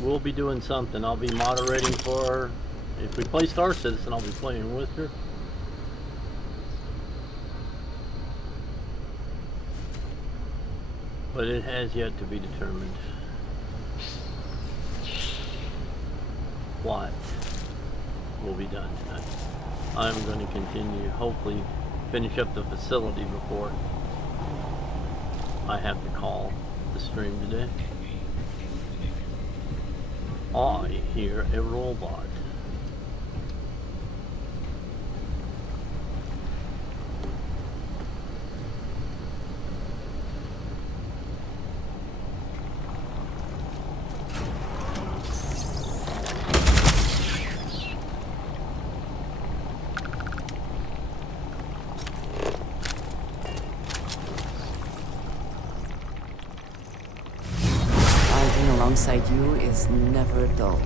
we'll be doing something. I'll be moderating for her. If we play Star Citizen, I'll be playing with her. But it has yet to be determined what will be done tonight. I'm going to continue, hopefully finish up the facility before I have to call the stream today. I hear a robot. Alongside you is never dull.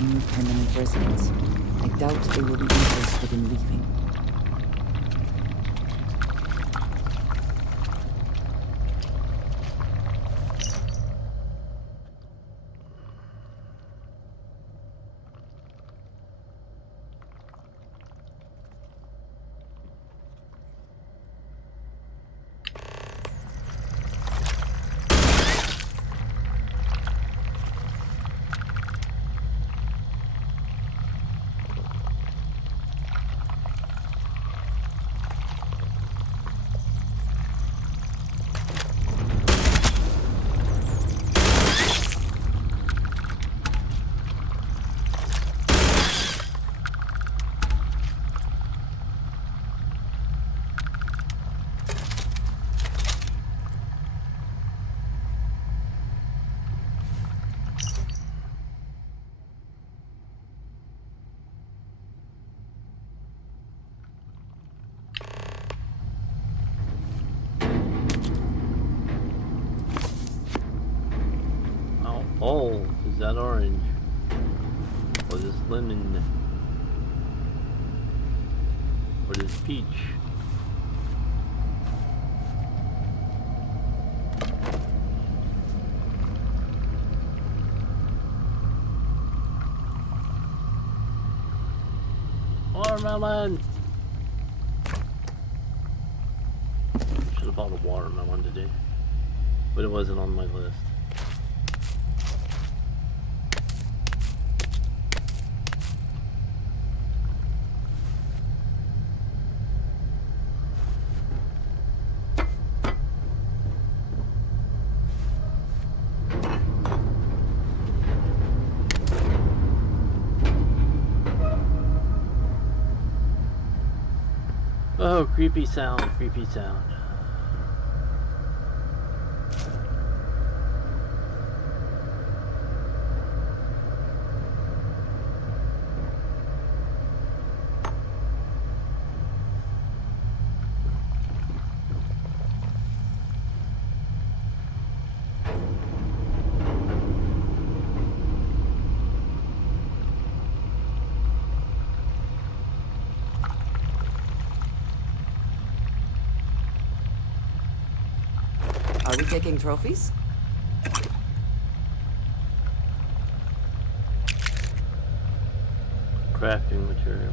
New permanent residents. I doubt they will be interested in leaving. Oh, is that orange? Or this lemon? Or this peach? Watermelon! Should have bought a watermelon today, but it wasn't on my list. Oh, creepy sound, creepy sound. Are we taking trophies? Crafting material.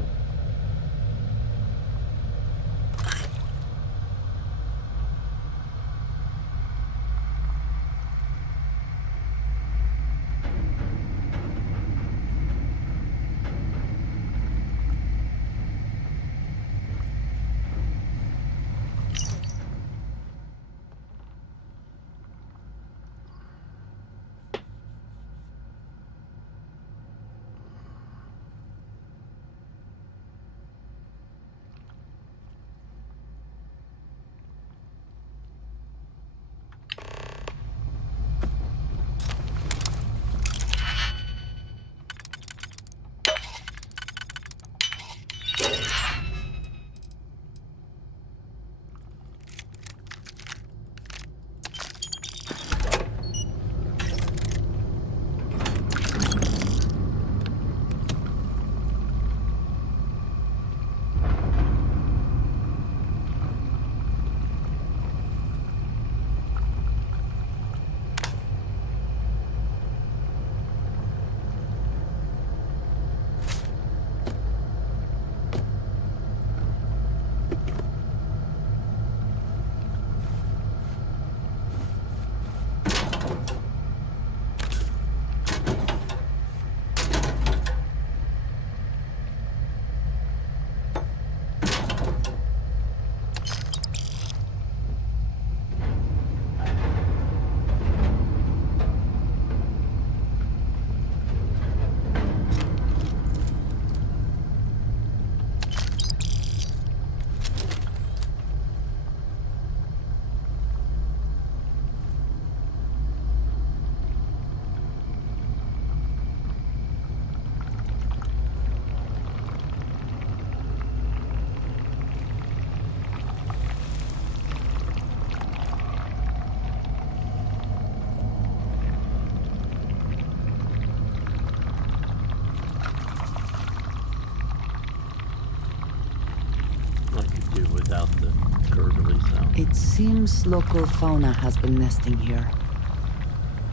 without the gurgly sound. It seems local fauna has been nesting here.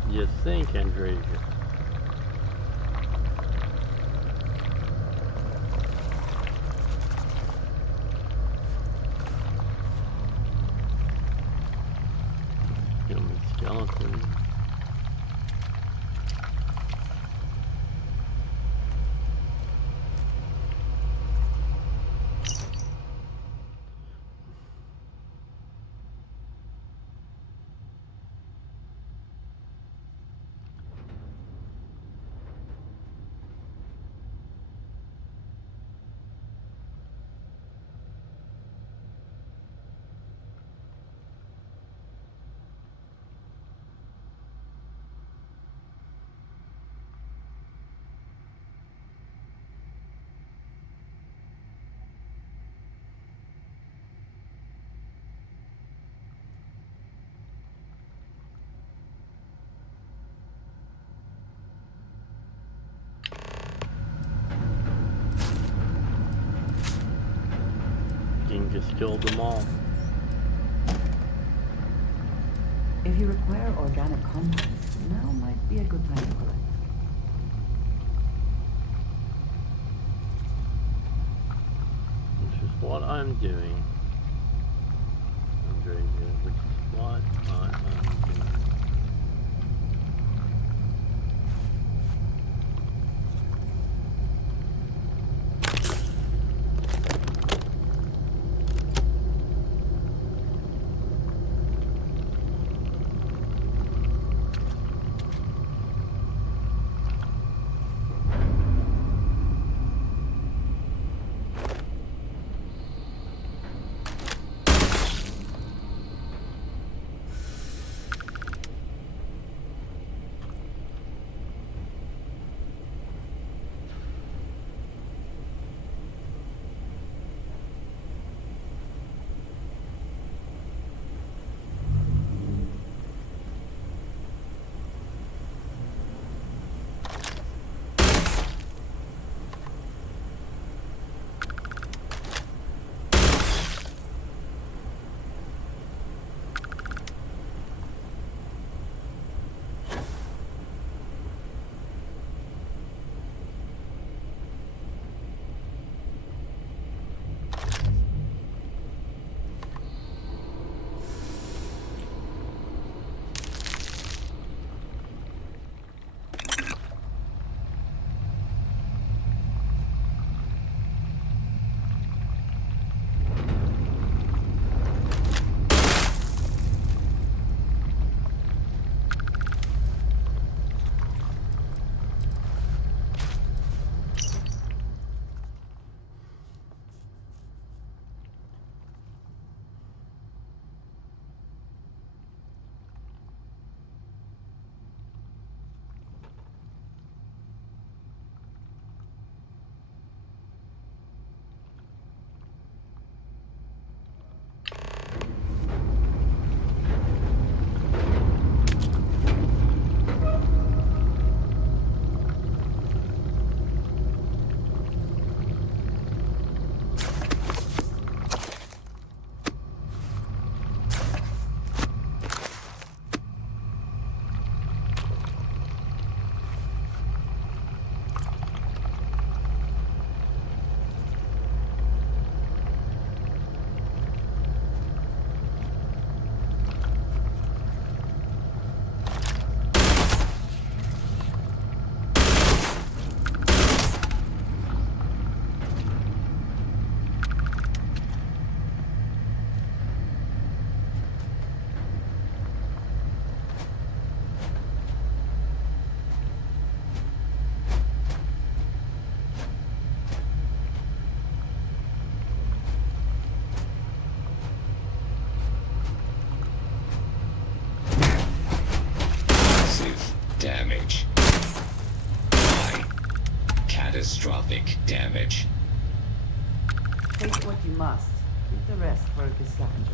You think, Andresia? Human skeleton. Just killed them all. If you require organic content, now might be a good time to collect. Which is what I'm doing. Andresia, which is what I am doing. Damage. High. Catastrophic damage. Take what you must. Leave the rest for the scavengers.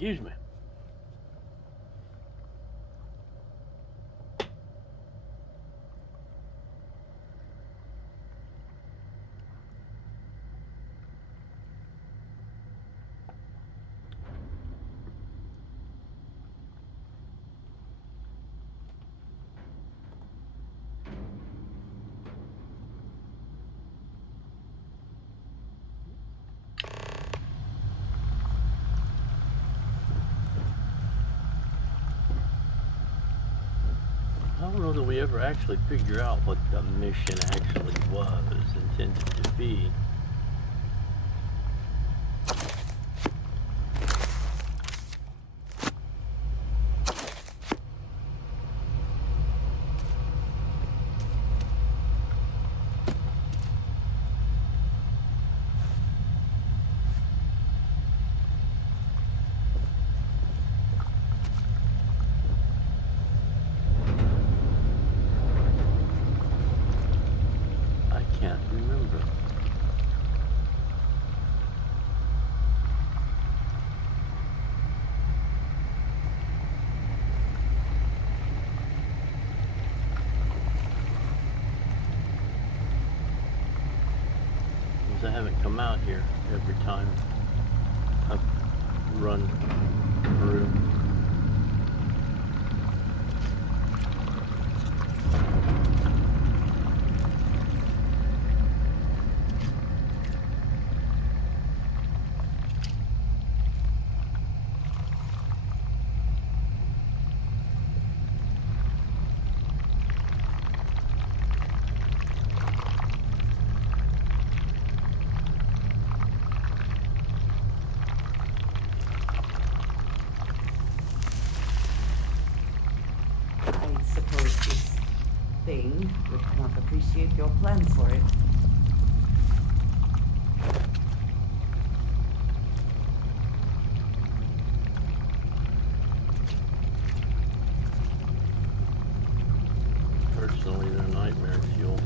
Excuse me. I don't know that we ever actually figure out what the mission actually was intended to be. Can't remember. Because I haven't come out here every time I've run through. I suppose this thing would not appreciate your plans for it. Personally, they're nightmare fuel.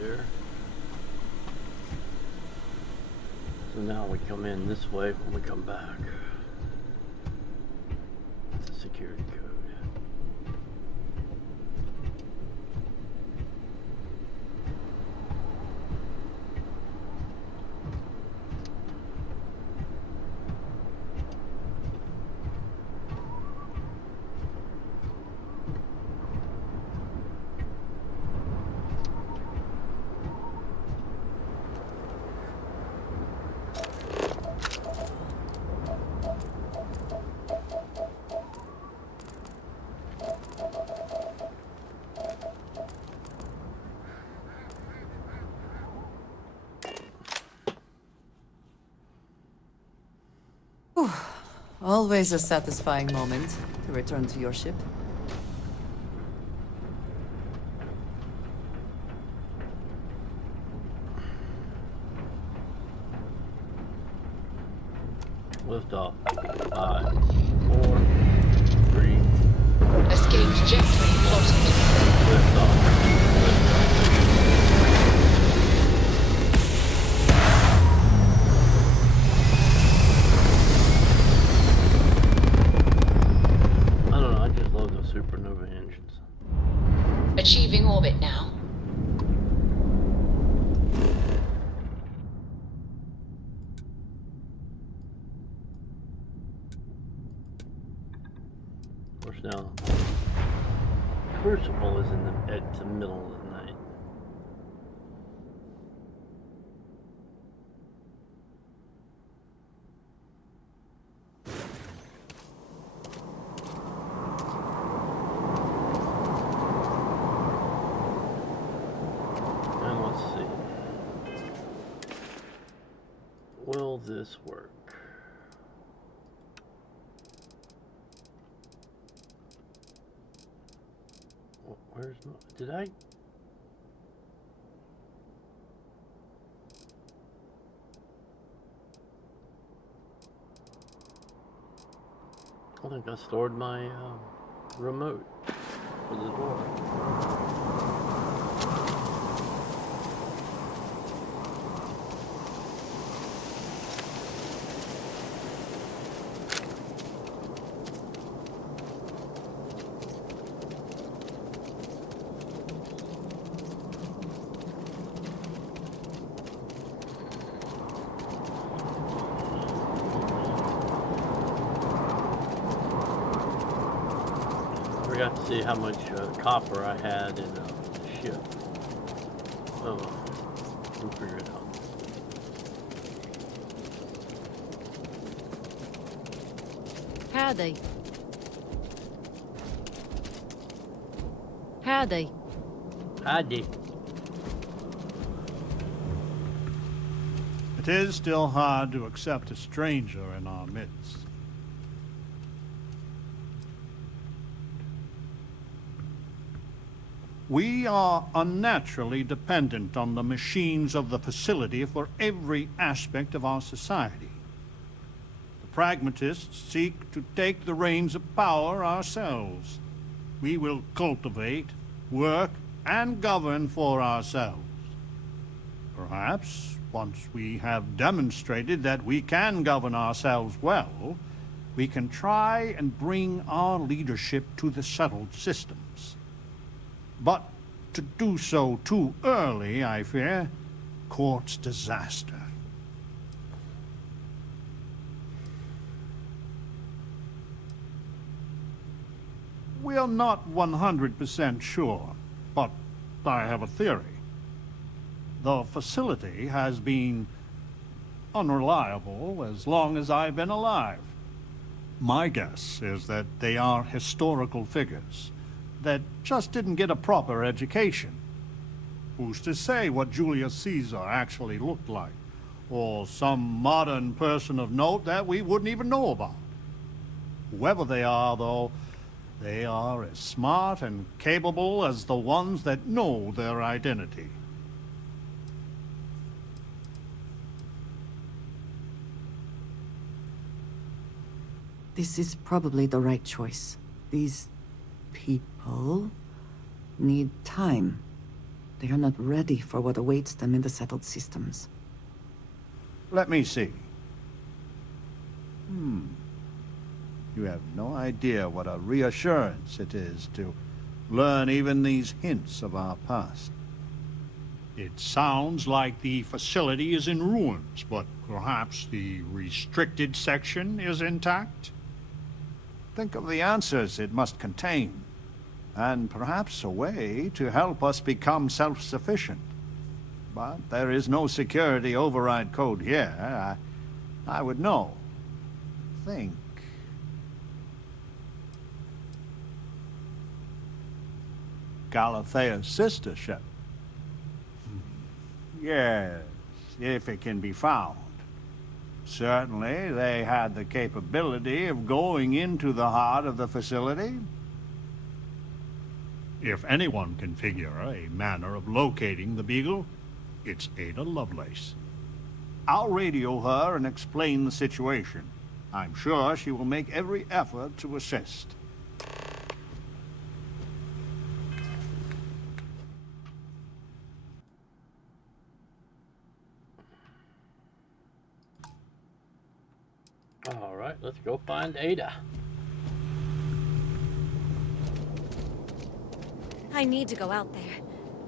there. So now we come in this way when we come back. Security code. Always a satisfying moment to return to your ship. Lift off. 5, 4, 3. Escape trajectory plotted. Lift off. I don't know, I just love those supernova engines. Achieving orbit now. Of course now, Crucible is in at the middle of the night. And let's see. Will this work? Where's my... Did I... I think I stored my remote for the door. I forgot to see how much copper I had in the ship. Oh, we'll figure it out. Howdy. Howdy. Howdy. It is still hard to accept a stranger in our midst. We are unnaturally dependent on the machines of the facility for every aspect of our society. The pragmatists seek to take the reins of power ourselves. We will cultivate, work, and govern for ourselves. Perhaps, once we have demonstrated that we can govern ourselves well, we can try and bring our leadership to the settled systems. But to do so too early, I fear, courts disaster. We're not 100% sure, but I have a theory. The facility has been unreliable as long as I've been alive. My guess is that they are historical figures that just didn't get a proper education. Who's to say what Julius Caesar actually looked like, or some modern person of note that we wouldn't even know about? Whoever they are, though, they are as smart and capable as the ones that know their identity. This is probably the right choice. These people need time They are not ready for what awaits them in the settled systems. Let me see. You have no idea what a reassurance it is to learn even these hints of our past. It sounds like the facility is in ruins, but perhaps the restricted section is intact? Think of the answers it must contain, and perhaps a way to help us become self-sufficient. But there is no security override code here. I would know. Think. Galathea's sister ship. Yes, if it can be found. Certainly, they had the capability of going into the heart of the facility. If anyone can figure a manner of locating the Beagle, it's Ada Lovelace. I'll radio her and explain the situation. I'm sure she will make every effort to assist. All right, let's go find Ada. I need to go out there.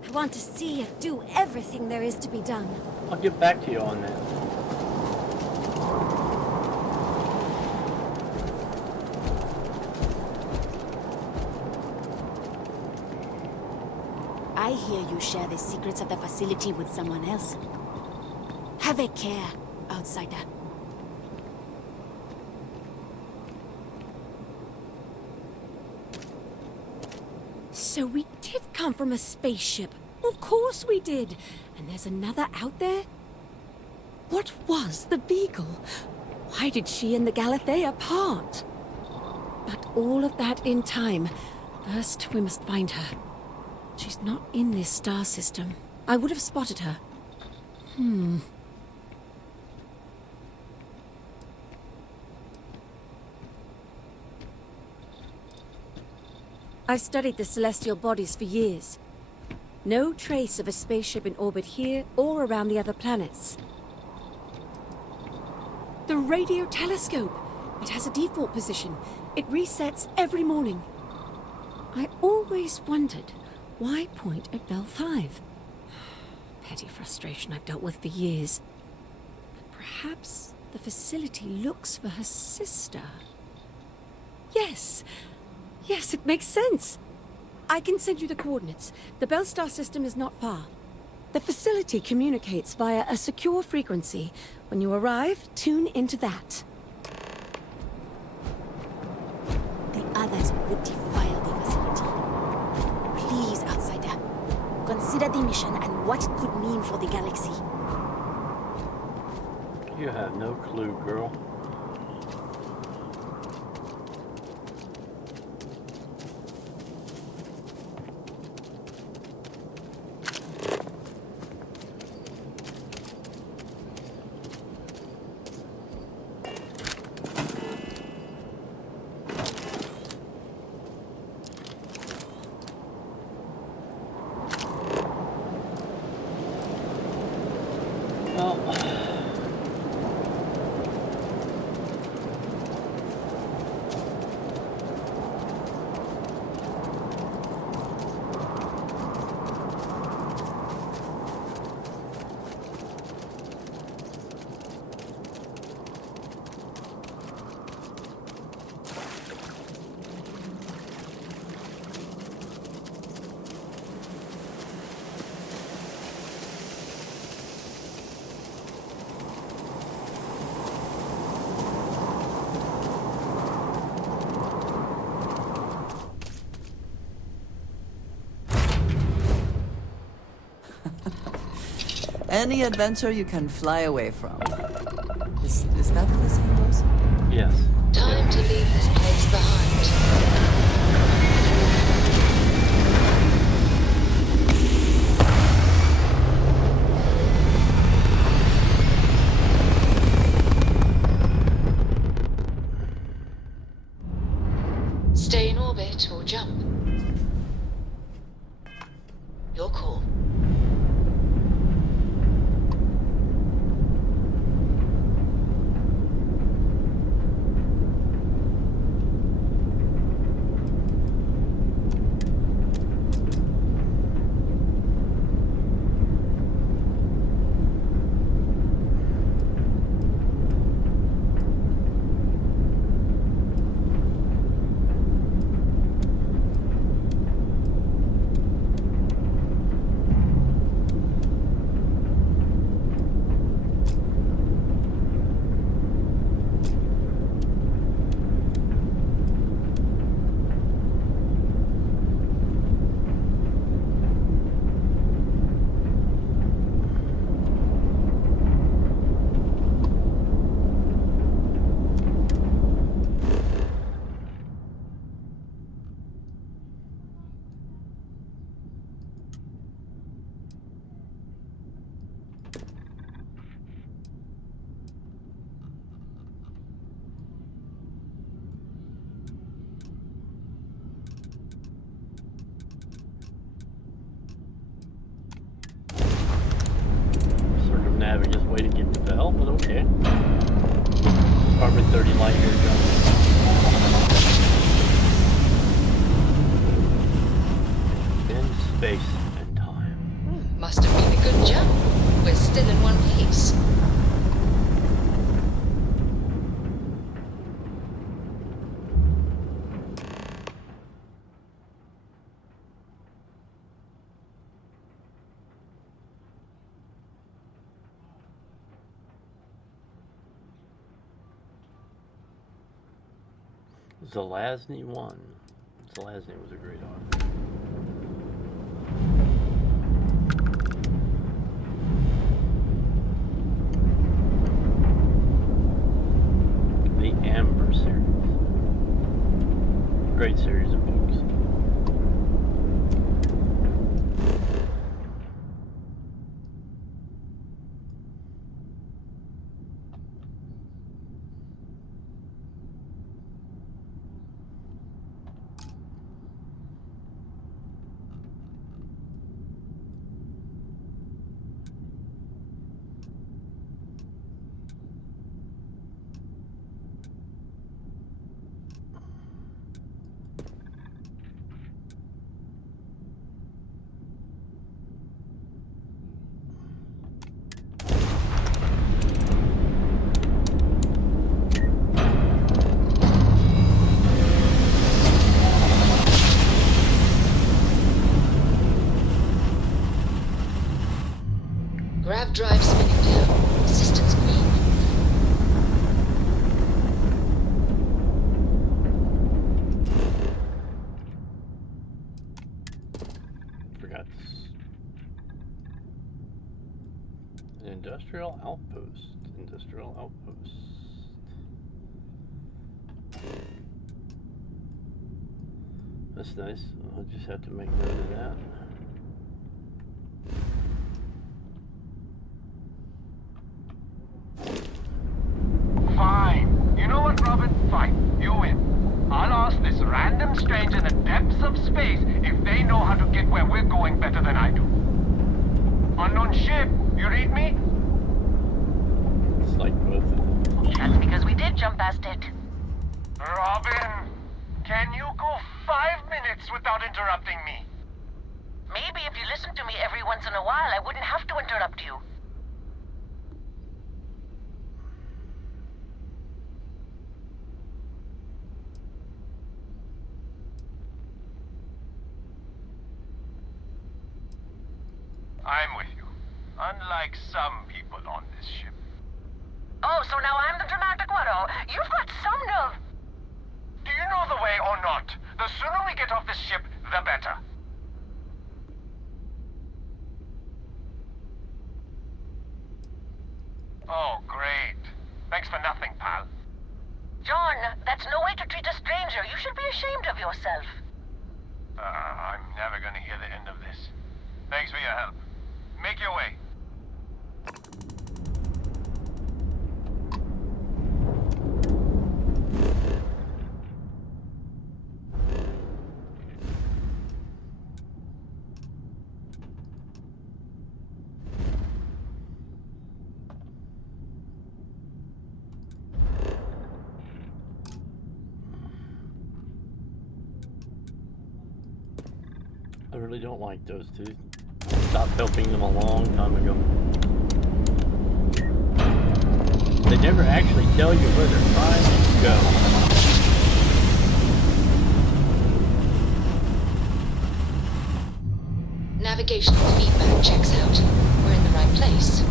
I want to see and do everything there is to be done. I'll get back to you on that. I hear you share the secrets of the facility with someone else. Have a care, outsider. So we did come from a spaceship. Of course we did. And there's another out there? What was the Beagle? Why did she and the Galathea part? But all of that in time. First, we must find her. She's not in this star system. I would have spotted her. I've studied the celestial bodies for years. No trace of a spaceship in orbit here or around the other planets. The radio telescope! It has a default position. It resets every morning. I always wondered, why point at Bell 5? Petty frustration I've dealt with for years. But perhaps the facility looks for her sister. Yes! Yes, it makes sense. I can send you the coordinates. The Bell Star system is not far. The facility communicates via a secure frequency. When you arrive, tune into that. The others would defile the facility. Please, outsider. Consider the mission and what it could mean for the galaxy. You have no clue, girl. Any adventure you can fly away from. Is that how the saying goes? Yes. Time to leave this place behind. Stay in orbit or jump. Your call. have it just wait to get the bell, but okay. Probably 30 light year jump. In space and time. Must have been a good jump. We're still in one piece. Zelazny 1. Zelazny was a great author. The Amber series. Great series of books. Grav drive spinning down. Systems green. Forgot this. Industrial outpost. Industrial outpost. That's nice. I'll just have to make note of that. Fine. You know what, Robin? Fine. You win. I'll ask this random stranger in the depths of space if they know how to get where we're going better than I do. Unknown ship, you read me? It's like both of them. That's because we did jump past it. Robin, can you go 5 minutes without interrupting me? Maybe if you listen to me every once in a while, I wouldn't have to interrupt you. I'm with you. Unlike some people on this ship. Oh, so now I'm the dramatic one, oh? You've got some nerve. Do you know the way or not? The sooner we get off this ship, the better. Oh, great. Thanks for nothing, pal. John, that's no way to treat a stranger. You should be ashamed of yourself. I'm never gonna hear the end of this. Thanks for your help. Make your way. I really don't like those two. Stopped helping them a long time ago. They never actually tell you where they're trying to go. Navigational feedback checks out. We're in the right place.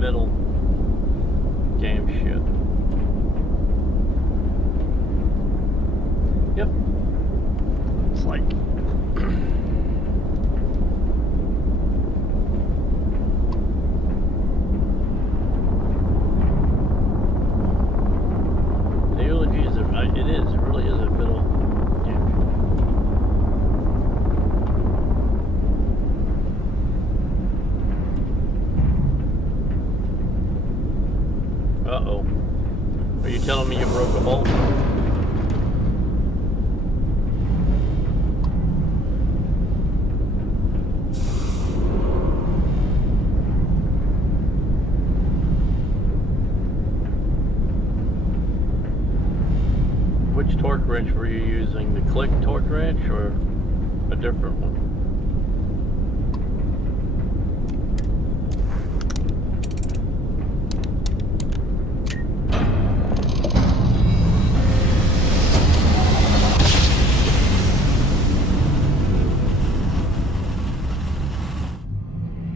middle game ship. Yep. It's like the eulogy is it really is a middle game ship. Uh-oh. Are you telling me you broke a bolt? Which torque wrench were you using? The click torque wrench or a different one?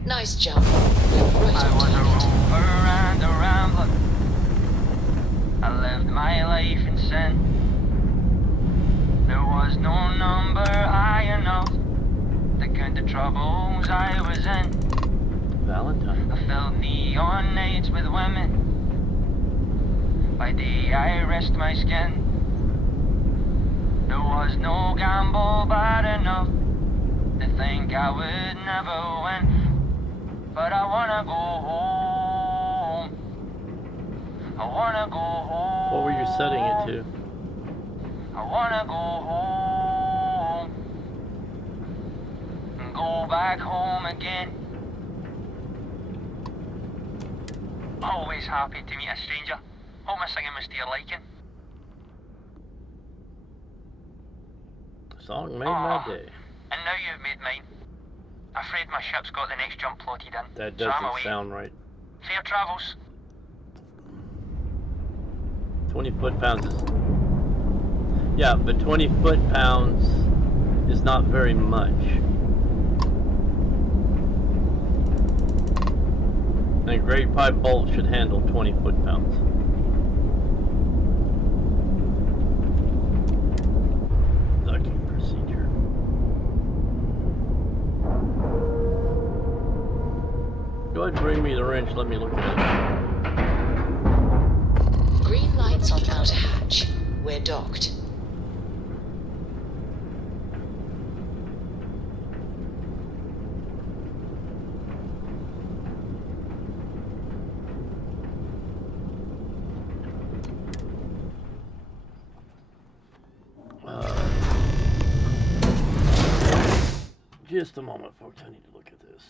Nice jump. We're right I on was a target. rover and a rambler. I lived my life in sin. There was no number high enough to count the troubles I was in. Valentine. I filled neon nights with women. By day I risked my skin. There was no gamble bad enough to think I would never win. But I wanna go home. I wanna go home. What were you setting it to? I wanna go home. And go back home again. Always happy to meet a stranger. Hope my singing was to your liking. Song made my day. And now you've made mine. Afraid my ship's got the next jump plotted in. That So I'm doesn't away. sound right. Fair travels. 20 foot-pounds is... Yeah, but 20 foot-pounds is not very much. And a great pipe bolt should handle 20 foot-pounds. Docking procedure. Go ahead and bring me the wrench, let me look at it. Green lights on outer hatch. We're docked. Just a moment, folks. I need to look at this.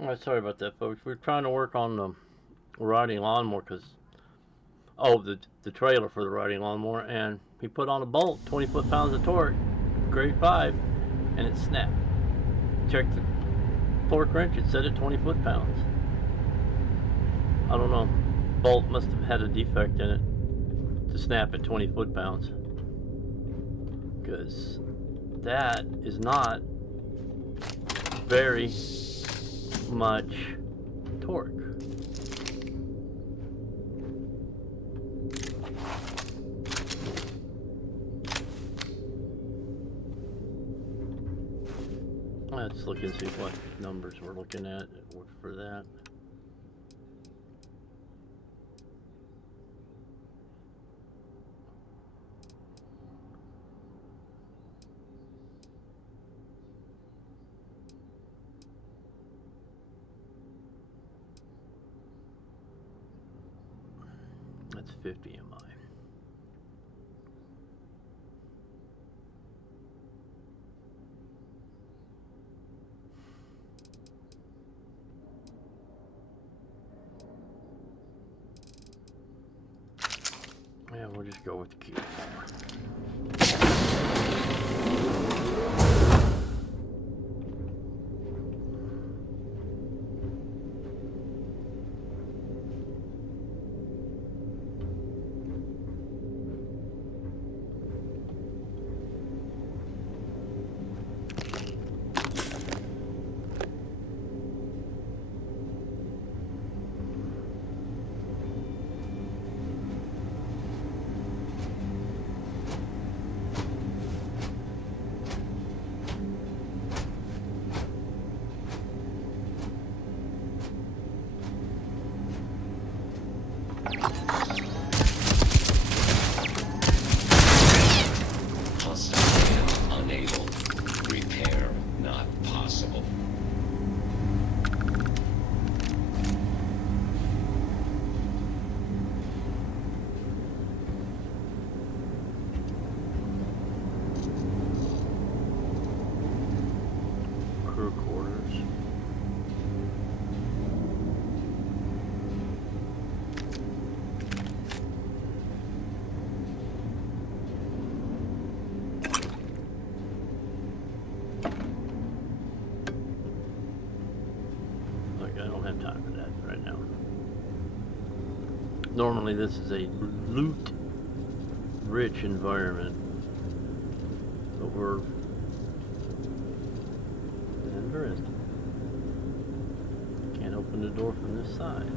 Alright, sorry about that, folks. We're trying to work on the riding lawnmower because, the trailer for the riding lawnmower, and he put on a bolt, 20 foot-pounds of torque, grade 5, and it snapped. Checked the torque wrench, it said at 20 foot-pounds. I don't know. Bolt must have had a defect in it to snap at 20 foot-pounds. Because that is not very much torque. Let's look and see what numbers we're looking at for that. That's 50 MI. Yeah, we'll just go with the cube. Unable. Repair not possible. Crew quarters. I don't have time for that right now. Normally this is a loot-rich environment, but we're interested. Can't open the door from this side.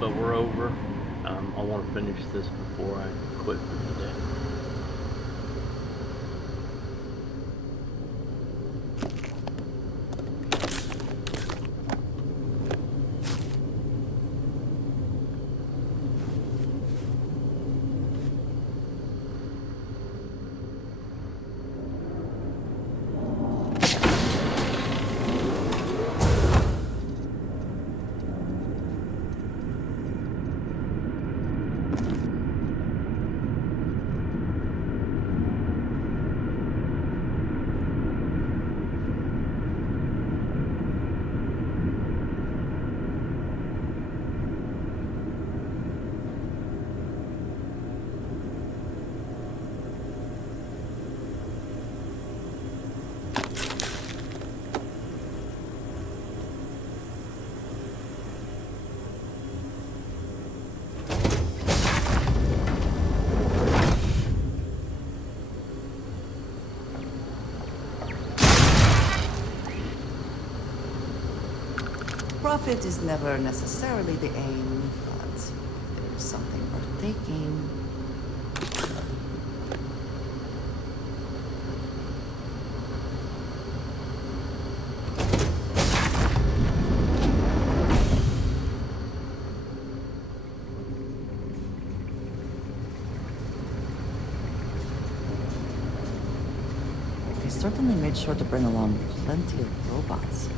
But we're over. I want to finish this before I quit for today. Profit is never necessarily the aim, but if there's something worth taking. They certainly made sure to bring along plenty of robots.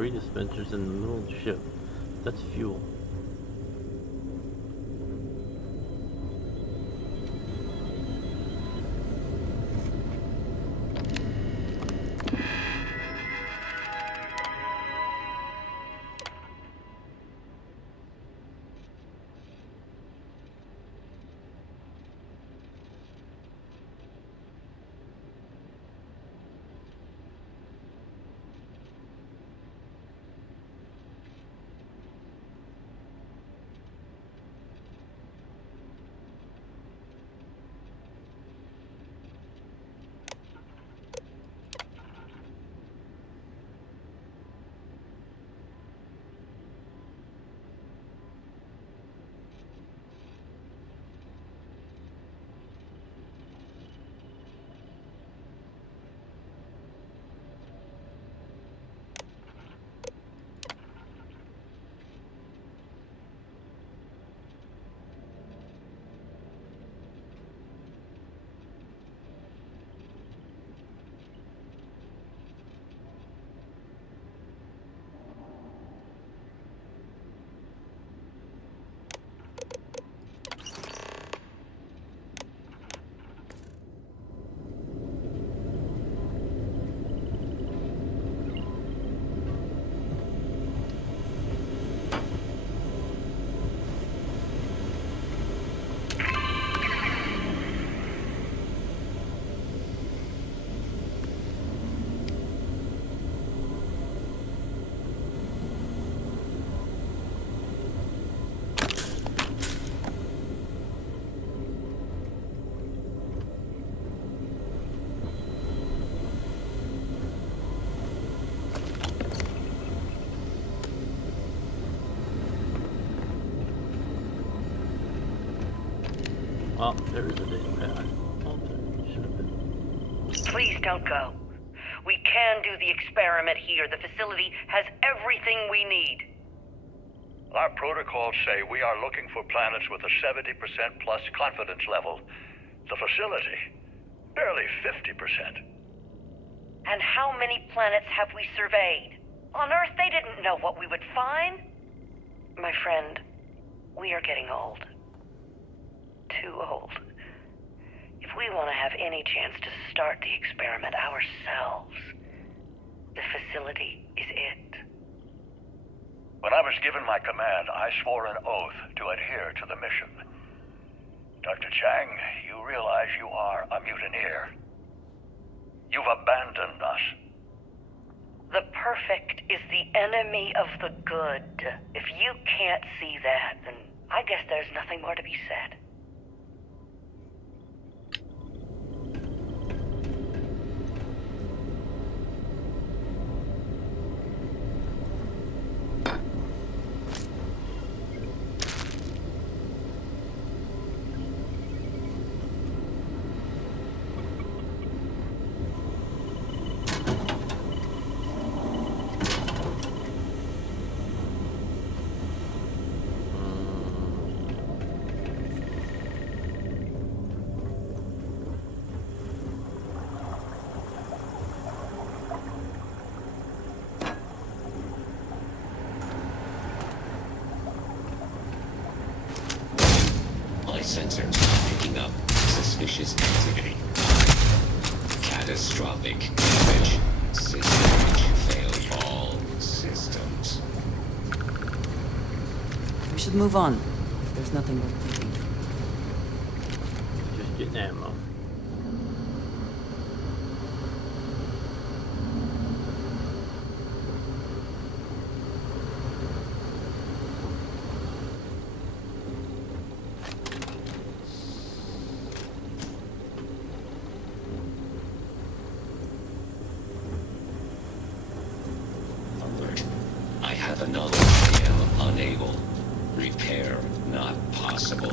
debris dispensers in the middle of the ship. That's fuel. Oh, there is a data pad. Oh, there should have been. Please don't go. We can do the experiment here. The facility has everything we need. Our protocols say we are looking for planets with a 70% plus confidence level. The facility, barely 50%. And how many planets have we surveyed? On Earth, they didn't know what we would find. My friend, we are getting old. Too old. If we want to have any chance to start the experiment ourselves, the facility is it. When I was given my command, I swore an oath to adhere to the mission. Dr. Chang, you realize you are a mutineer. You've abandoned us. The perfect is the enemy of the good. If you can't see that, then I guess there's nothing more to be said. Sensors are picking up suspicious activity. Catastrophic damage. System failure. All systems. We should move on. If there's nothing worth taking. Just getting ammo. I have a knowledge I am unable. Repair not possible.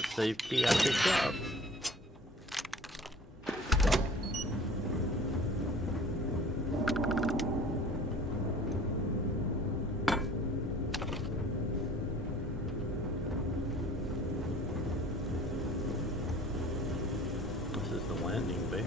the save key I picked up. This is the landing bay.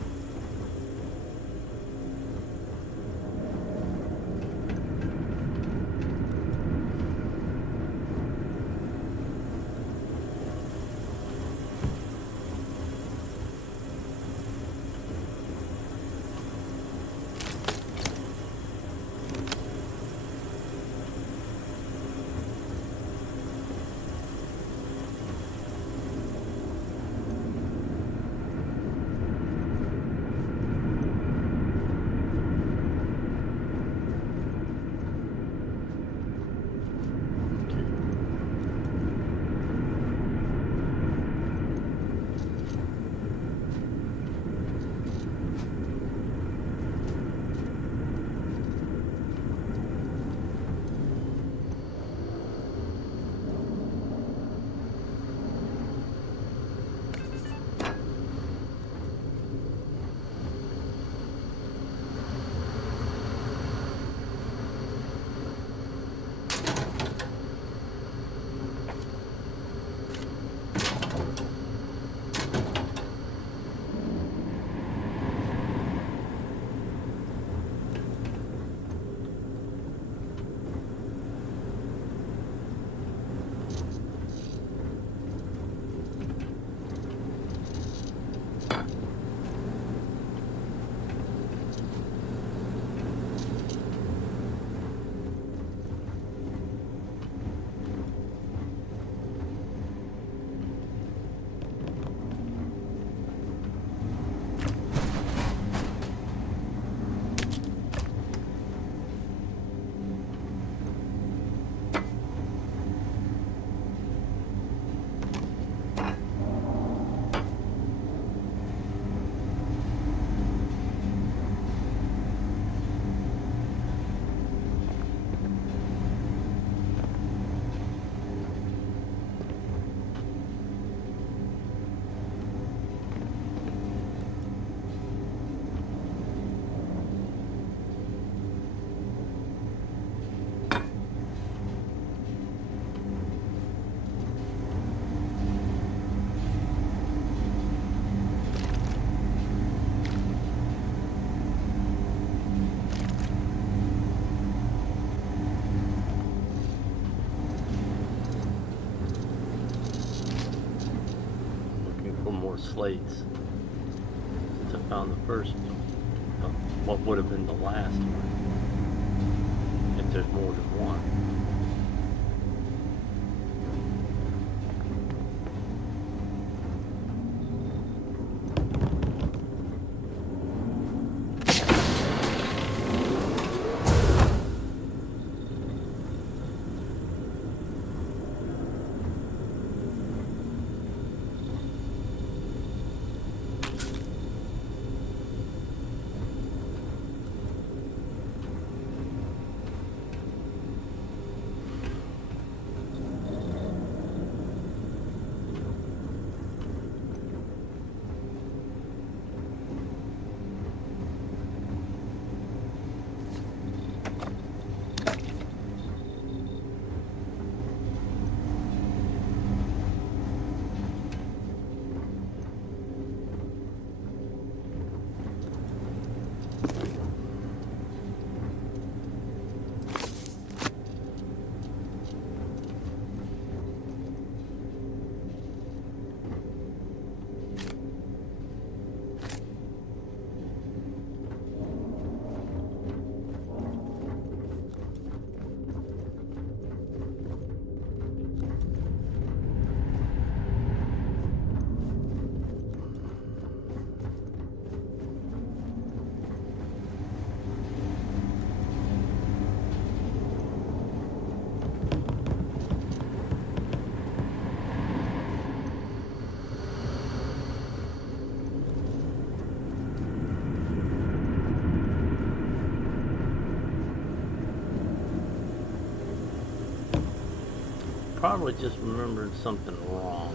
Slates, since I found the first, what would have been the last one, if there's more than one. Probably just remembered something wrong.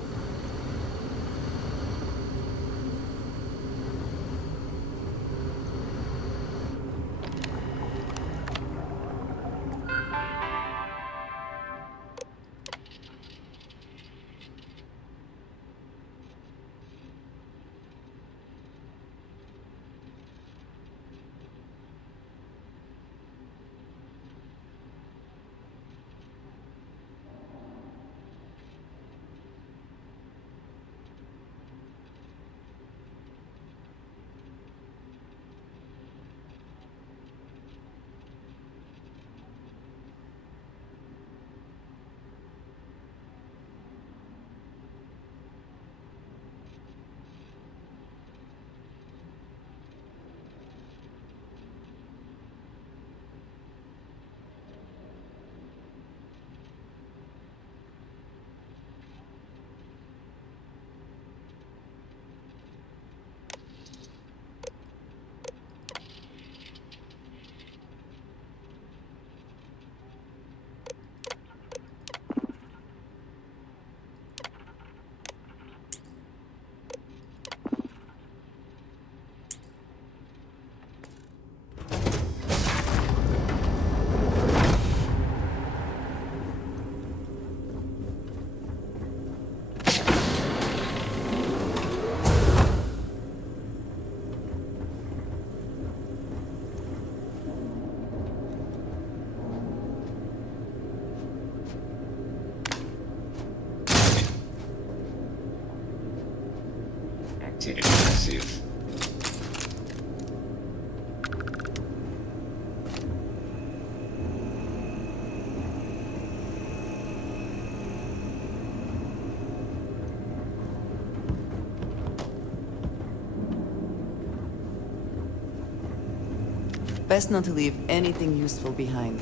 Best not to leave anything useful behind.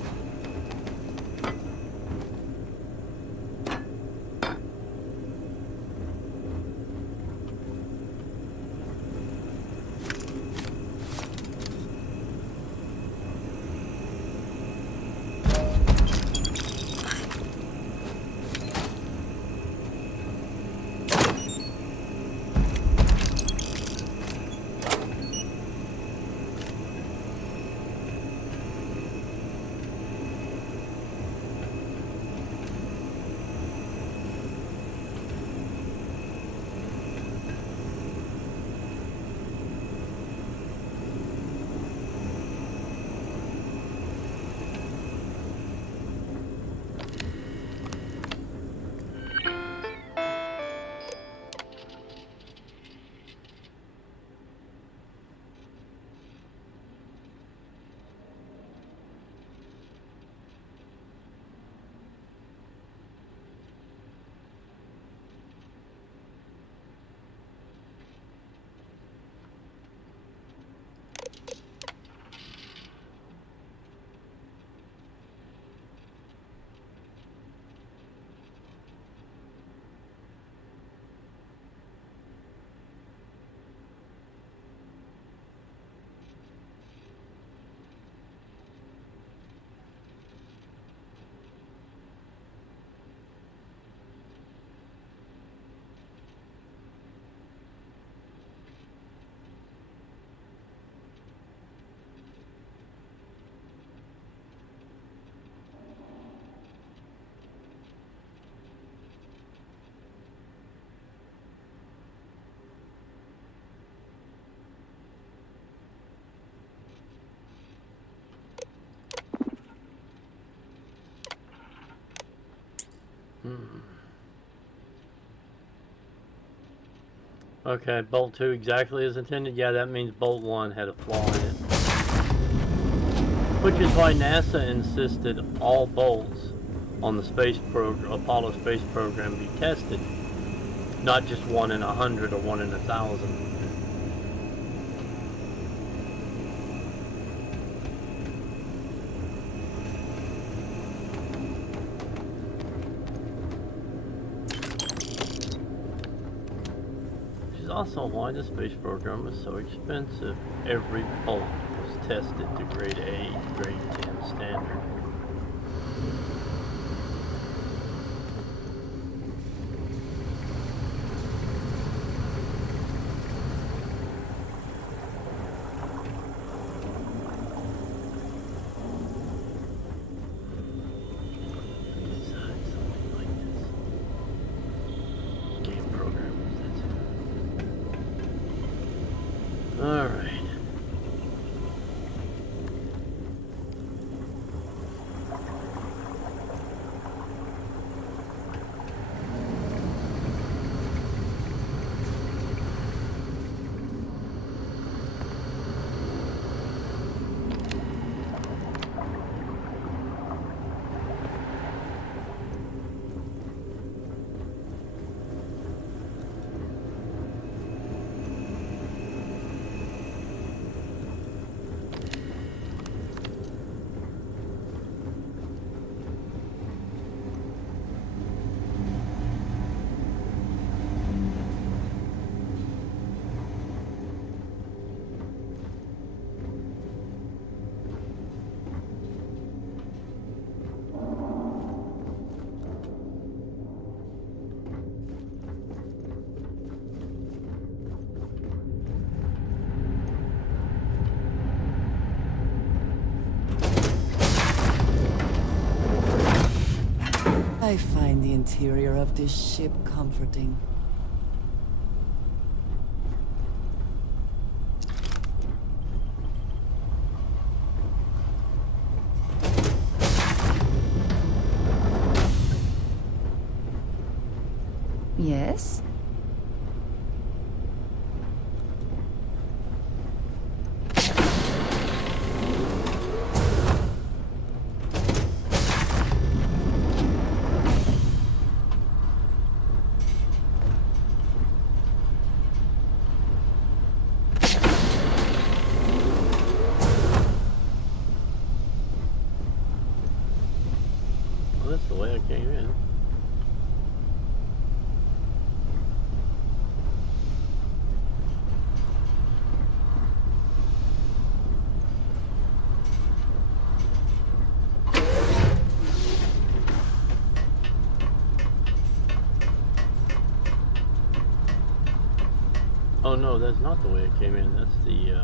Okay, bolt 2 exactly as intended. Yeah, that means bolt 1 had a flaw in it. Which is why NASA insisted all bolts on the Apollo space program be tested, not just 1 in 100 or 1 in 1,000. Also, why the space program was so expensive. Every bolt was tested to grade A, grade 10 standard. Alright. I find the interior of this ship comforting. Yes? Oh no, that's not the way it came in. That's the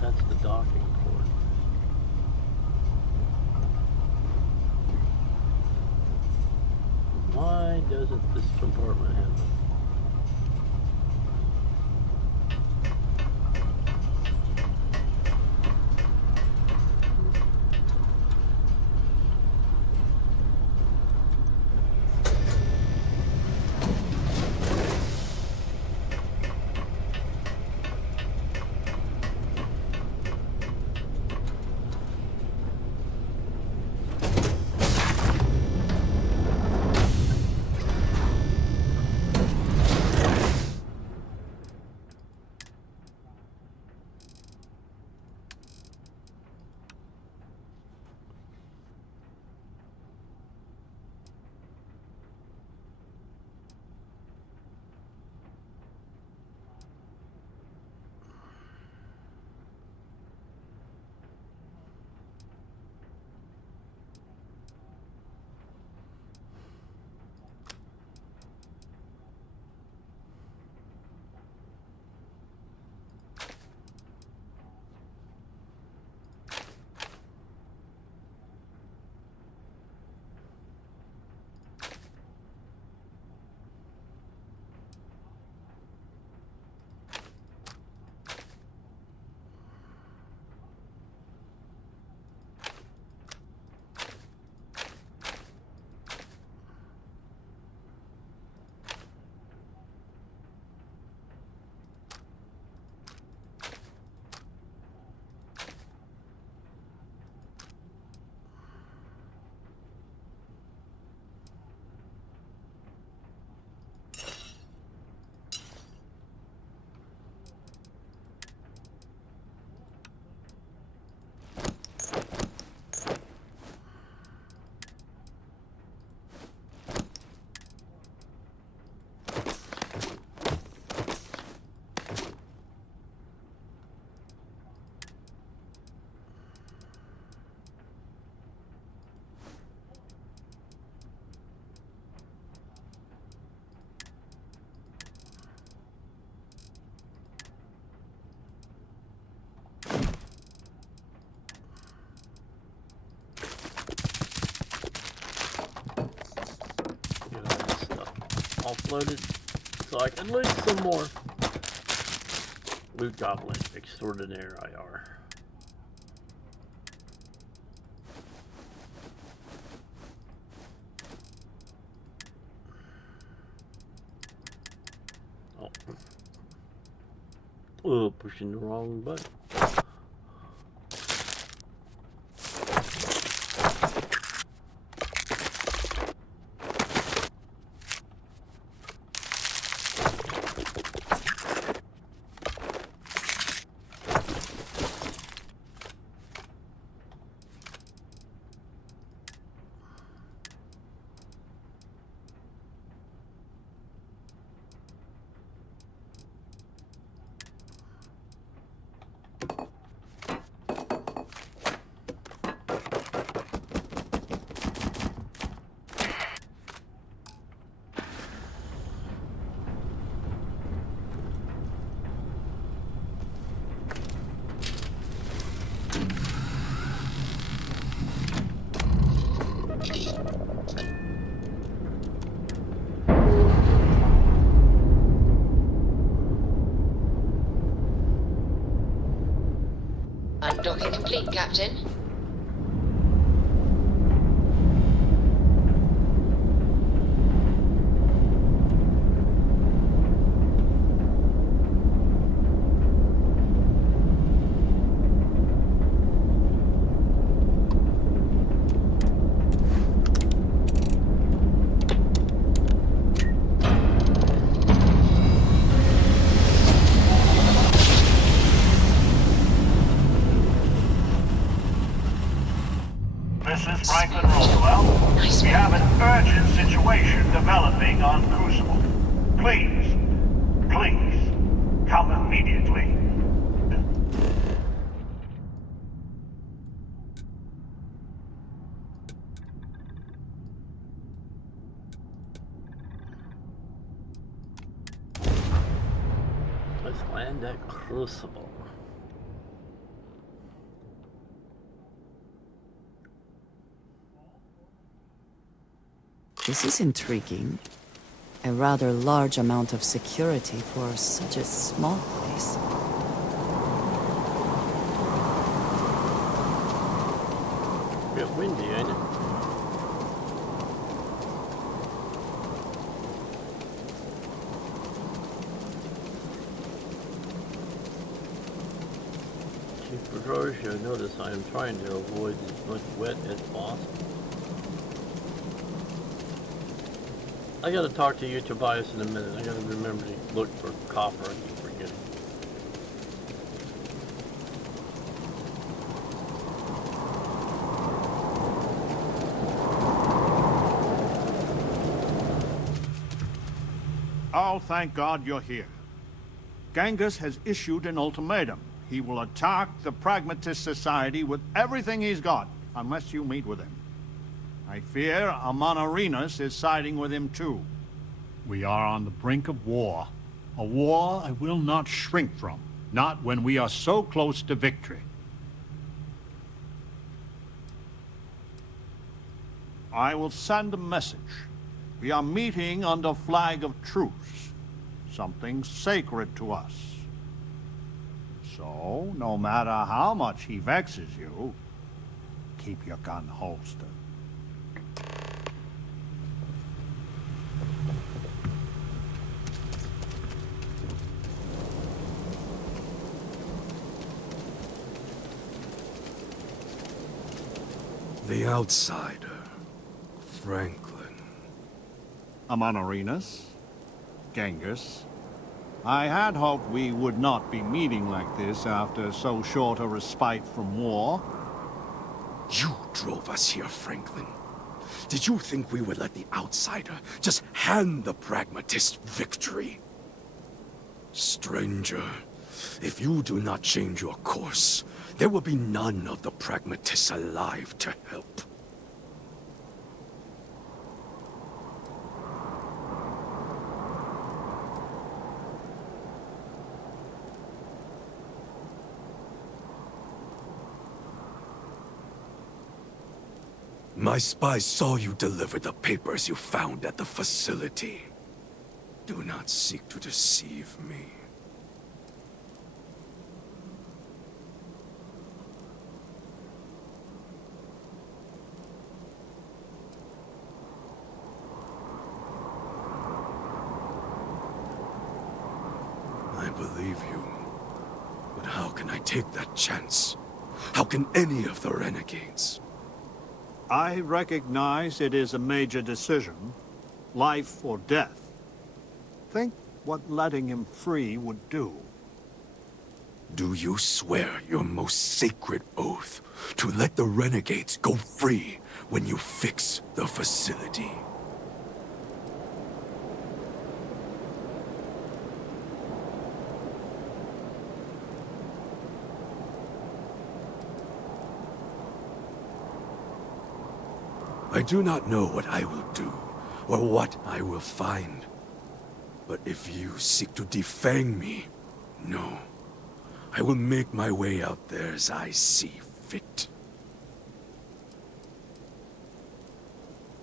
that's the docking port. Why doesn't this compartment have them? Offloaded so I can loot some more. Loot Goblin Extraordinaire IR. Oh, pushing the wrong button. Undocking complete, Captain. Urgent situation developing on Crucible. Please, come immediately. Let's land at Crucible. This is intriguing. A rather large amount of security for such a small place. Bit windy, ain't it? Chief Patroller, you'll notice I am trying to avoid as much wet as possible. I gotta talk to you, Tobias, in a minute. I gotta remember to look for copper. I keep forgetting. Oh, thank God you're here. Genghis has issued an ultimatum. He will attack the Pragmatist Society with everything he's got, unless you meet with him. I fear Amon Arenas is siding with him too. We are on the brink of war. A war I will not shrink from, not when we are so close to victory. I will send a message. We are meeting under flag of truce, something sacred to us. So, no matter how much he vexes you, keep your gun holstered. The outsider, Franklin. Amon Arenas, Genghis. I had hoped we would not be meeting like this after so short a respite from war. You drove us here, Franklin. Did you think we would let the outsider just hand the Pragmatist victory? Stranger, if you do not change your course, there will be none of the Pragmatists alive to help. My spies saw you deliver the papers you found at the facility. Do not seek to deceive me. I believe you. But how can I take that chance? How can any of the renegades? I recognize it is a major decision, life or death. Think what letting him free would do. Do you swear your most sacred oath to let the renegades go free when you fix the facility? I do not know what I will do, or what I will find. But if you seek to defang me, no. I will make my way out there as I see fit.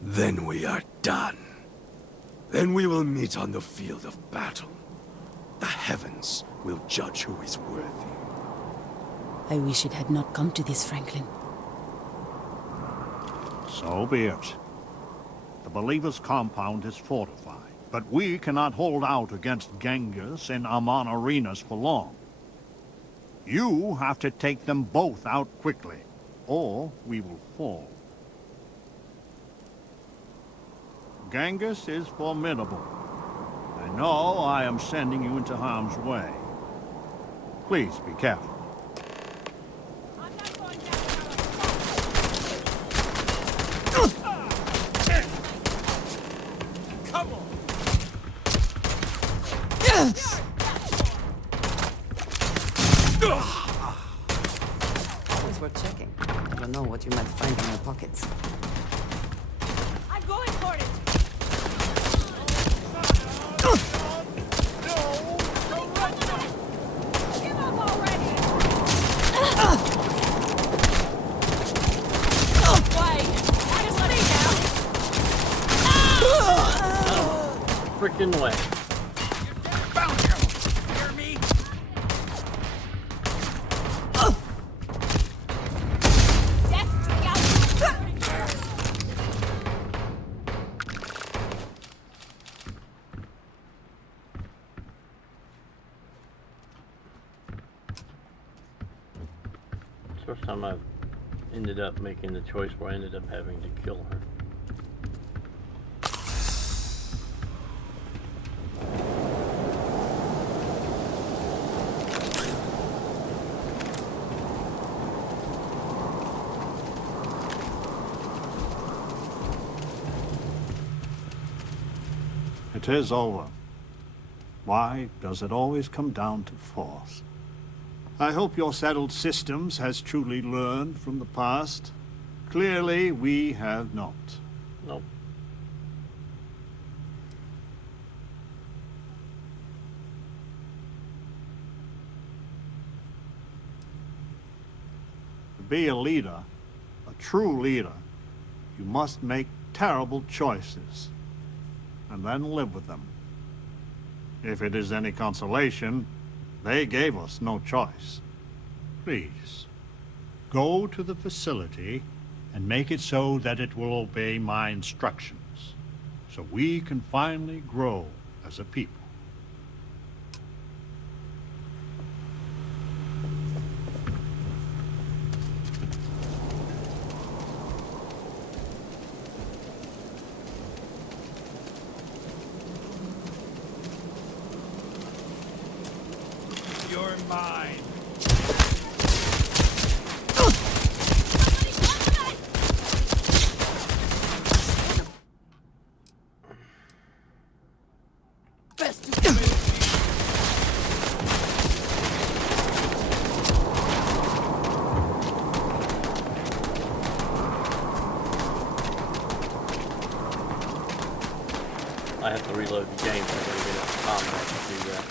Then we are done. Then we will meet on the field of battle. The heavens will judge who is worthy. I wish it had not come to this, Franklin. So be it. The Believer's compound is fortified, but we cannot hold out against Genghis and Amon Arenas for long. You have to take them both out quickly, or we will fall. Genghis is formidable. I know I am sending you into harm's way. Please be careful. Always worth checking. Never know what you might find in your pockets. I'm going for it! Give up already! Wait! Just me now! Freaking way. First time I've ended up making the choice where I ended up having to kill her. It is over. Why does it always come down to force? I hope your settled systems has truly learned from the past. Clearly, we have not. Nope. To be a leader, a true leader, you must make terrible choices, and then live with them. If it is any consolation, they gave us no choice. Please, go to the facility and make it so that it will obey my instructions, so we can finally grow as a people. You're mine. I have to reload the game so I gotta get out of combat to do that.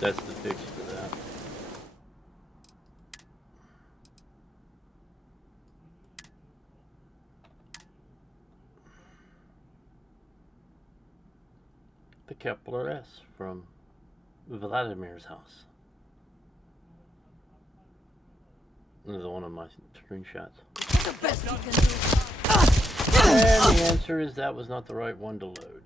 That's the fix for that. The Kepler S from Vladimir's house. Another one of my screenshots. The best you can do. And the answer is that was not the right one to load.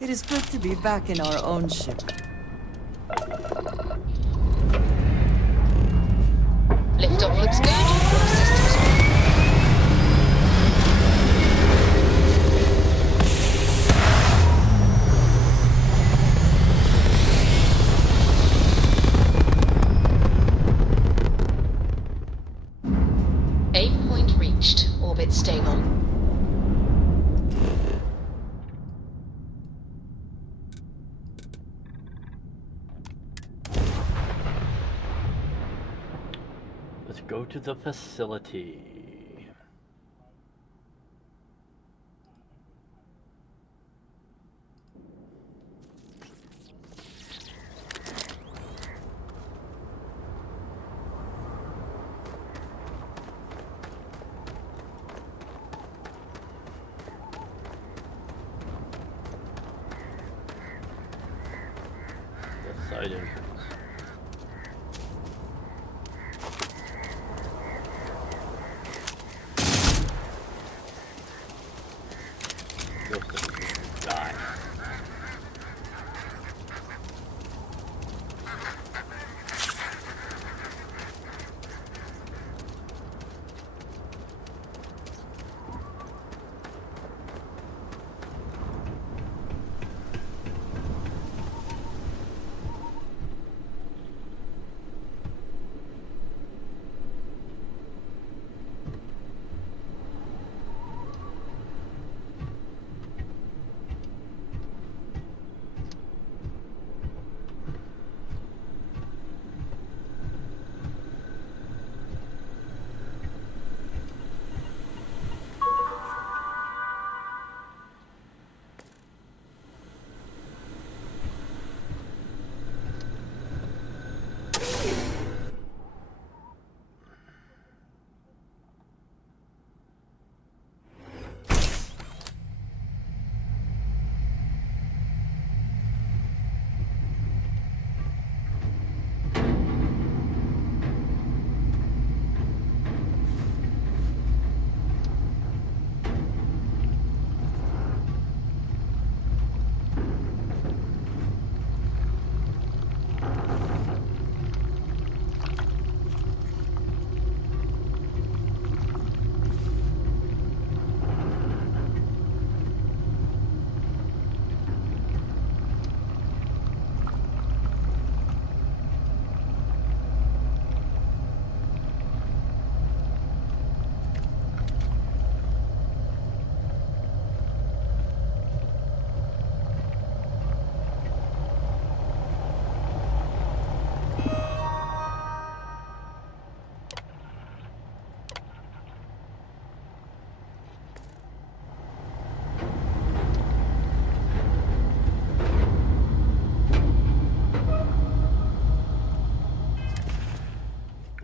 It is good to be back in our own ship. Liftoff looks good. Systems. Aim point reached. Orbit stable. Let's go to the facility. The side entrance.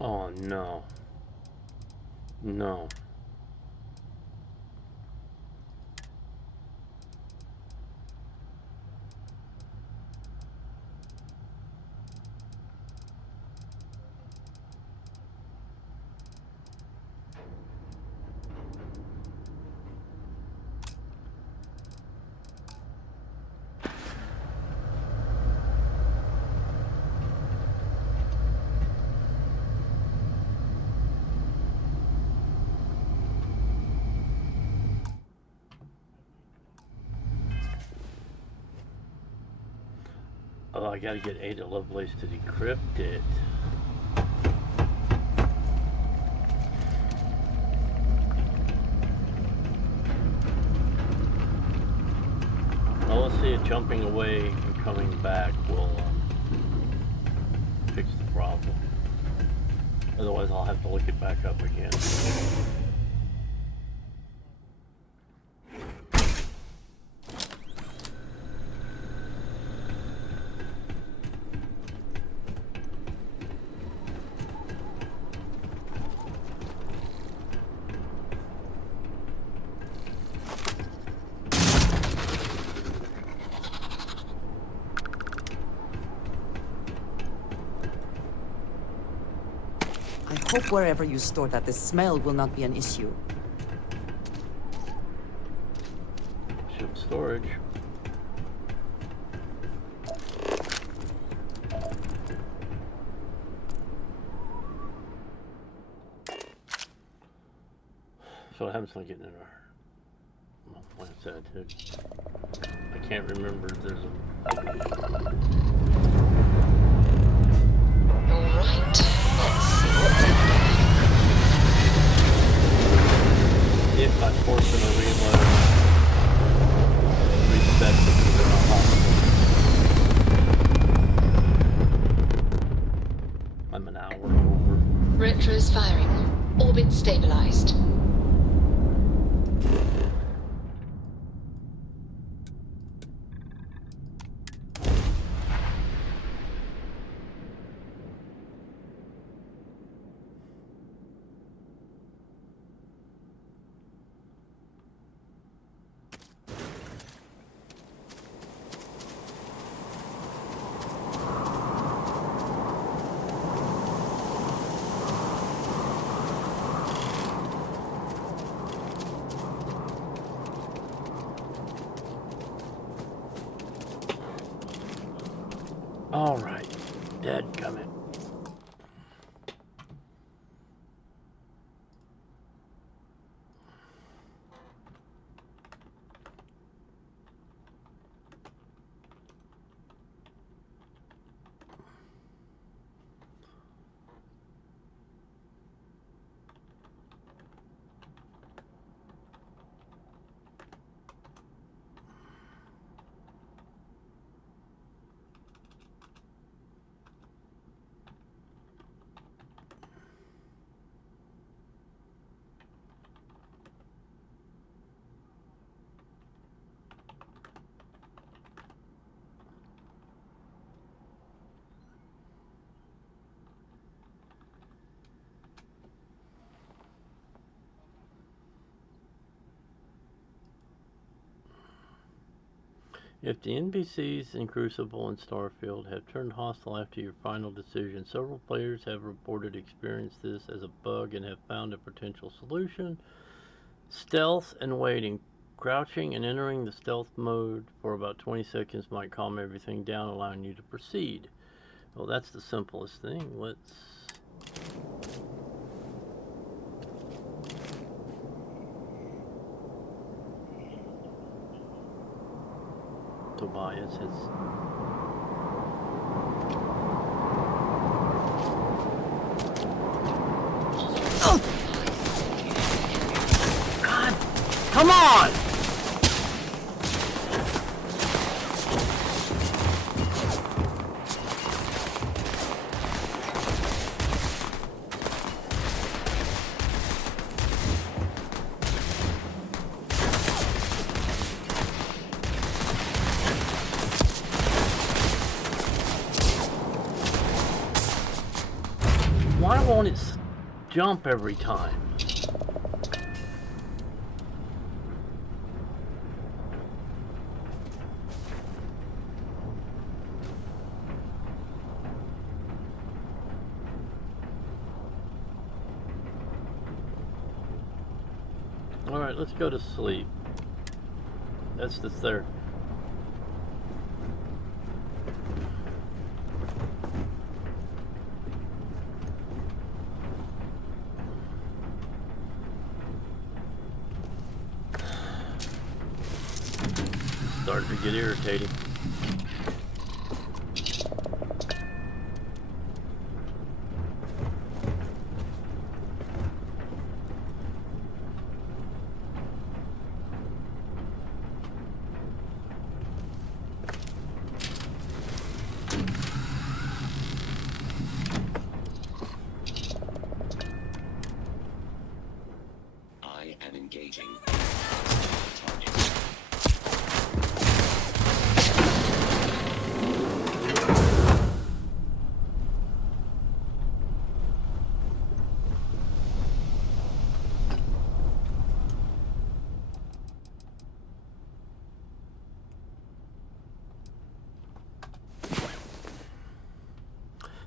Oh no. No. Oh, I gotta get Ada Lovelace to decrypt it. Well, let's see if jumping away and coming back will fix the problem. Otherwise, I'll have to look it back up again. I hope wherever you store that, the smell will not be an issue. Ship storage. So what happens when I get in our... Well, what is that? I can't remember. There's a... Alright, let's see what's in there. If I force in a reload, reset because they're not possible. I'm an hour over. Retro's firing. Orbit stabilized. All right, dead coming. If the NPCs in Crucible and Starfield have turned hostile after your final decision, several players have reported experienced this as a bug and have found a potential solution. Stealth and waiting. Crouching and entering the stealth mode for about 20 seconds might calm everything down, allowing you to proceed. Well, that's the simplest thing. Let's... Tobias has... God! Come on! Why won't it jump every time? Alright, let's go to sleep. That's the third. Starting to get irritating. I am engaging.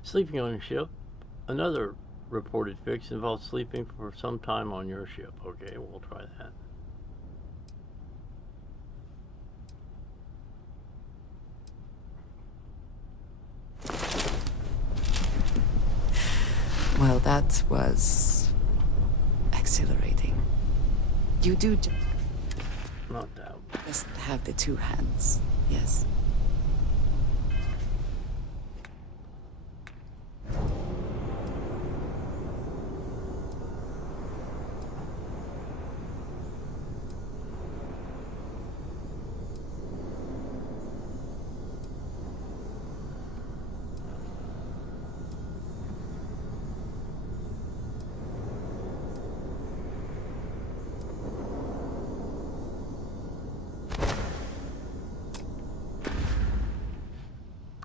Sleeping on your ship. Another reported fix involves sleeping for some time on your ship. Okay, we'll try that. Well, that was exhilarating. You do not doubt. Just have the two hands, yes.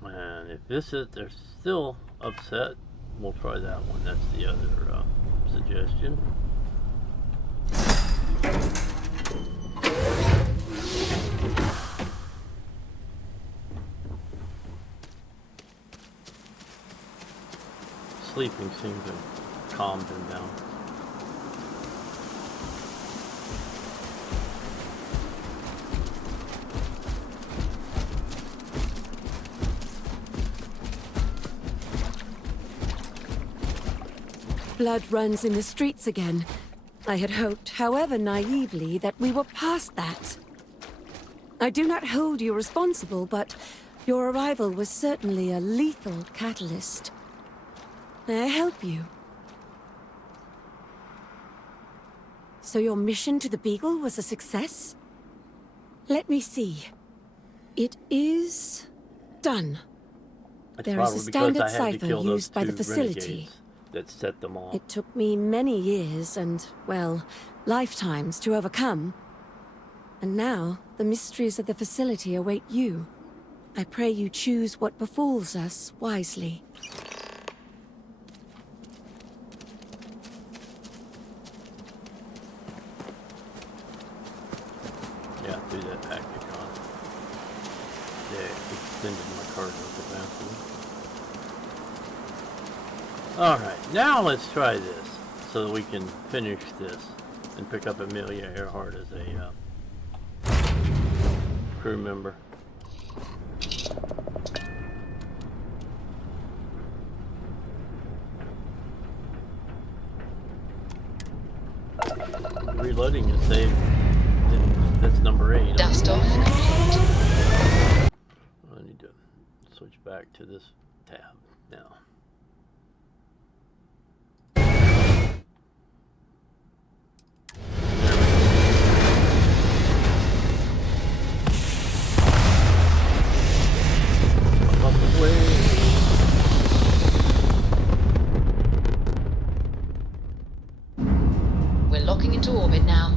And if they're still upset, we'll try that one. That's the other suggestion. Sleeping seems to calm them down. Blood runs in the streets again. I had hoped, however naively, that we were past that. I do not hold you responsible, but your arrival was certainly a lethal catalyst. May I help you? So your mission to the Beagle was a success? Let me see. It is done. There is a standard cipher used by the facility that set them off. It took me many years and, well, lifetimes to overcome. And now, the mysteries of the facility await you. I pray you choose what befalls us wisely. Yeah, do that package on. Yeah, extended my cargo capacity. Alright, now let's try this so that we can finish this and pick up Amelia Earhart as a crew member. Reloading is saved. That's number 8. Dust off complete. I need to switch back to this tab now. We're locking into orbit now.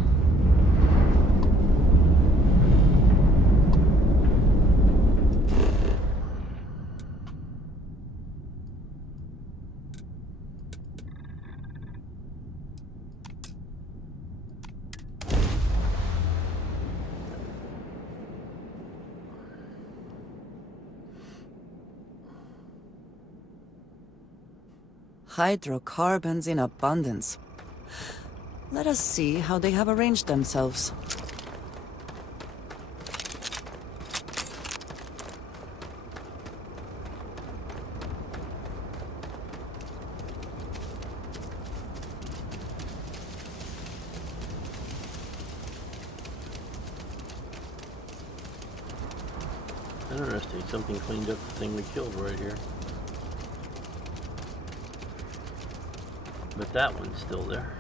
Hydrocarbons in abundance. Let us see how they have arranged themselves. Interesting. Something cleaned up the thing we killed right here. But that one's still there.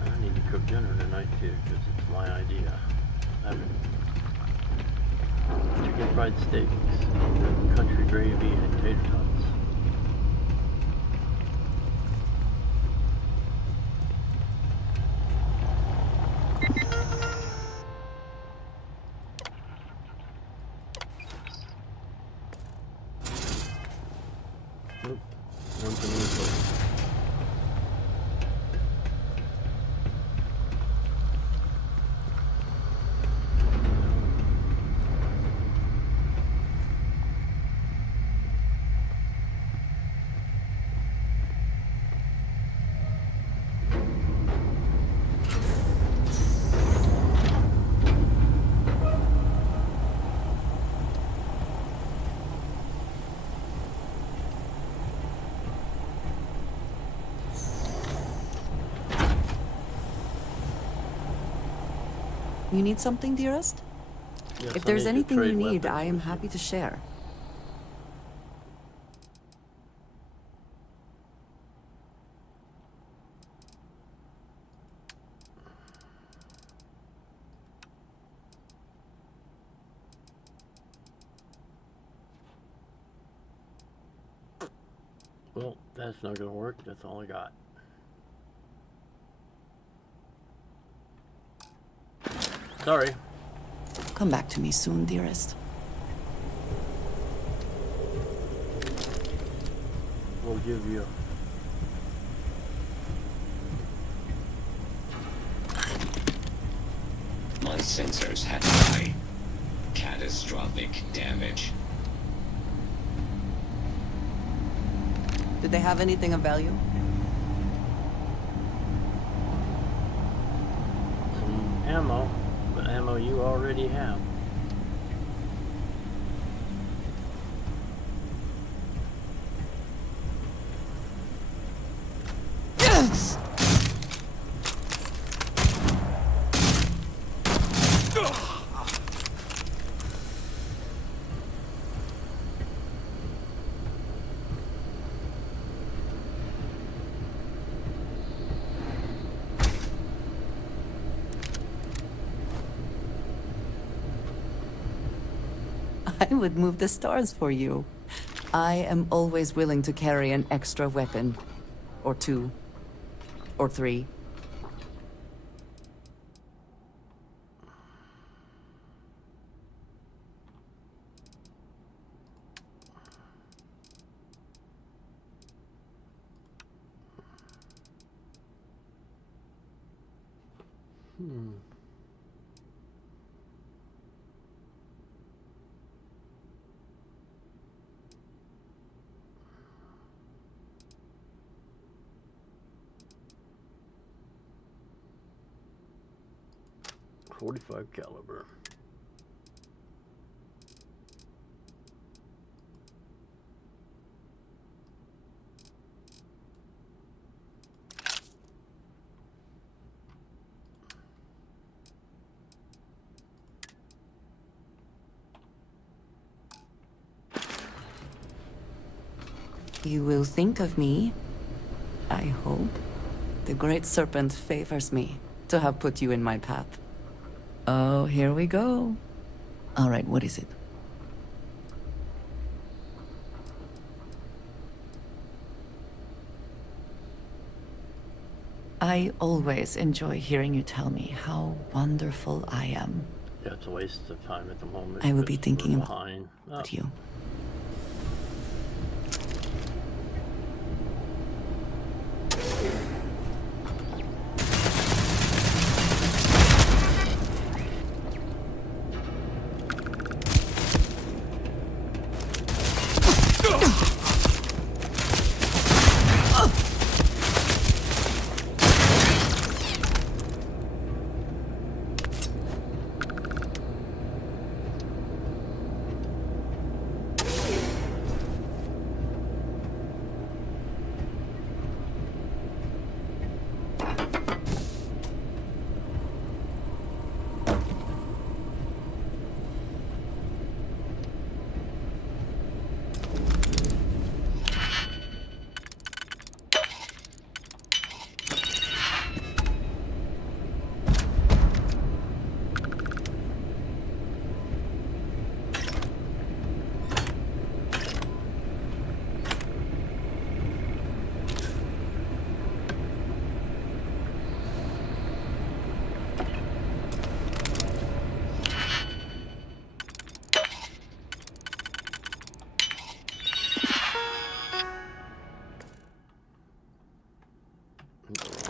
I need to cook dinner tonight too, because it's my idea. Having chicken fried steaks, country gravy, and tater tots. Nope, one for me first. You need something, dearest? Yes, If I there's need to anything you trade need, weapons I am with you. happy to share. Well, that's not gonna work. That's all I got. Sorry. Come back to me soon, dearest. We'll give you. My sensors had high catastrophic damage. Did they have anything of value? Some ammo, but ammo you already have. Yes! I would move the stars for you. I am always willing to carry an extra weapon. Or two. Or three. Hmm. .45 caliber. You will think of me, I hope. The Great Serpent favors me to have put you in my path. Oh, here we go. All right, what is it? I always enjoy hearing you tell me how wonderful I am. Yeah, it's a waste of time at the moment. I will be because thinking we're about behind. you.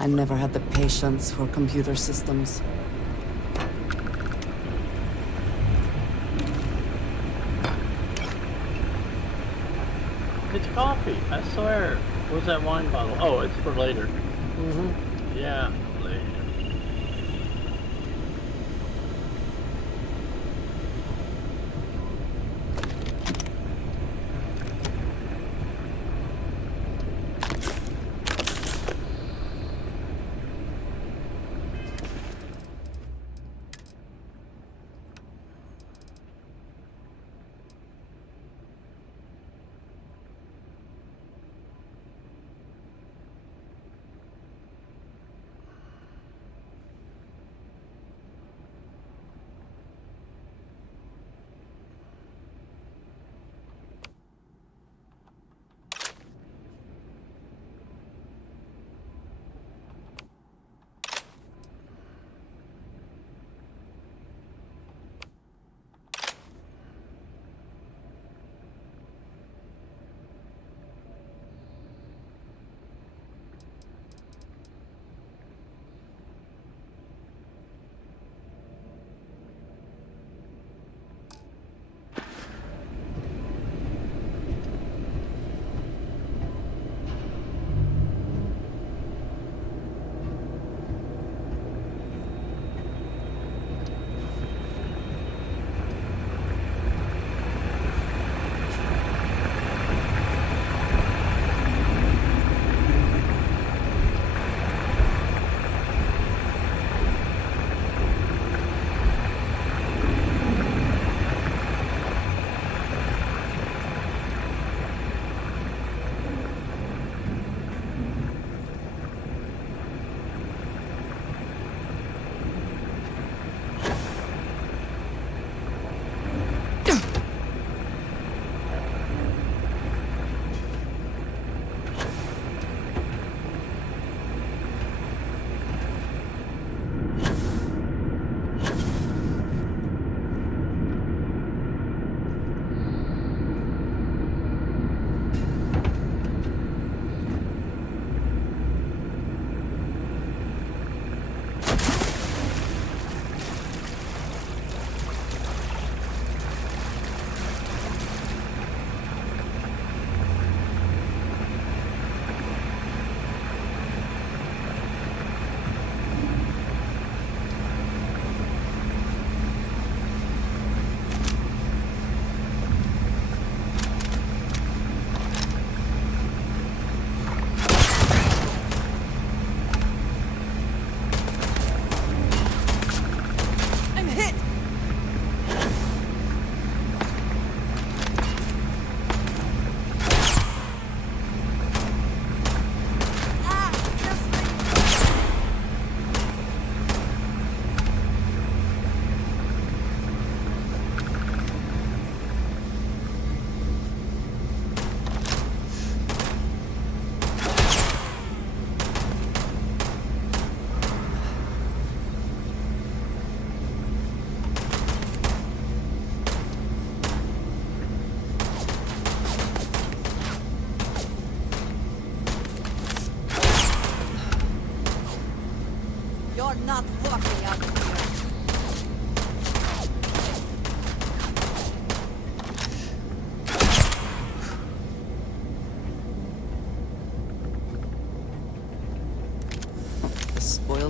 I never had the patience for computer systems. It's coffee, I swear. Where's that wine bottle? Oh, it's for later. Mm-hmm. Yeah, later.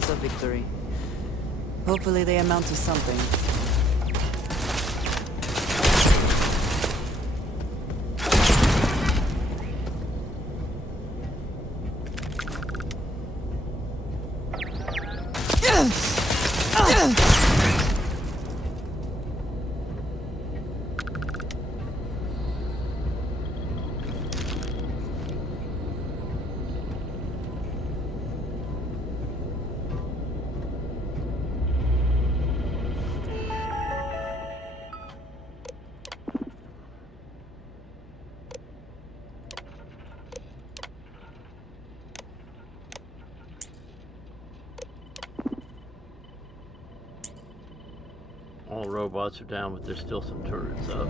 signs of victory. Hopefully they amount to something. All robots are down, but there's still some turrets up.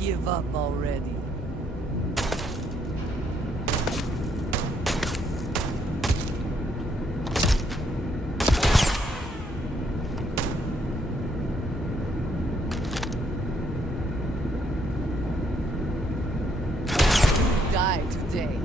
Give up already. Die today.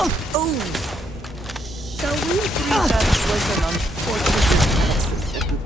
Shall we agree that was an unfortunate accident?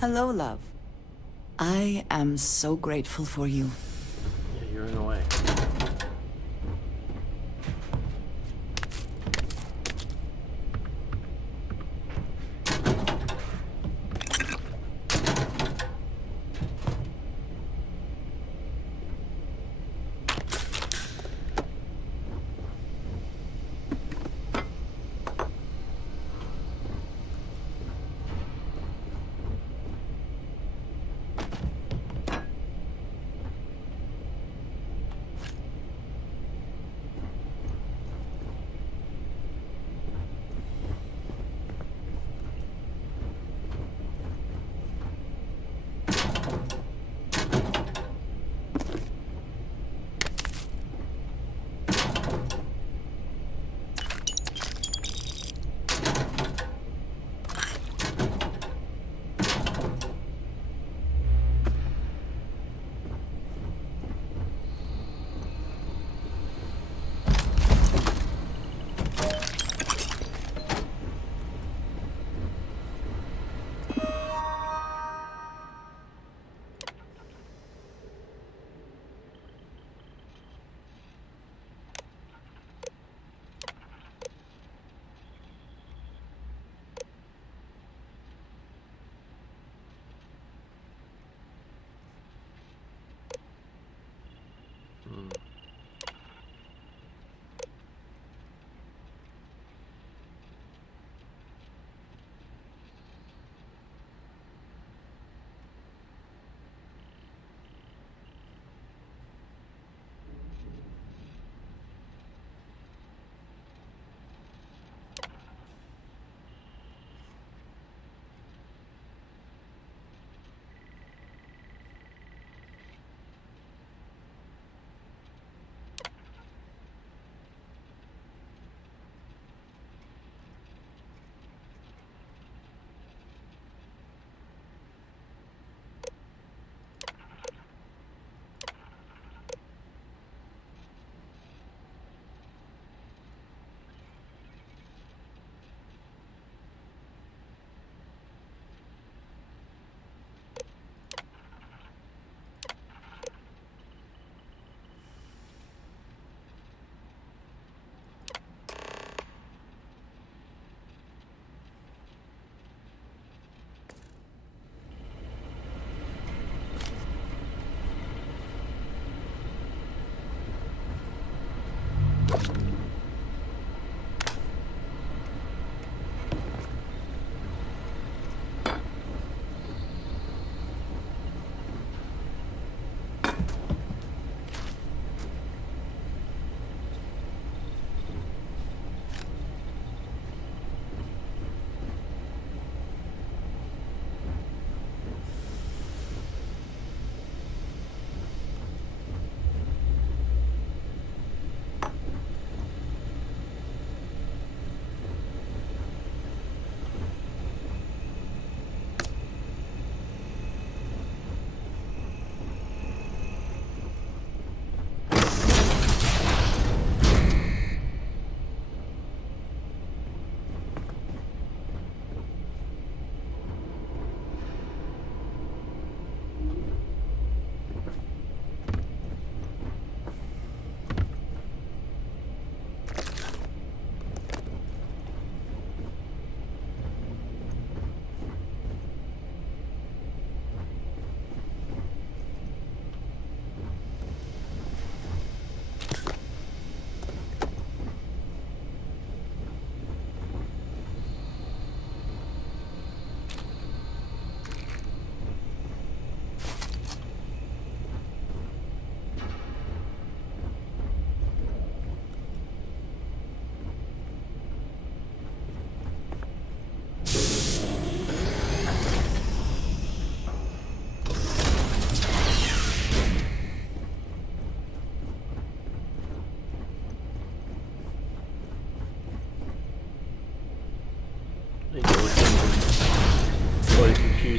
Hello, love. I am so grateful for you. Yeah, you're in the way.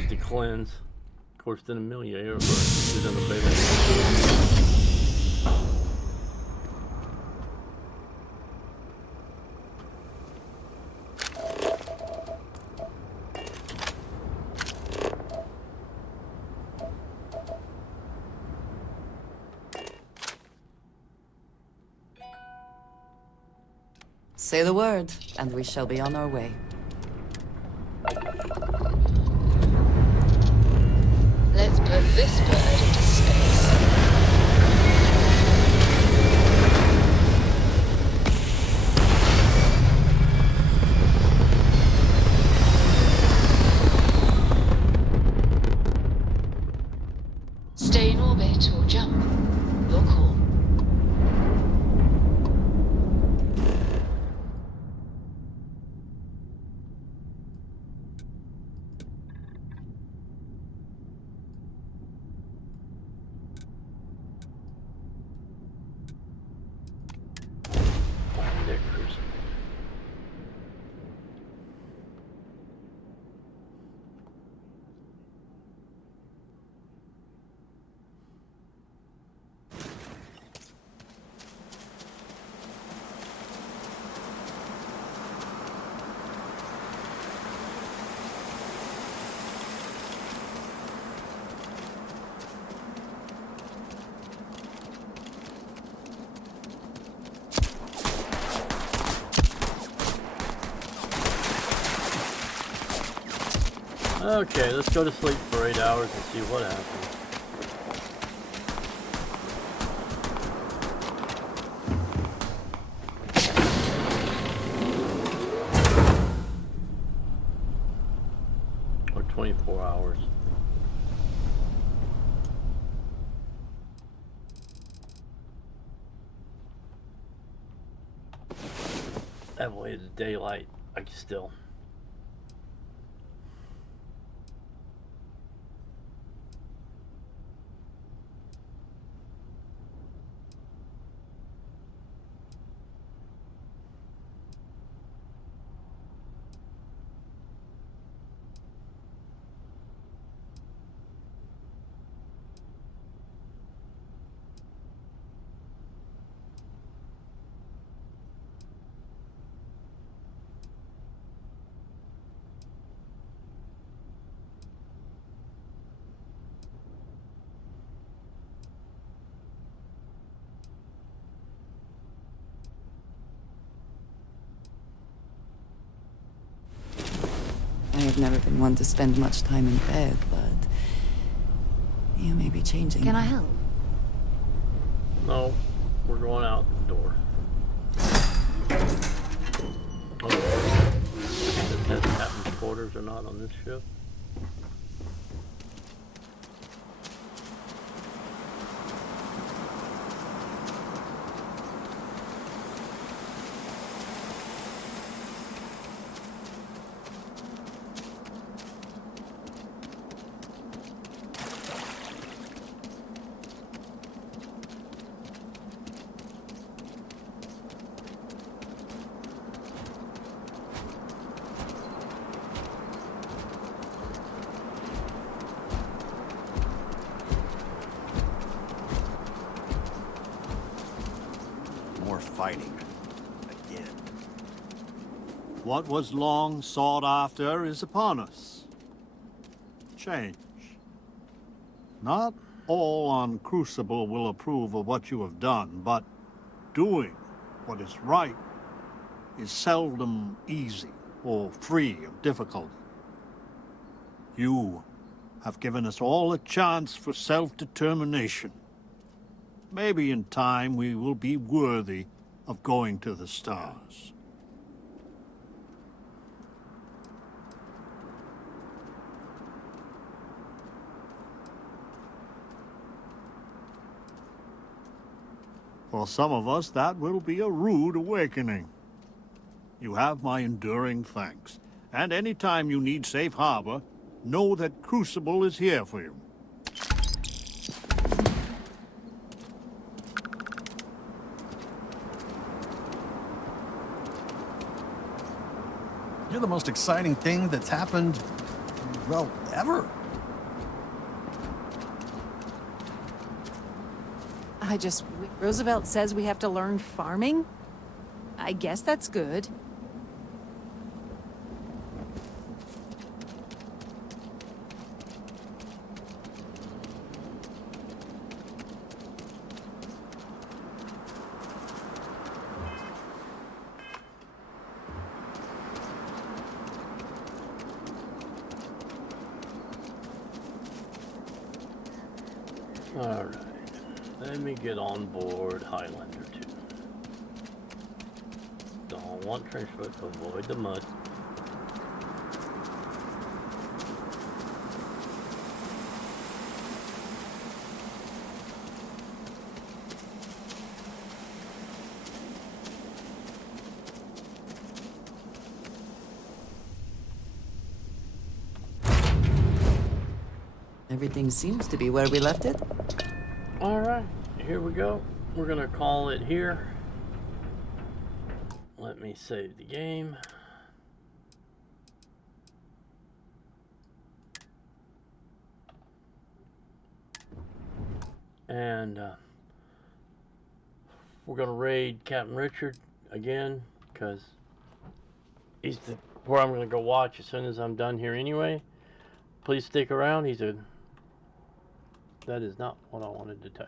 these to cleanse. Of course, then Amelia is unavailable. Say the word, and we shall be on our way. Let's put this bird into space. Stay in orbit or jump. Your call. Okay, let's go to sleep for 8 hours and see what happens. Or 24 hours. That way it's daylight. I can still. I have never been one to spend much time in bed, but you may be changing. Can I help? No, we're going out the door. Oh, it says captain's quarters are not on this ship. Fighting again. What was long sought after is upon us. Change. Not all on Crucible will approve of what you have done, but doing what is right is seldom easy or free of difficulty. You have given us all a chance for self-determination. Maybe in time we will be worthy of going to the stars. For some of us, that will be a rude awakening. You have my enduring thanks, and any time you need safe harbor, know that Crucible is here for you. You're the most exciting thing that's happened well, ever. Roosevelt says we have to learn farming? I guess that's good. Alright, let me get on board Highlander 2. Don't want trench foot, avoid the mud. Everything seems to be where we left it. Alright, here we go. We're gonna call it here. Let me save the game. And we're gonna raid Captain Richard again, because he's where I'm gonna go watch as soon as I'm done here anyway. Please stick around. That is not what I wanted to type.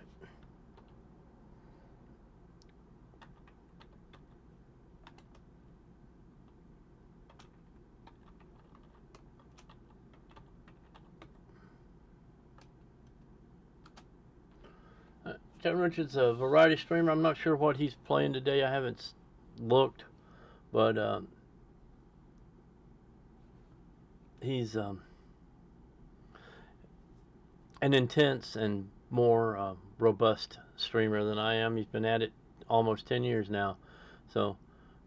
Kevin Richards, a variety streamer. I'm not sure what he's playing today. I haven't looked, but he's an intense and more robust streamer than I am. He's been at it almost 10 years now. So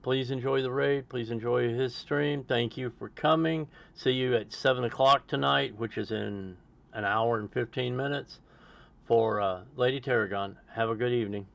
please enjoy the raid. Please enjoy his stream. Thank you for coming. See you at 7 o'clock tonight, which is in an hour and 15 minutes. For Lady Tarragon. Have a good evening.